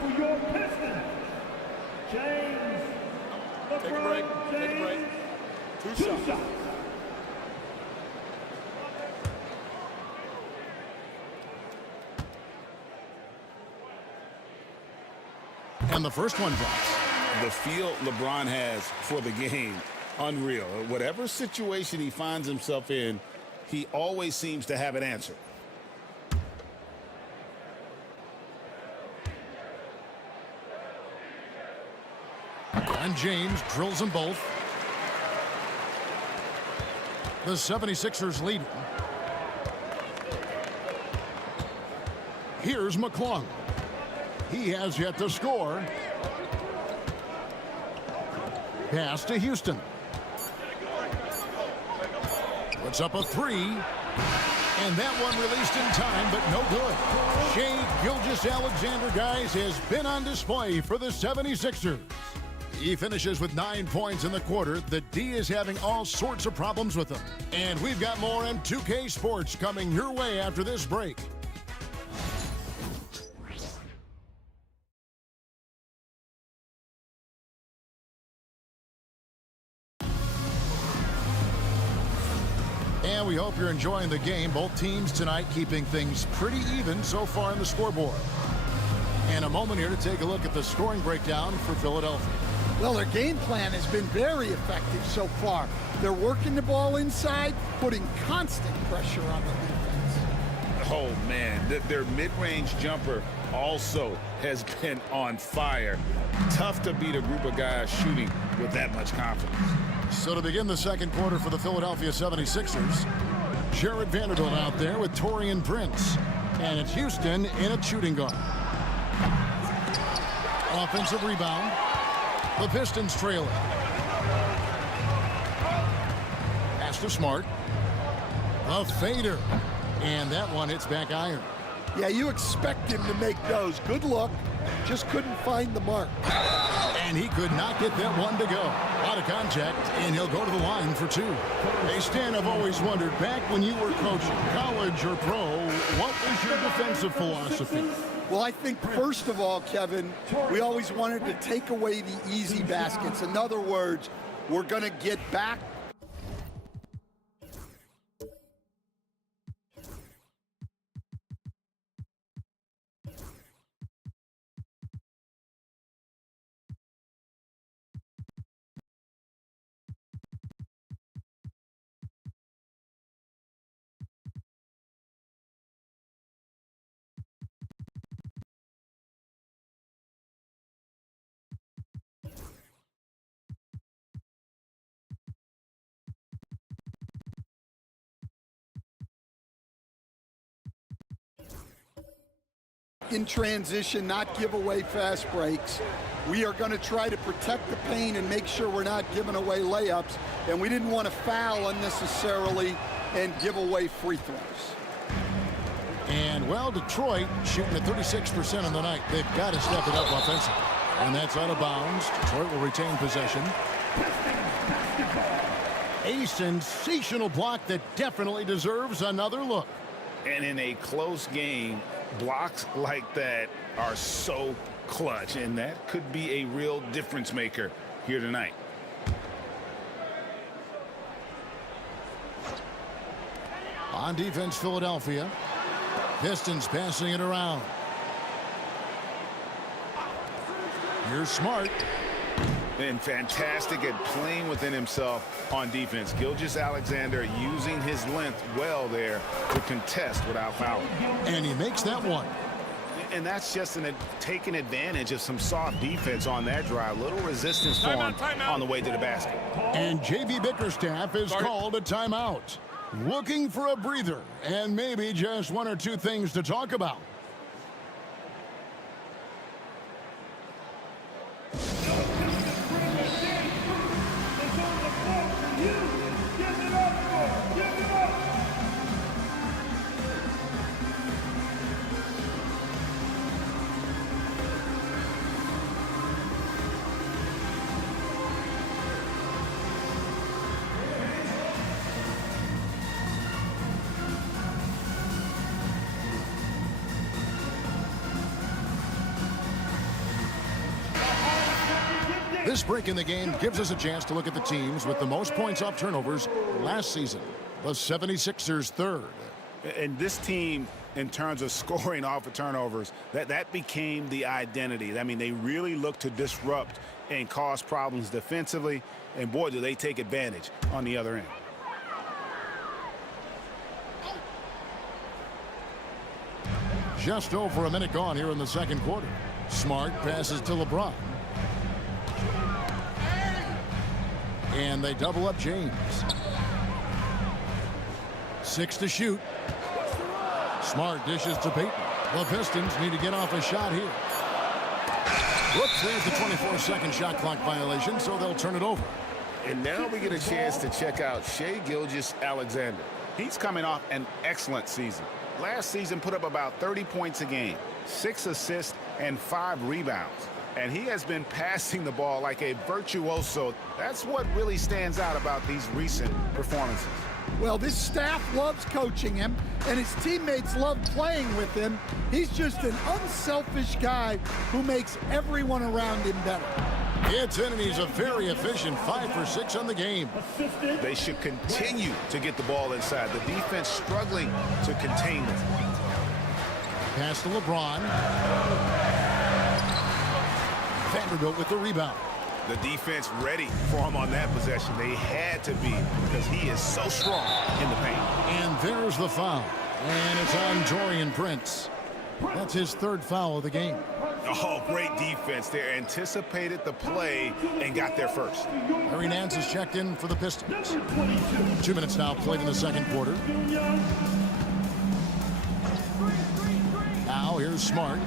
For your Pistons, James. Take a break. Take a break. 2 shots. And the first one drops. The feel LeBron has for the game, unreal. Whatever situation he finds himself in, he always seems to have an answer. And James drills them both. The 76ers lead. Here's McClung. He has yet to score. Pass to Houston. Puts up a 3. And that one released in time, but no good. Shai Gilgeous-Alexander, guys, has been on display for the 76ers. He finishes with 9 points in the quarter. The D is having all sorts of problems with him. And we've got more on 2K Sports coming your way after this break. And we hope you're enjoying the game. Both teams tonight keeping things pretty even so far in the scoreboard. And a moment here to take a look at the scoring breakdown for Philadelphia. Well, their game plan has been very effective so far. They're working the ball inside, putting constant pressure on the defense. Oh, man, their mid-range jumper also has been on fire. Tough to beat a group of guys shooting with that much confidence. So to begin the second quarter for the Philadelphia 76ers, Jared Vanderbilt out there with Taurean Prince. And it's Houston in a shooting guard. Offensive rebound. The Pistons trail it. Pass to Smart. A fader. And that one hits back iron. Yeah, you expect him to make those. Good luck. Just couldn't find the mark. And he could not get that one to go. Out of contact, and he'll go to the line for two. Hey, Stan, I've always wondered, back when you were coaching, college or pro, what was your defensive philosophy? Well, I think, first of all, Kevin, we always wanted to take away the easy baskets. In other words, we're going to get back. In transition, not give away fast breaks. We are going to try to protect the paint and make sure we're not giving away layups. And we didn't want to foul unnecessarily and give away free throws. And, well, Detroit shooting at 36% on the night. They've got to step it up offensively. And that's out of bounds. Detroit will retain possession. A sensational block that definitely deserves another look. And in a close game, blocks like that are so clutch, and that could be a real difference maker here tonight. On defense, Philadelphia. Pistons passing it around. Here's Smart. And fantastic at playing within himself on defense. Gilgeous-Alexander using his length well there to contest without fouling. And he makes that one. And that's just taking advantage of some soft defense on that drive. Little resistance for him on the way to the basket. And J.B. Bickerstaff is called a timeout. Looking for a breather and maybe just one or two things to talk about. This break in the game gives us a chance to look at the teams with the most points off turnovers last season. The 76ers third. And this team, in terms of scoring off of turnovers, that became the identity. I mean, they really look to disrupt and cause problems defensively. And boy, do they take advantage on the other end. Just over a minute gone here in the second quarter. Smart passes to LeBron. And they double up James. 6 to shoot. Smart dishes to Payton. The Pistons need to get off a shot here. Whoops, there's the 24-second shot clock violation, so they'll turn it over. And now we get a chance to check out Shai Gilgeous-Alexander. He's coming off an excellent season. Last season put up about 30 points a game, 6 assists, and 5 rebounds. And he has been passing the ball like a virtuoso. That's what really stands out about these recent performances. Well, this staff loves coaching him, and his teammates love playing with him. He's just an unselfish guy who makes everyone around him better. It's in, and he's a very efficient 5 for 6 on the game. They should continue to get the ball inside. The defense struggling to contain them. Pass to LeBron. Vanderbilt with the rebound. The defense ready for him on that possession. They had to be, because he is so strong in the paint. And there's the foul. And it's on Taurean Prince. That's his third foul of the game. Oh, great defense there. Anticipated the play and got there first. Larry Nance has checked in for the Pistons. 2 minutes now played in the second quarter. Now here's Smart.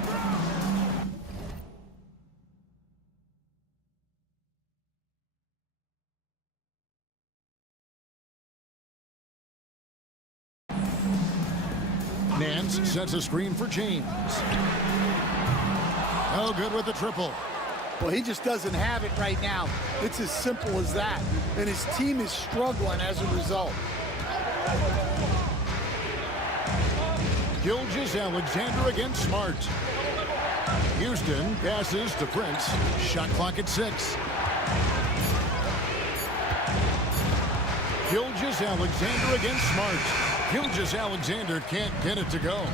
Nance sets a screen for James. No good with the triple. Well, he just doesn't have it right now. It's as simple as that. And his team is struggling as a result. Gilgeous-Alexander against Smart. Houston passes to Prince. Shot clock at 6. Gilgeous-Alexander against Smart. Gilgeous-Alexander can't get it to go.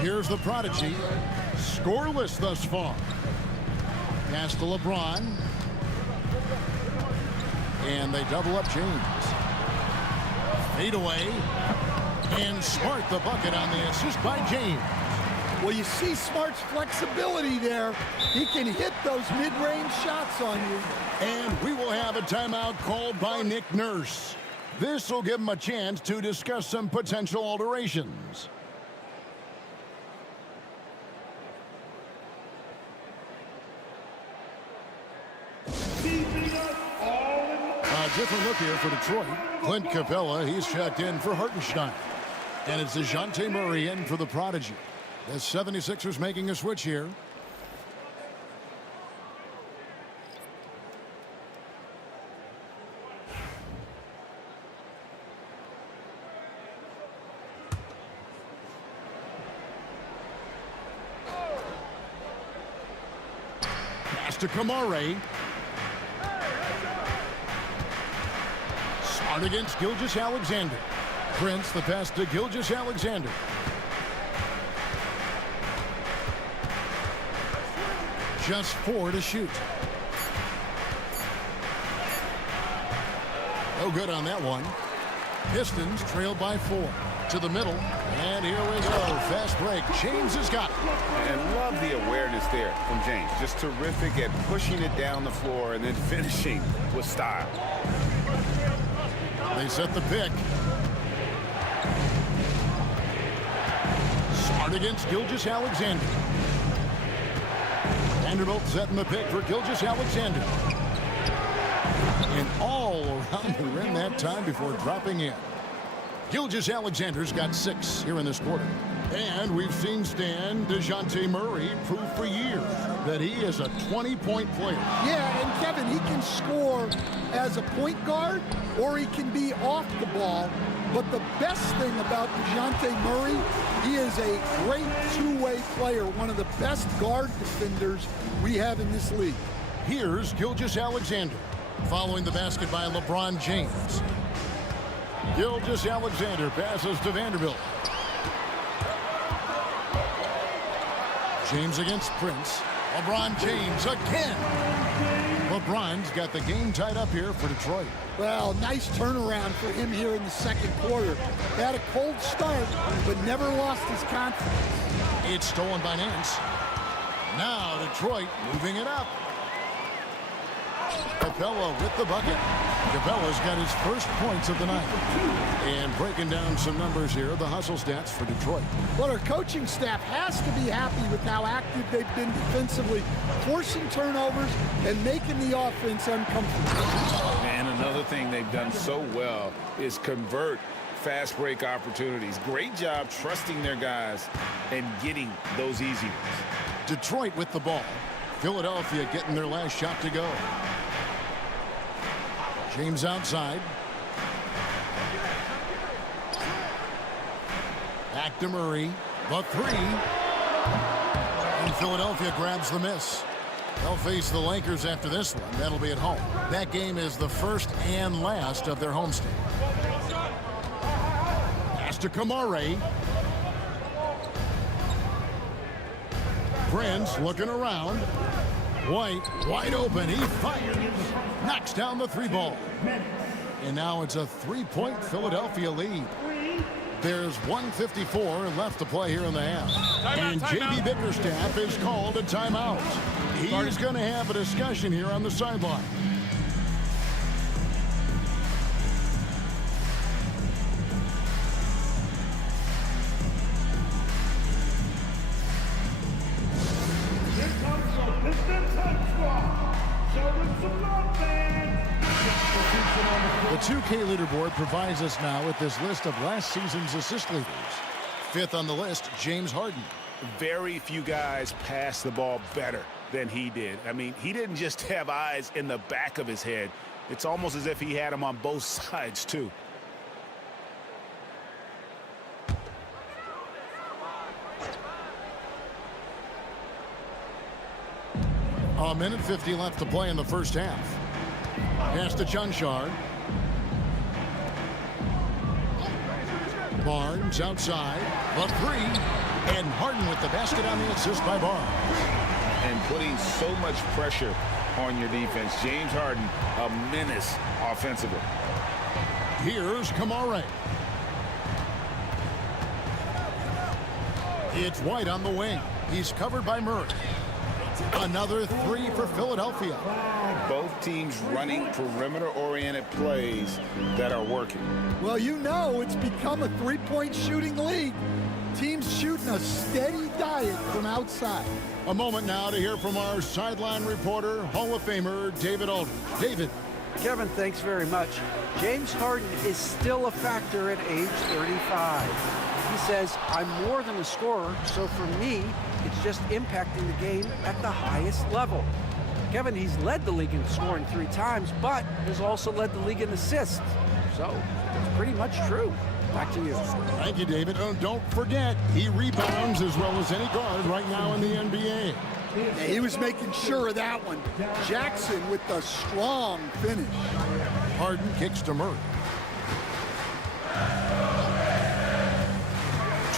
Here's the prodigy. Scoreless thus far. Pass to LeBron. And they double up James. Fade away. And Smart the bucket on the assist by James. Well, you see Smart's flexibility there. He can hit those mid-range shots on you. And we will have a timeout called by Nick Nurse. This will give him a chance to discuss some potential alterations. A different look here for Detroit. Clint Capella, he's checked in for Hartenstein. And it's DeJounte Murray in for the prodigy. The 76ers making a switch here. Pass to Kamare. Smart against Gilgeous-Alexander. Prince, the pass to Gilgeous-Alexander. Just 4 to shoot. No good on that one. Pistons trail by 4. To the middle. And here we go. Fast break. James has got it. And love the awareness there from James. Just terrific at pushing it down the floor and then finishing with style. They set the pick. Smart against Gilgeous-Alexander. Vanderbilt setting the pick for Gilgeous-Alexander. And all around the rim that time before dropping in. Gilgeous-Alexander's got 6 here in this quarter. And we've seen DeJounte Murray prove for years that he is a 20-point player. Yeah, and Kevin, he can score as a point guard or he can be off the ball. But the best thing about DeJounte Murray, he is a great two-way player, one of the best guard defenders we have in this league. Here's Gilgeous-Alexander following the basket by LeBron James. Gilgeous-Alexander passes to Vanderbilt. James against Prince. LeBron James again. LeBron's got the game tied up here for Detroit. Well, nice turnaround for him here in the second quarter. Had a cold start, but never lost his confidence. It's stolen by Nance. Now Detroit moving it up. Capella with the bucket. Capella's got his first points of the night. And breaking down some numbers here, the hustle stats for Detroit. Well, our coaching staff has to be happy with how active they've been defensively, forcing turnovers and making the offense uncomfortable. And another thing they've done so well is convert fast break opportunities. Great job trusting their guys and getting those easy ones. Detroit with the ball. Philadelphia getting their last shot to go. James outside. Back to Murray. The 3. And Philadelphia grabs the miss. They'll face the Lakers after this one. That'll be at home. That game is the first and last of their homestand. Pass to Kamare. Prince looking around. White wide open. He fires. Knocks down the 3 ball. And now it's a 3-point Philadelphia lead. There's 1:54 left to play here in the half. And J.B. Bickerstaff is called a timeout. He's going to have a discussion here on the sideline. Here comes the Pistons Hype Squad. Showing some love, man. The 2K leaderboard provides us now with this list of last season's assist leaders. Fifth on the list, James Harden. Very few guys pass the ball better than he did. I mean, he didn't just have eyes in the back of his head. It's almost as if he had them on both sides, too. A minute 50 left to play in the first half. Pass to Chunshard. Barnes outside. The three. And Harden with the basket on the assist by Barnes. And putting so much pressure on your defense. James Harden, a menace offensively. Here's Kamare. It's White on the wing. He's covered by Murray. Another three for Philadelphia. Both teams running perimeter-oriented plays that are working. Well, you know it's become a three-point shooting league. Teams shooting a steady diet from outside. A moment now to hear from our sideline reporter, Hall of Famer David Aldridge. David. Kevin, thanks very much. James Harden is still a factor at age 35. He says, I'm more than a scorer, so for me, it's just impacting the game at the highest level. Kevin, he's led the league in scoring 3 times, but has also led the league in assists. So, it's pretty much true. Back to you. Thank you, David. Oh, don't forget, he rebounds as well as any guard right now in the NBA. Yeah, he was making sure of that one. Jackson with the strong finish. Harden kicks to Murray.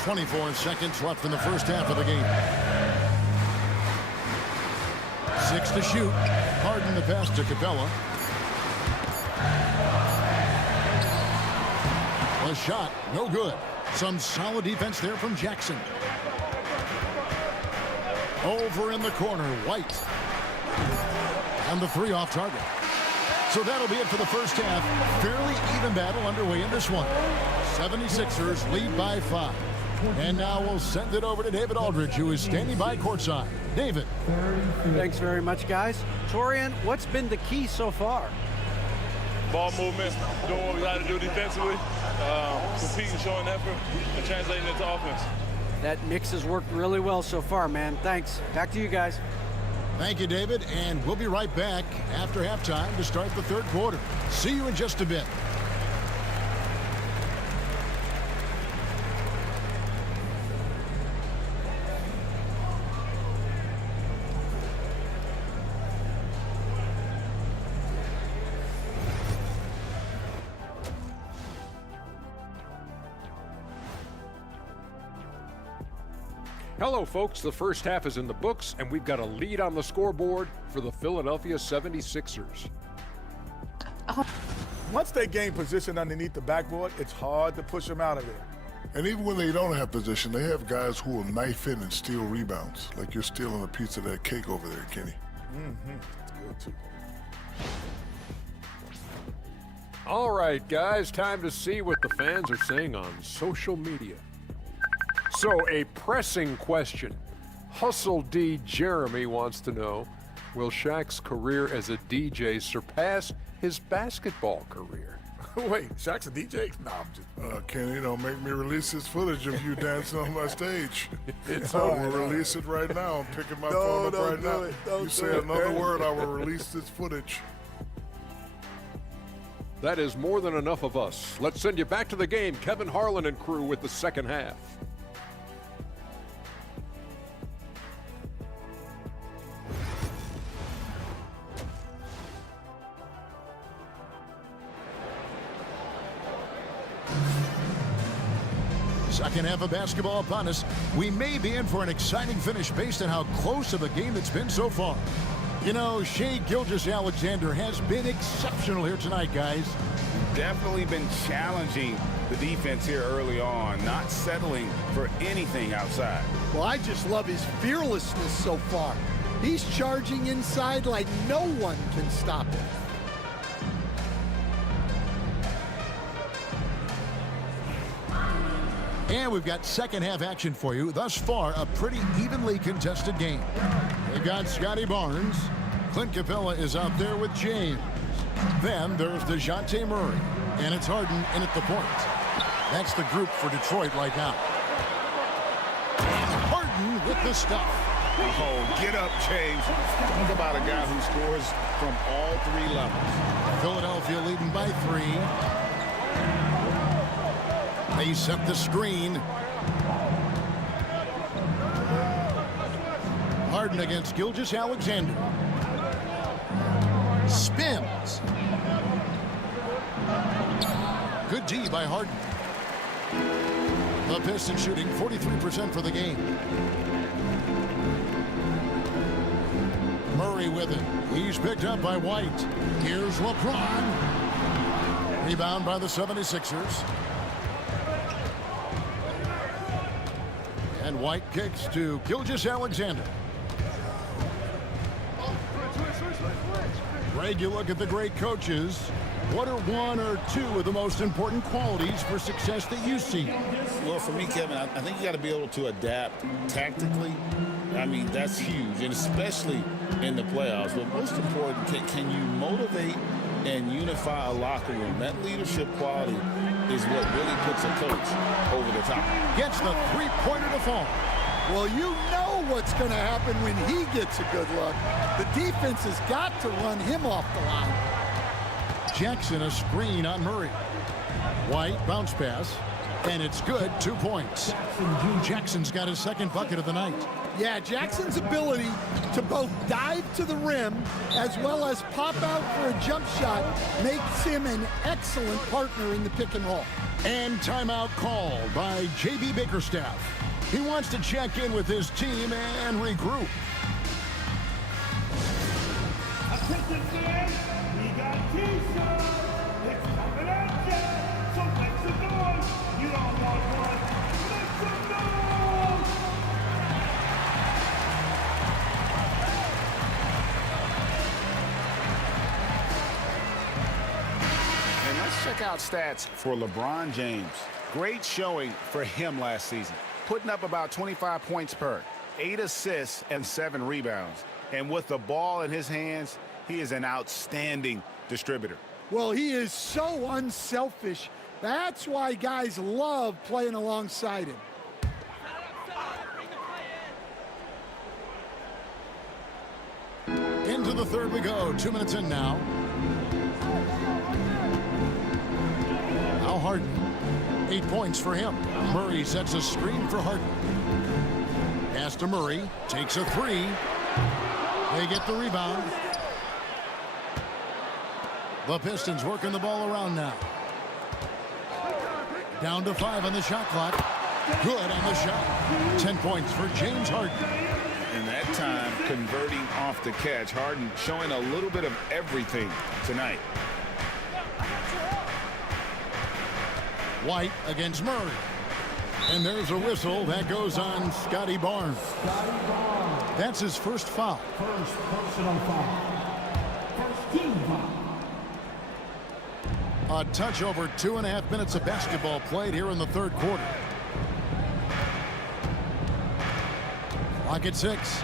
24 seconds left in the first half of the game. 6 to shoot. Harden the pass to Capella. A shot, no good. Some solid defense there from Jackson. Over in the corner, White. And the three off target. So that'll be it for the first half. Fairly even battle underway in this one. 76ers lead by 5. And now we'll send it over to David Aldridge, who is standing by courtside. David. Thanks very much, guys. Torian, what's been the key so far? Ball movement, doing what we got to do defensively, competing, showing effort, and translating into offense. That mix has worked really well so far, man. Thanks. Back to you guys. Thank you, David. And we'll be right back after halftime to start the third quarter. See you in just a bit. Hello, folks. The first half is in the books, and we've got a lead on the scoreboard for the Philadelphia 76ers. Once they gain position underneath the backboard, it's hard to push them out of there. And even when they don't have position, they have guys who will knife in and steal rebounds. Like you're stealing a piece of that cake over there, Kenny. That's good, too. All right, guys, time to see what the fans are saying on social media. So, a pressing question. Hustle D. Jeremy wants to know, will Shaq's career as a DJ surpass his basketball career? Wait, Shaq's a DJ? No, I'm just... Kenny, don't make me release this footage of you dancing on my stage. It's I all will right. release it right now. I'm picking my phone up right now. You say another word, I will release this footage. That is more than enough of us. Let's send you back to the game, Kevin Harlan and crew, with the second half. Second half of basketball upon us. We may be in for an exciting finish based on how close of a game it's been so far. You know, Shai Gilgeous-Alexander has been exceptional here tonight, guys. definitely been challenging the defense here early on, not settling for anything outside. Well, I just love his fearlessness so far. He's charging inside like no one can stop him. And we've got second half action for you. Thus far, a pretty evenly contested game. They've got Scotty Barnes. Clint Capella is out there with James. Then there's DeJounte Murray. And it's Harden in at the point. That's the group for Detroit right now. And Harden with the stuff. Oh, get up, James. Talk about a guy who scores from all three levels. Philadelphia leading by 3. They set the screen. Harden against Gilgeous-Alexander. Spins. Good D by Harden. The Pistons shooting 43% for the game. Murray with it. He's picked up by White. Here's LeBron. Rebound by the 76ers. And White kicks to Gilgeous-Alexander. Greg, you look at the great coaches. What are one or two of the most important qualities for success that you see? Well, for me, Kevin, I think you got to be able to adapt tactically. I mean, that's huge, and especially in the playoffs. But most important, can you motivate and unify a locker room? That leadership quality is what really puts a coach over the top. Gets the three-pointer to fall. Well, you know what's going to happen when he gets a good look. The defense has got to run him off the line. Jackson a screen on Murray. White bounce pass, and it's good. 2 points. Jackson's got his second bucket of the night. Yeah, Jackson's ability to both dive to the rim as well as pop out for a jump shot makes him an excellent partner in the pick and roll. And timeout called by J.B. Bickerstaff. He wants to check in with his team and regroup. Attention fans, we got T-shirts. It's coming at you. So make some noise. You don't want one. Make some noise. And let's check out stats for LeBron James. Great showing for him last season. Putting up about 25 points per, 8 assists and 7 rebounds. And with the ball in his hands, he is an outstanding distributor. Well, he is so unselfish. That's why guys love playing alongside him. Into the third we go. 2 minutes in now. Now Harden. 8 points for him. Murray sets a screen for Harden. Pass to Murray. Takes a 3. They get the rebound. The Pistons working the ball around now. Down to 5 on the shot clock. Good on the shot. 10 points for James Harden. And that time converting off the catch. Harden showing a little bit of everything tonight. White against Murray. And there's a whistle that goes on Scotty Barnes. That's his first foul. First personal foul. First team foul. A touch over 2.5 minutes of basketball played here in the third quarter. Clock at 6.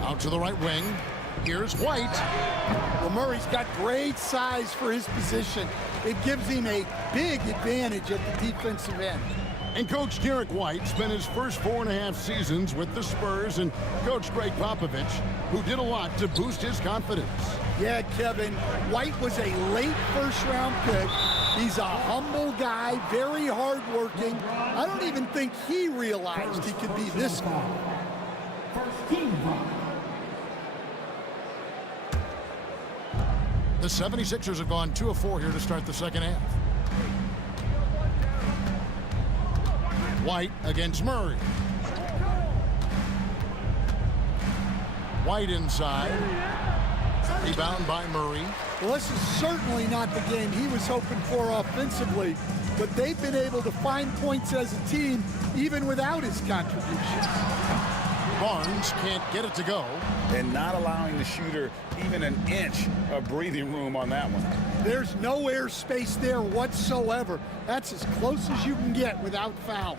Out to the right wing. Here's White. Well, Murray's got great size for his position. It gives him a big advantage at the defensive end. And Coach Derek White spent his first 4.5 seasons with the Spurs and Coach Greg Popovich, who did a lot to boost his confidence. Yeah, Kevin, White was a late first-round pick. He's a humble guy, very hard-working. I don't even think he realized he could be this good. First team foul. The 76ers have gone 2 of 4 here to start the second half. White against Murray. White inside. Rebound by Murray. Well, this is certainly not the game he was hoping for offensively, but they've been able to find points as a team even without his contributions. Barnes can't get it to go. And not allowing the shooter even an inch of breathing room on that one. There's no airspace there whatsoever. That's as close as you can get without foul.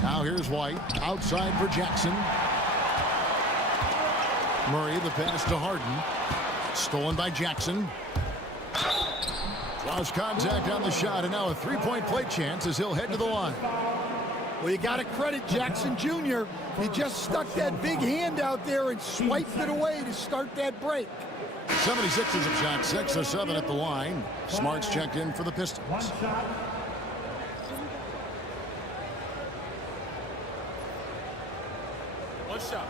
Now here's White, outside for Jackson. Murray, the pass to Harden. Stolen by Jackson. Lost contact on the shot, and now a three-point play chance as he'll head to the line. Well, you got to credit Jackson Jr. He just stuck that big hand out there and swiped it away to start that break. 76ers have shot 6 of 7 at the line. Smart's checked in for the Pistons. One shot. One shot.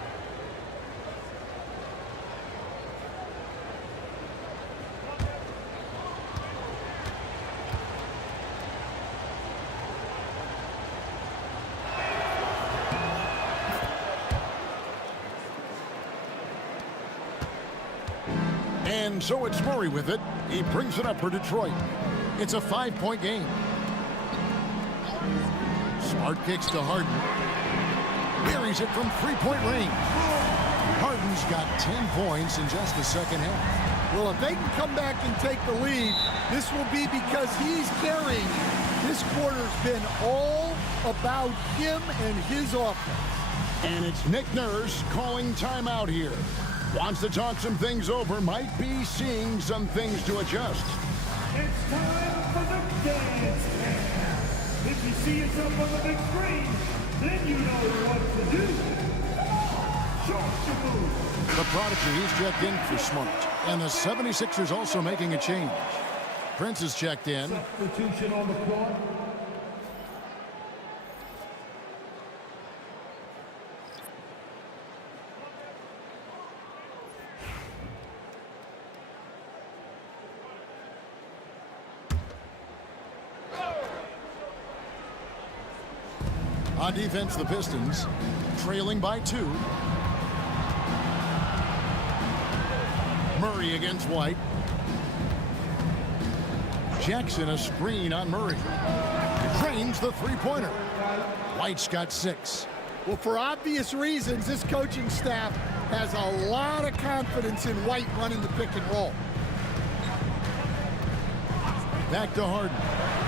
And so it's Murray with it. He brings it up for Detroit. It's a 5-point game. Smart kicks to Harden. Buries it from three-point range. Harden's got 10 points in just the second half. Well, if they can come back and take the lead, this will be because he's carrying it. This quarter's been all about him and his offense. And it's Nick Nurse calling timeout here. Wants to talk some things over, might be seeing some things to adjust. It's time for the dance cam. If you see yourself on the big screen, then you know what to do. Show us your move. The prodigy, he's checked in for Smart. And the 76ers also making a change. Prince is checked in. Substitution on the floor. On defense, the Pistons trailing by 2. Murray against White. Jackson a screen on Murray. Drains the three-pointer. White's got 6. Well, for obvious reasons, this coaching staff has a lot of confidence in White running the pick and roll. Back to Harden.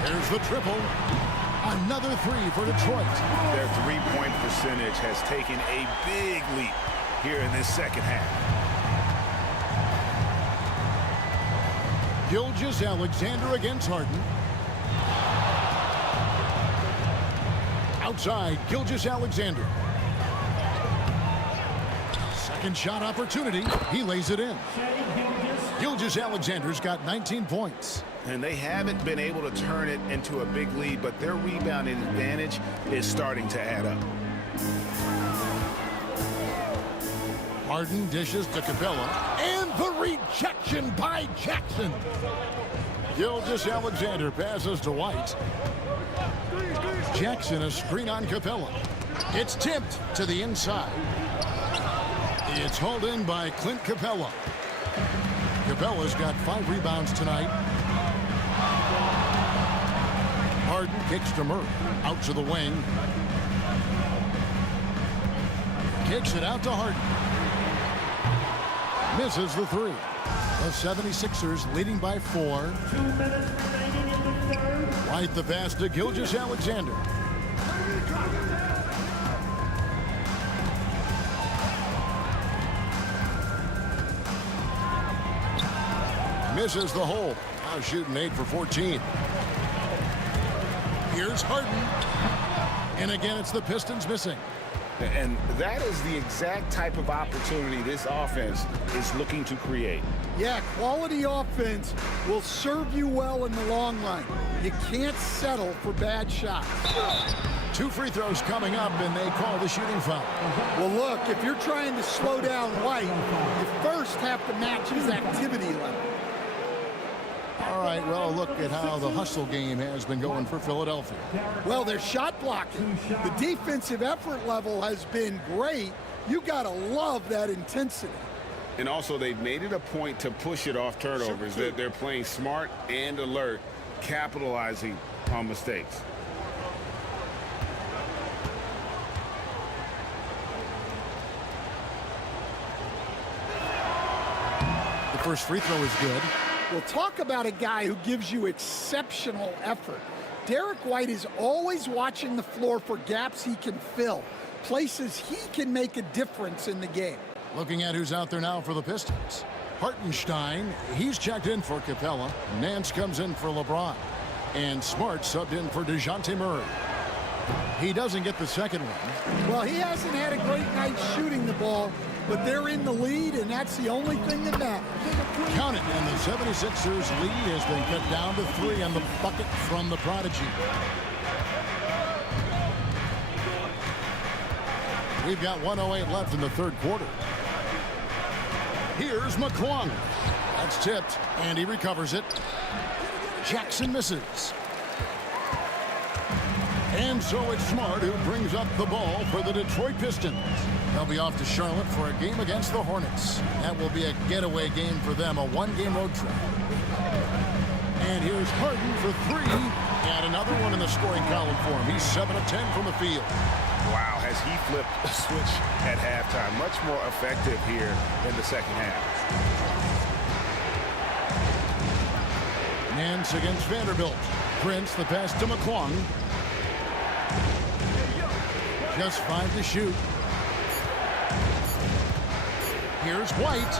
There's the triple. Another 3 for Detroit. Their three-point percentage has taken a big leap here in this second half. Gilgeous-Alexander against Harden. Outside, Gilgeous-Alexander. Second shot opportunity. He lays it in. Gilgeous-Alexander's got 19 points. And they haven't been able to turn it into a big lead, but their rebounding advantage is starting to add up. Harden dishes to Capella. And the rejection by Jackson. Gilgeous-Alexander passes to White. Jackson a screen on Capella. It's tipped to the inside. It's hauled in by Clint Capella. Capella's got 5 rebounds tonight. Harden kicks to Murray. Out to the wing. Kicks it out to Harden. Misses the 3. The 76ers leading by 4. 2 minutes remaining in the third. White the pass to Gilgeous-Alexander. Misses the hole. Now shooting 8 for 14. Here's Harden. And again, it's the Pistons missing. And that is the exact type of opportunity this offense is looking to create. Yeah, quality offense will serve you well in the long run. You can't settle for bad shots. 2 free throws coming up, and they call the shooting foul. Well, look, if you're trying to slow down White, you first have to match his activity level. All right, well, look at how the hustle game has been going for Philadelphia. Well, they're shot blocking. The defensive effort level has been great. You got to love that intensity. And also, they've made it a point to push it off turnovers. They're playing smart and alert, capitalizing on mistakes. The first free throw is good. Well, talk about a guy who gives you exceptional effort. Derek White is always watching the floor for gaps he can fill, places he can make a difference in the game. Looking at who's out there now for the Pistons. Hartenstein, he's checked in for Capella. Nance comes in for LeBron. And Smart subbed in for DeJounte Murray. He doesn't get the second one. Well, he hasn't had a great night shooting the ball, but they're in the lead, and that's the only thing that matters. Count it, and the 76ers lead has been cut down to 3 on the bucket from the Prodigy. We've got 1:08 left in the third quarter. Here's McClung. That's tipped, and he recovers it. Jackson misses. And so it's Smart who brings up the ball for the Detroit Pistons. They'll be off to Charlotte for a game against the Hornets. That will be a getaway game for them, a one-game road trip. And here's Harden for 3, and another one in the scoring column for him. He's 7 of 10 from the field. Wow, has he flipped a switch at halftime. Much more effective here in the second half. Nance against Vanderbilt. Prince, the pass to McClung. Just 5 to shoot. Here's White.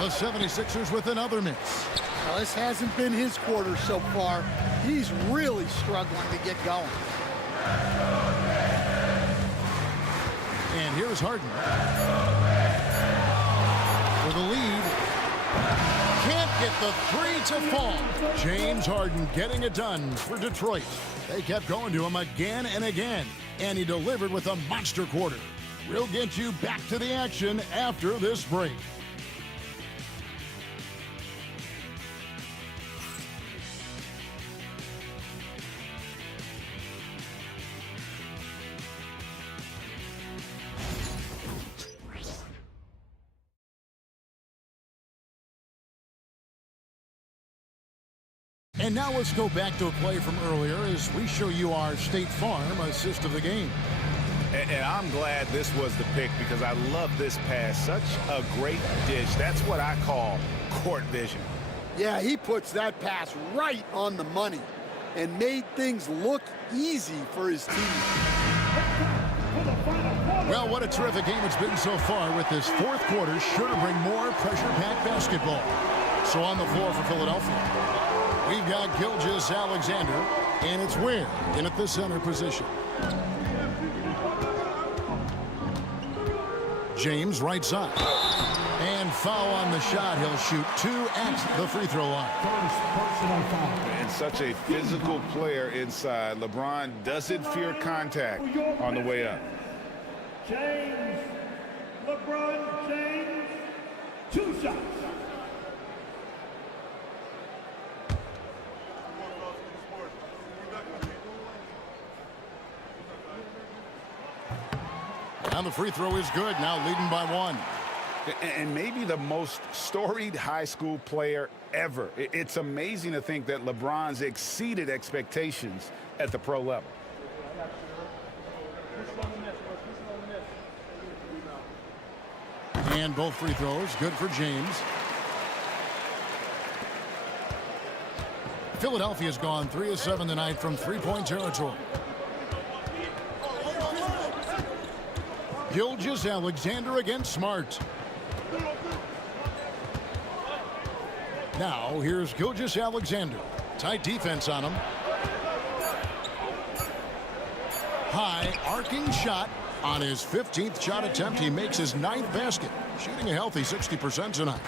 The 76ers with another miss. Well, this hasn't been his quarter so far. He's really struggling to get going. And here's Harden. For the lead. Can't get the 3 to fall. James Harden getting it done for Detroit. They kept going to him again and again. And he delivered with a monster quarter. We'll get you back to the action after this break. And now let's go back to a play from earlier as we show you our State Farm assist of the game. And I'm glad this was the pick because I love this pass. Such a great dish. That's what I call court vision. Yeah, he puts that pass right on the money and made things look easy for his team. Well, what a terrific game it's been so far with this fourth quarter. Sure to bring more pressure-packed basketball. So on the floor for Philadelphia, we've got Gilgeous-Alexander, and it's Ware in at the center position. James right side. And foul on the shot. He'll shoot 2 at the free throw line. And such a physical player inside. LeBron doesn't fear contact on the way up. James, LeBron James, 2 shots. And the free throw is good, now leading by 1. And maybe the most storied high school player ever. It's amazing to think that LeBron's exceeded expectations at the pro level. And both free throws, good for James. Philadelphia's gone 3 of 7 tonight from three-point territory. Gilgeous-Alexander against Smart. Now, here's Gilgeous-Alexander. Tight defense on him. High arcing shot on his 15th shot attempt. He makes his 9th basket, shooting a healthy 60% tonight.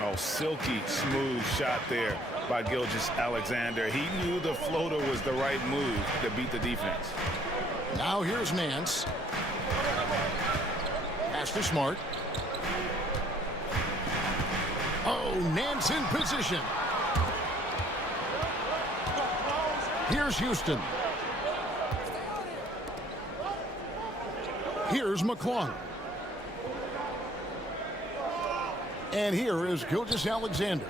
Oh, silky smooth shot there by Gilgeous-Alexander. He knew the floater was the right move to beat the defense. Now here's Nance. Pass to Smart. Oh, Nance in position. Here's Houston. Here's McClung. And here is Gilgeous-Alexander.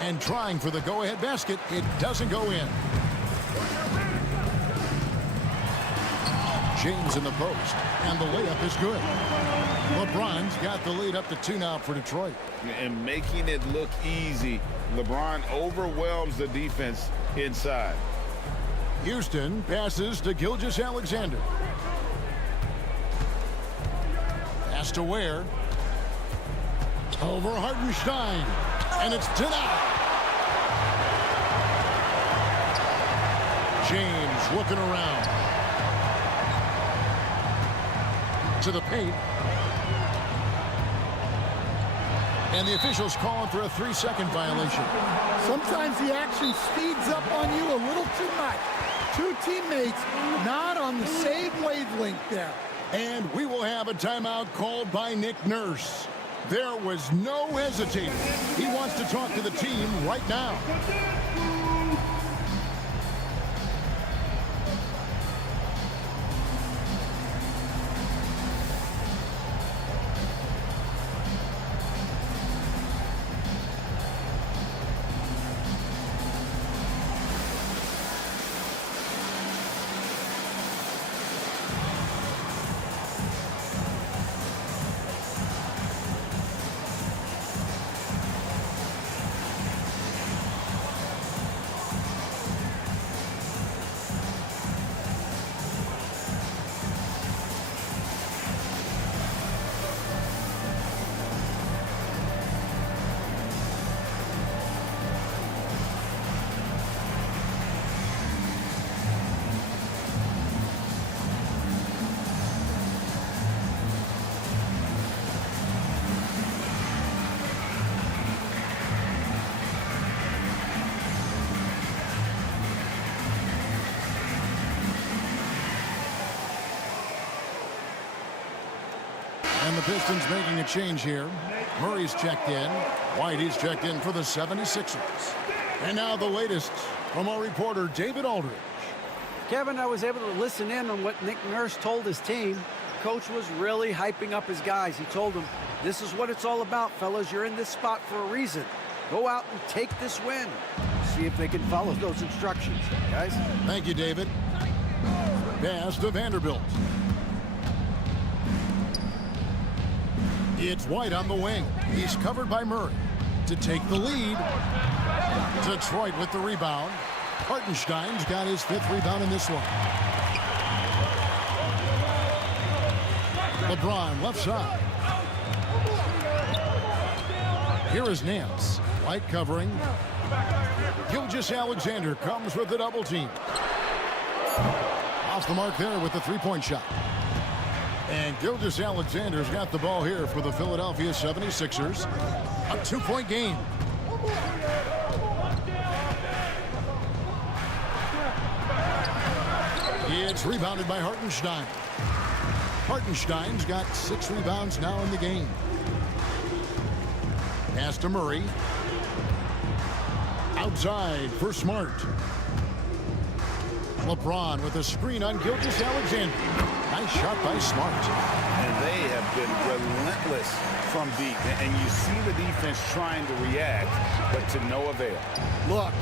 And trying for the go-ahead basket. It doesn't go in. James in the post. And the layup is good. LeBron's got the lead up to 2 now for Detroit. And making it look easy, LeBron overwhelms the defense inside. Houston passes to Gilgeous-Alexander. Pass to Ware. Over Hartenstein. And it's denied. James looking around. To the paint. And the officials calling for a 3-second violation. Sometimes the action speeds up on you a little too much. 2 teammates not on the same wavelength there. And we will have a timeout called by Nick Nurse. There was no hesitating. He wants to talk to the team right now. And the Pistons making a change here. Murray's checked in. White is checked in for the 76ers. And now the latest from our reporter, David Aldridge. Kevin, I was able to listen in on what Nick Nurse told his team. Coach was really hyping up his guys. He told them, this is what it's all about, fellas. You're in this spot for a reason. Go out and take this win. See if they can follow those instructions, guys. Thank you, David. Pass to Vanderbilt. It's White on the wing. He's covered by Murray to take the lead. Detroit with the rebound. Hartenstein's got his 5th rebound in this one. LeBron left side. Here is Nance. White covering. Gilgeous-Alexander comes with the double team. Off the mark there with the 3-point shot. And Gilgeous-Alexander's got the ball here for the Philadelphia 76ers. A 2-point game. It's rebounded by Hartenstein. Hartenstein's got 6 rebounds now in the game. Pass to Murray. Outside for Smart. LeBron with a screen on Gilgeous-Alexander. Nice shot by Smart. And they have been relentless from deep. And you see the defense trying to react, but to no avail. Look,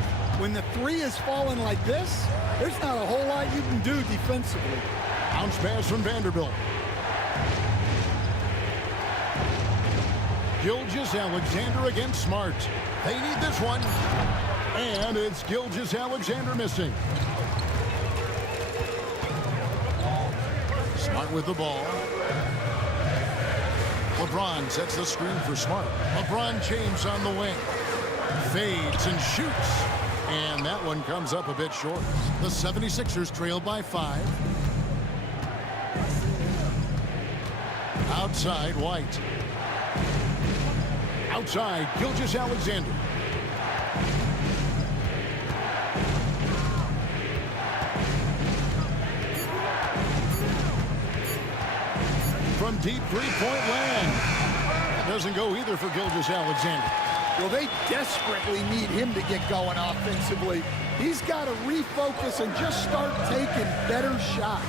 when the 3 is falling like this, there's not a whole lot you can do defensively. Bounce pass from Vanderbilt. Gilgeous-Alexander against Smart. They need this one. And it's Gilgeous-Alexander missing. Smart with the ball. LeBron sets the screen for Smart. LeBron James on the wing. Fades and shoots. And that one comes up a bit short. The 76ers trail by 5. Outside, White. Outside, Gilgeous-Alexander. From deep 3-point land. That doesn't go either for Gilgeous-Alexander. Well, they desperately need him to get going offensively. He's got to refocus and just start taking better shots.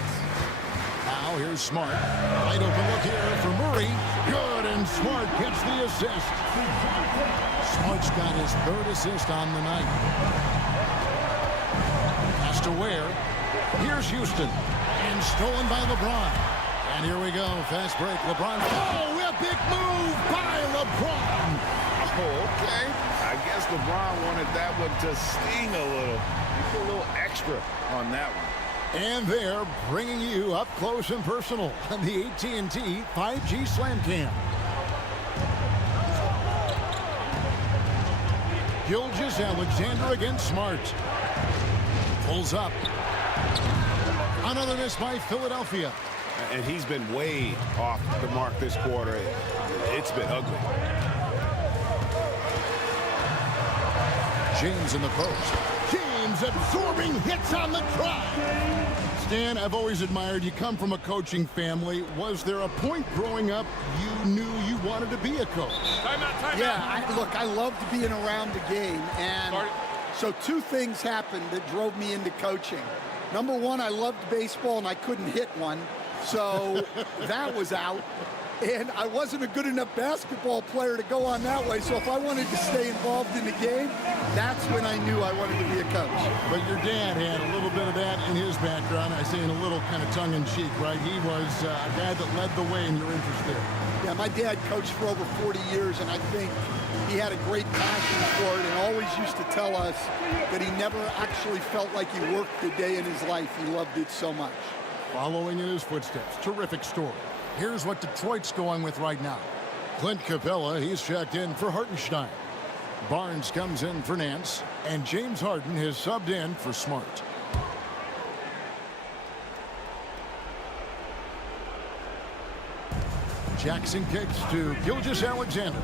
Foul Now here's Smart. Wide open look here for Murray. Good, and Smart gets the assist. Smart's got his third assist on the night. Pass to Ware. Here's Houston. And stolen by LeBron. And here we go. Fast break. LeBron. Oh, a big move by LeBron. Oh, okay. I guess LeBron wanted that one to sting a little. He put a little extra on that one. And they're bringing you up close and personal on the AT&T 5G Slam Cam. Gilgeous-Alexander against Smart. Pulls up. Another miss by Philadelphia. And he's been way off the mark this quarter. It's been ugly. James in the post. James absorbing hits on the drive. Stan, I've always admired you. Come from a coaching family. Was there a point growing up you knew you wanted to be a coach? Look, I loved being around the game. And so two things happened that drove me into coaching. Number one, I loved baseball and I couldn't hit one. So that was out. And I wasn't a good enough basketball player to go on that way. So if I wanted to stay involved in the game, that's when I knew I wanted to be a coach. But your dad had a little bit of that in his background. I say in a little kind of tongue-in-cheek, right? He was a guy that led the way in your interest there. Yeah, my dad coached for over 40 years, and I think he had a great passion for it and always used to tell us that he never actually felt like he worked a day in his life. He loved it so much. Following in his footsteps. Terrific story. Here's what Detroit's going with right now. Clint Capella, he's checked in for Hartenstein. Barnes comes in for Nance. And James Harden has subbed in for Smart. Jackson kicks to Gilgeous-Alexander.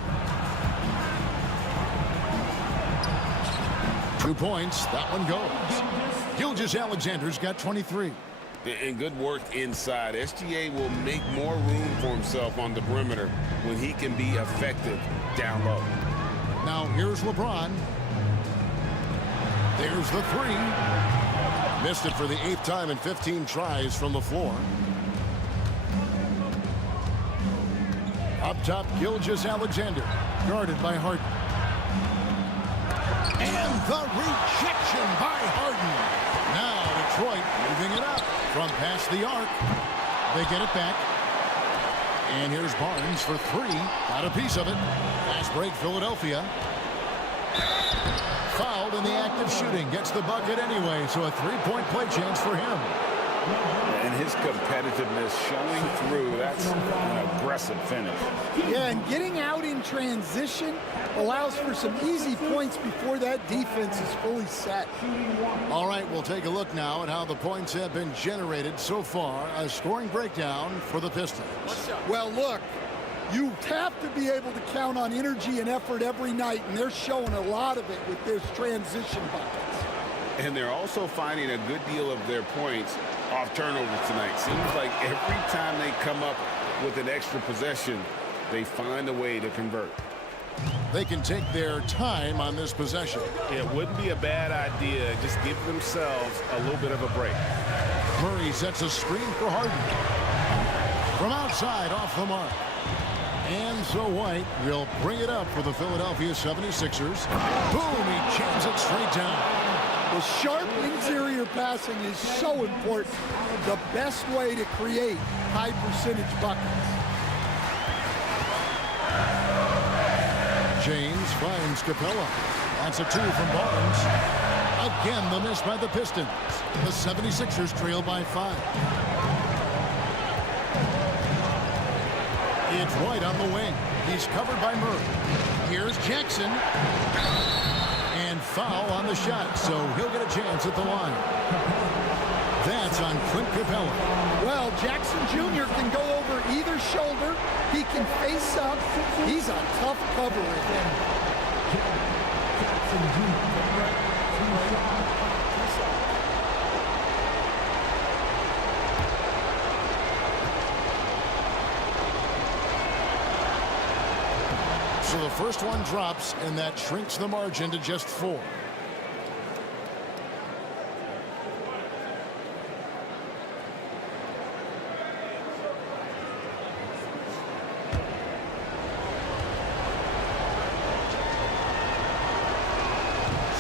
2 points. That one goes. Gilgeous-Alexander's got 23. And good work inside. SGA will make more room for himself on the perimeter when he can be effective down low. Now here's LeBron. There's the three. Missed it for the 8th time in 15 tries from the floor. Up top, Gilgeous-Alexander, guarded by Harden. And the rejection by Harden. Now Detroit moving it up from past the arc. They get it back. And here's Barnes for three. Got a piece of it. Fast break, Philadelphia. Fouled in the act of shooting. Gets the bucket anyway, so a three-point play chance for him. And his competitiveness showing through. That's an aggressive finish. Yeah, and getting out in transition allows for some easy points before that defense is fully set. All right, we'll take a look now at how the points have been generated so far. A scoring breakdown for the Pistons. Well, look, you have to be able to count on energy and effort every night, and they're showing a lot of it with this transition buckets. And they're also finding a good deal of their points off turnovers tonight. Seems like every time they come up with an extra possession, they find a way to convert. They can take their time on this possession. It wouldn't be a bad idea. Just give themselves a little bit of a break. Murray sets a screen for Harden. From outside, off the mark. And so White will bring it up for the Philadelphia 76ers. Boom, he jams it straight down. The sharp interior passing is so important. The best way to create high percentage buckets. James finds Capella. That's a two from Barnes. Again, the miss by the Pistons. The 76ers trail by 5. It's White on the wing. He's covered by Murray. Here's Jackson. And foul on the shot, so he'll get a chance at the line. That's on Clint Capella. Well, Jackson Jr. can go over either shoulder. He can face up. He's a tough cover with him. So the first one drops, and that shrinks the margin to just 4.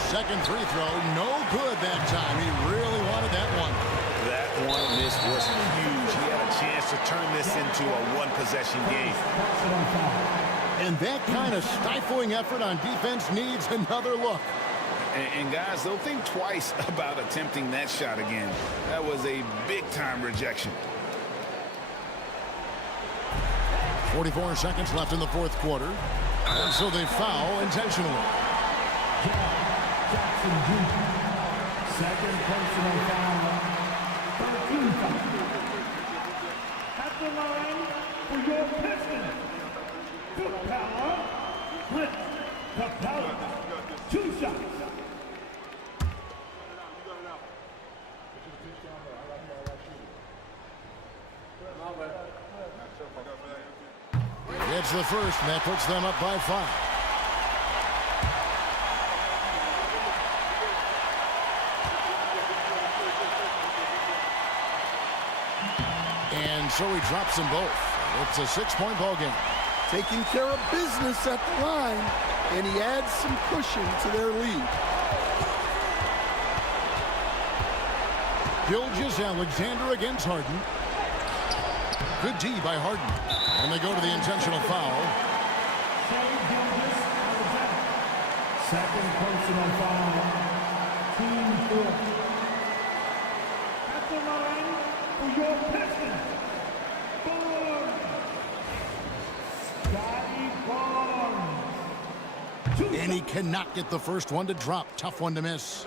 second free throw, no good that time. He really wanted that one. That one miss was huge. He had a chance to turn this into a one-possession game. And that kind of stifling effort on defense needs another look. And guys, they'll think twice about attempting that shot again. That was a big-time rejection. 44 seconds left in the fourth quarter. And so they foul intentionally. Jackson Jr. Second personal foul. 13 foul. At the line for your Pistons. Capella. Clint Capella. 2 shots. It's the first, and that puts them up by 5. And so he drops them both. It's a 6-point ball game. Taking care of business at the line, and he adds some cushion to their lead. Gilgeous-Alexander against Harden. Good D by Harden. And they go to the intentional foul. Second personal foul. Team 4. At the line for your Pistons. Scotty Barnes. And he cannot get the first one to drop. Tough one to miss.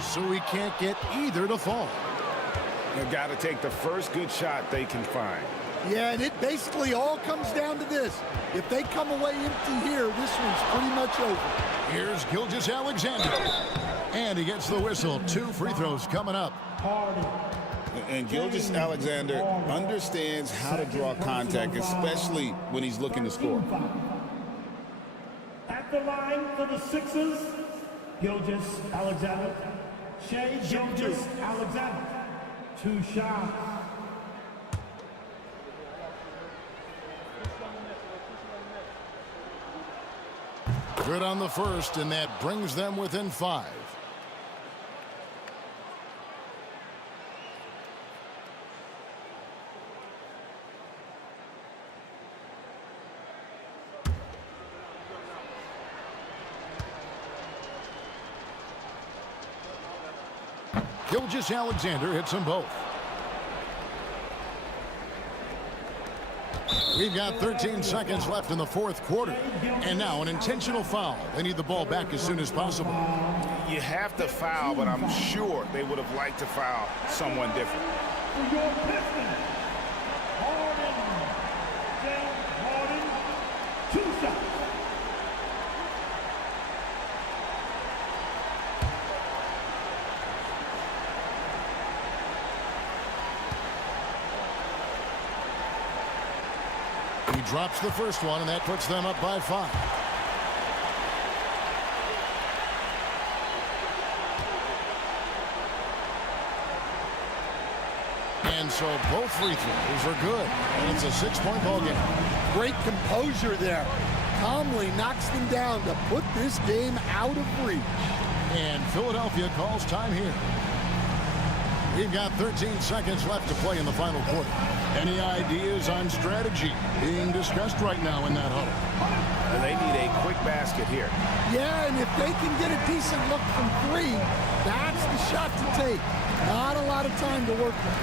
So he can't get either to fall. They've got to take the first good shot they can find. Yeah, and it basically all comes down to this. If they come away empty here, this one's pretty much over. Here's Gilgeous-Alexander. And he gets the whistle. 2 free throws coming up. And Gilgeous-Alexander understands how to draw contact, especially when he's looking to score. At the line for the Sixers, Gilgeous-Alexander. Shai Gilgeous-Alexander. 2 shots. Good on the first, and that brings them within 5. Gilgeous-Alexander hits them both. We've got 13 seconds left in the fourth quarter. And now an intentional foul. They need the ball back as soon as possible. You have to foul, but I'm sure they would have liked to foul someone different. Harden, 2 shots. He drops the first one, and that puts them up by 5. And so both free throws are good. And it's a 6-point ball game. Great composure there. Calmly knocks them down to put this game out of reach. And Philadelphia calls time here. We've got 13 seconds left to play in the final quarter. Any ideas on strategy being discussed right now in that huddle? They need a quick basket here. Yeah, and if they can get a decent look from 3, that's the shot to take. Not a lot of time to work with.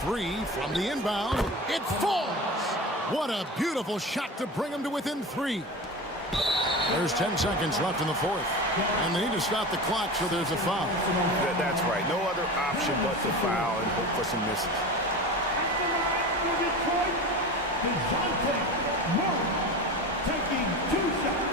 three from the inbound. It falls. What a beautiful shot to bring them to within 3. There's 10 seconds left in the fourth. And they need to stop the clock, so there's a foul. That's right. No other option but to foul and hope for some misses. Taking 2 shots.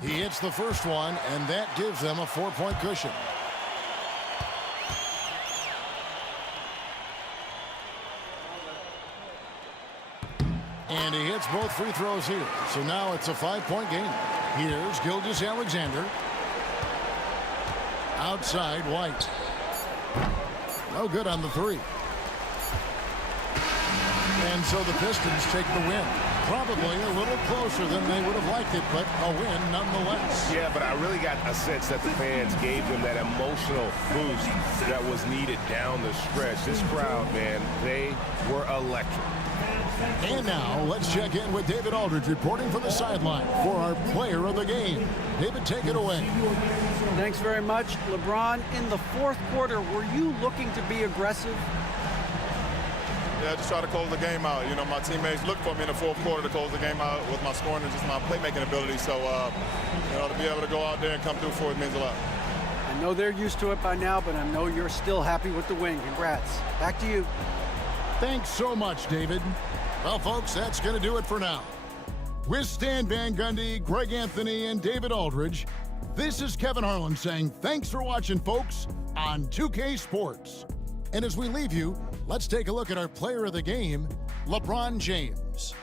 He hits the first one, and that gives them a 4-point cushion. And he hits both free throws here. So now it's a 5-point game. Here's Gilgeous-Alexander. Outside, White. No good on the 3. And so the Pistons take the win. Probably a little closer than they would have liked it, but a win nonetheless. Yeah, but I really got a sense that the fans gave them that emotional boost that was needed down the stretch. This crowd, man, they were electric. And now let's check in with David Aldridge reporting from the sideline for our player of the game. David, take it away. Thanks very much. LeBron, in the fourth quarter, were you looking to be aggressive? Yeah, just try to close the game out. You know, my teammates looked for me in the fourth quarter to close the game out with my scoring and just my playmaking ability. So, you know, to be able to go out there and come through for it means a lot. I know they're used to it by now, but I know you're still happy with the win. Congrats. Back to you. Thanks so much, David. Well, folks, that's going to do it for now. With Stan Van Gundy, Greg Anthony, and David Aldridge, this is Kevin Harlan saying thanks for watching, folks, on 2K Sports. And as we leave you, let's take a look at our player of the game, LeBron James.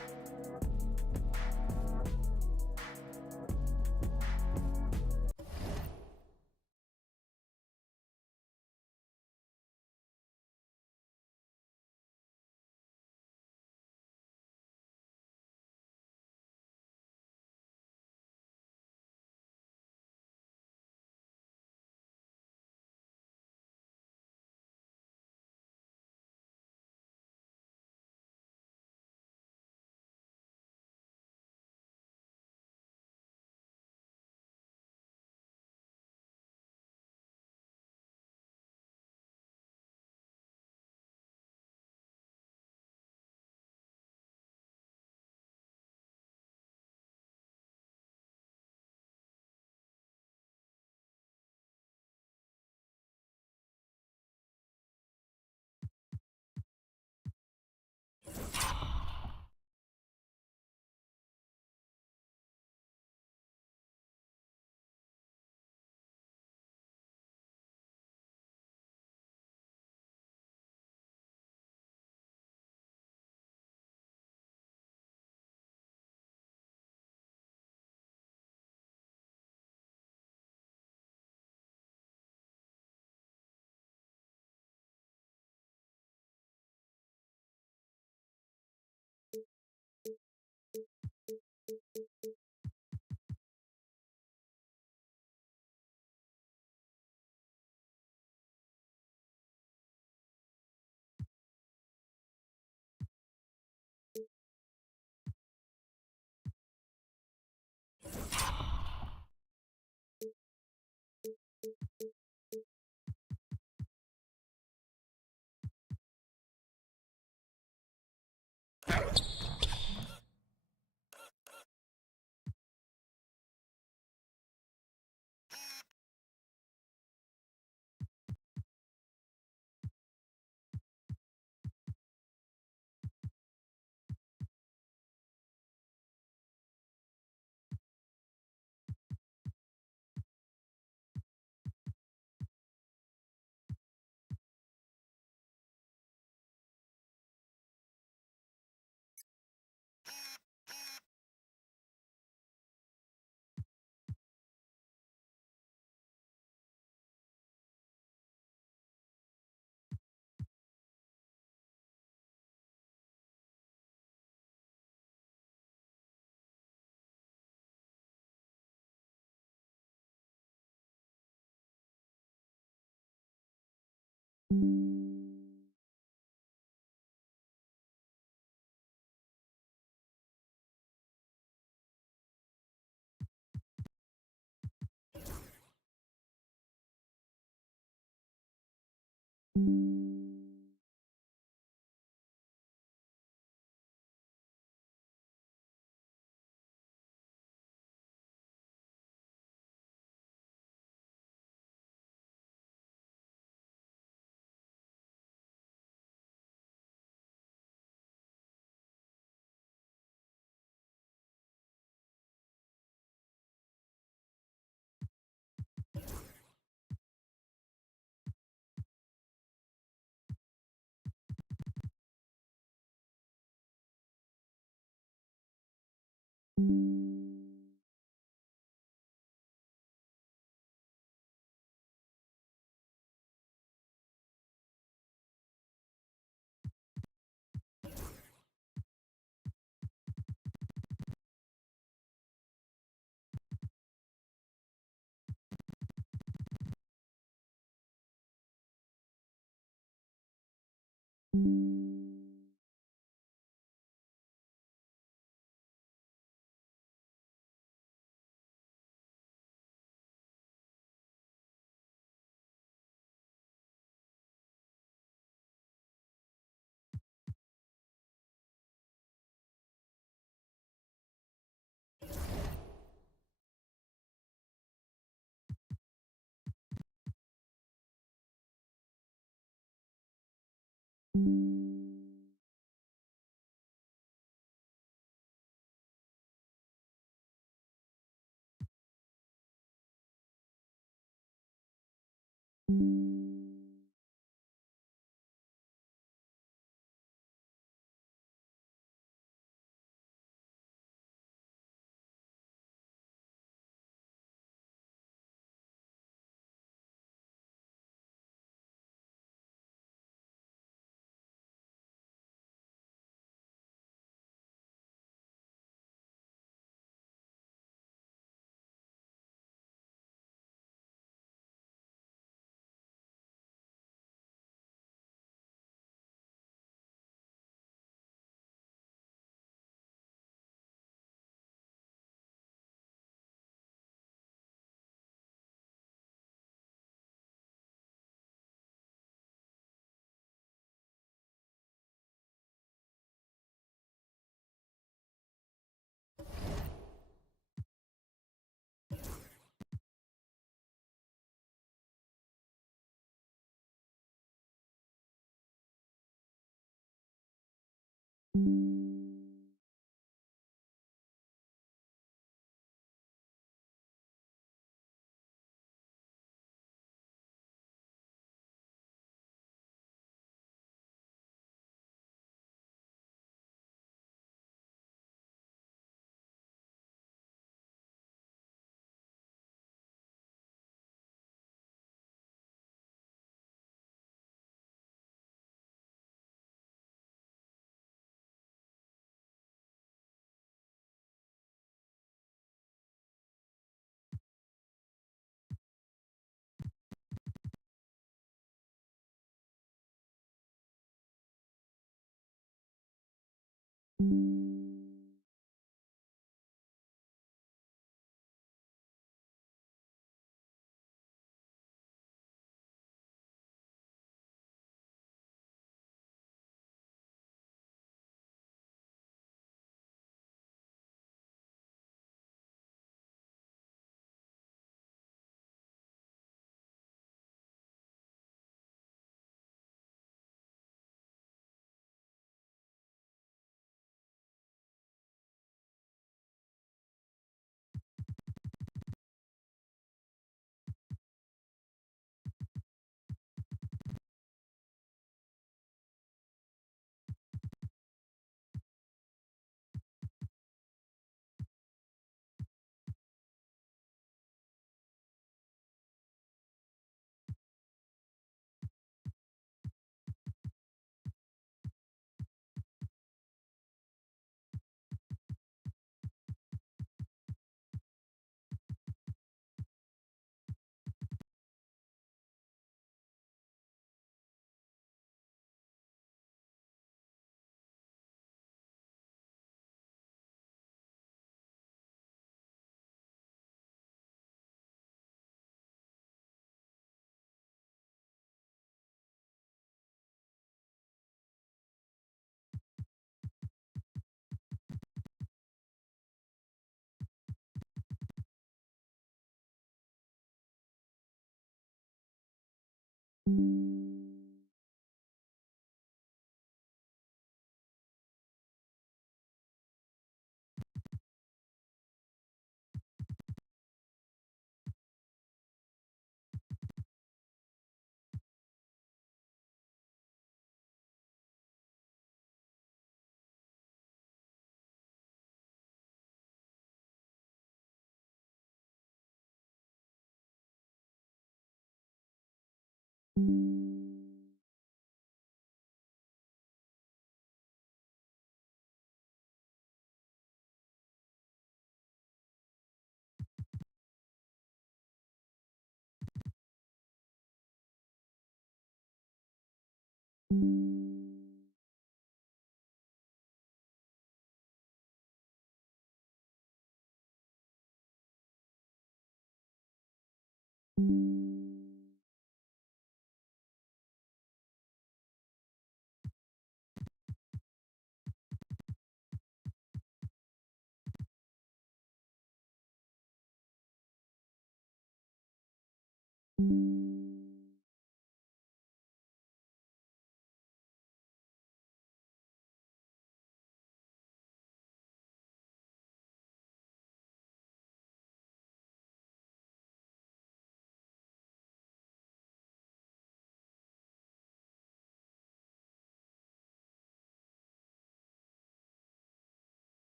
you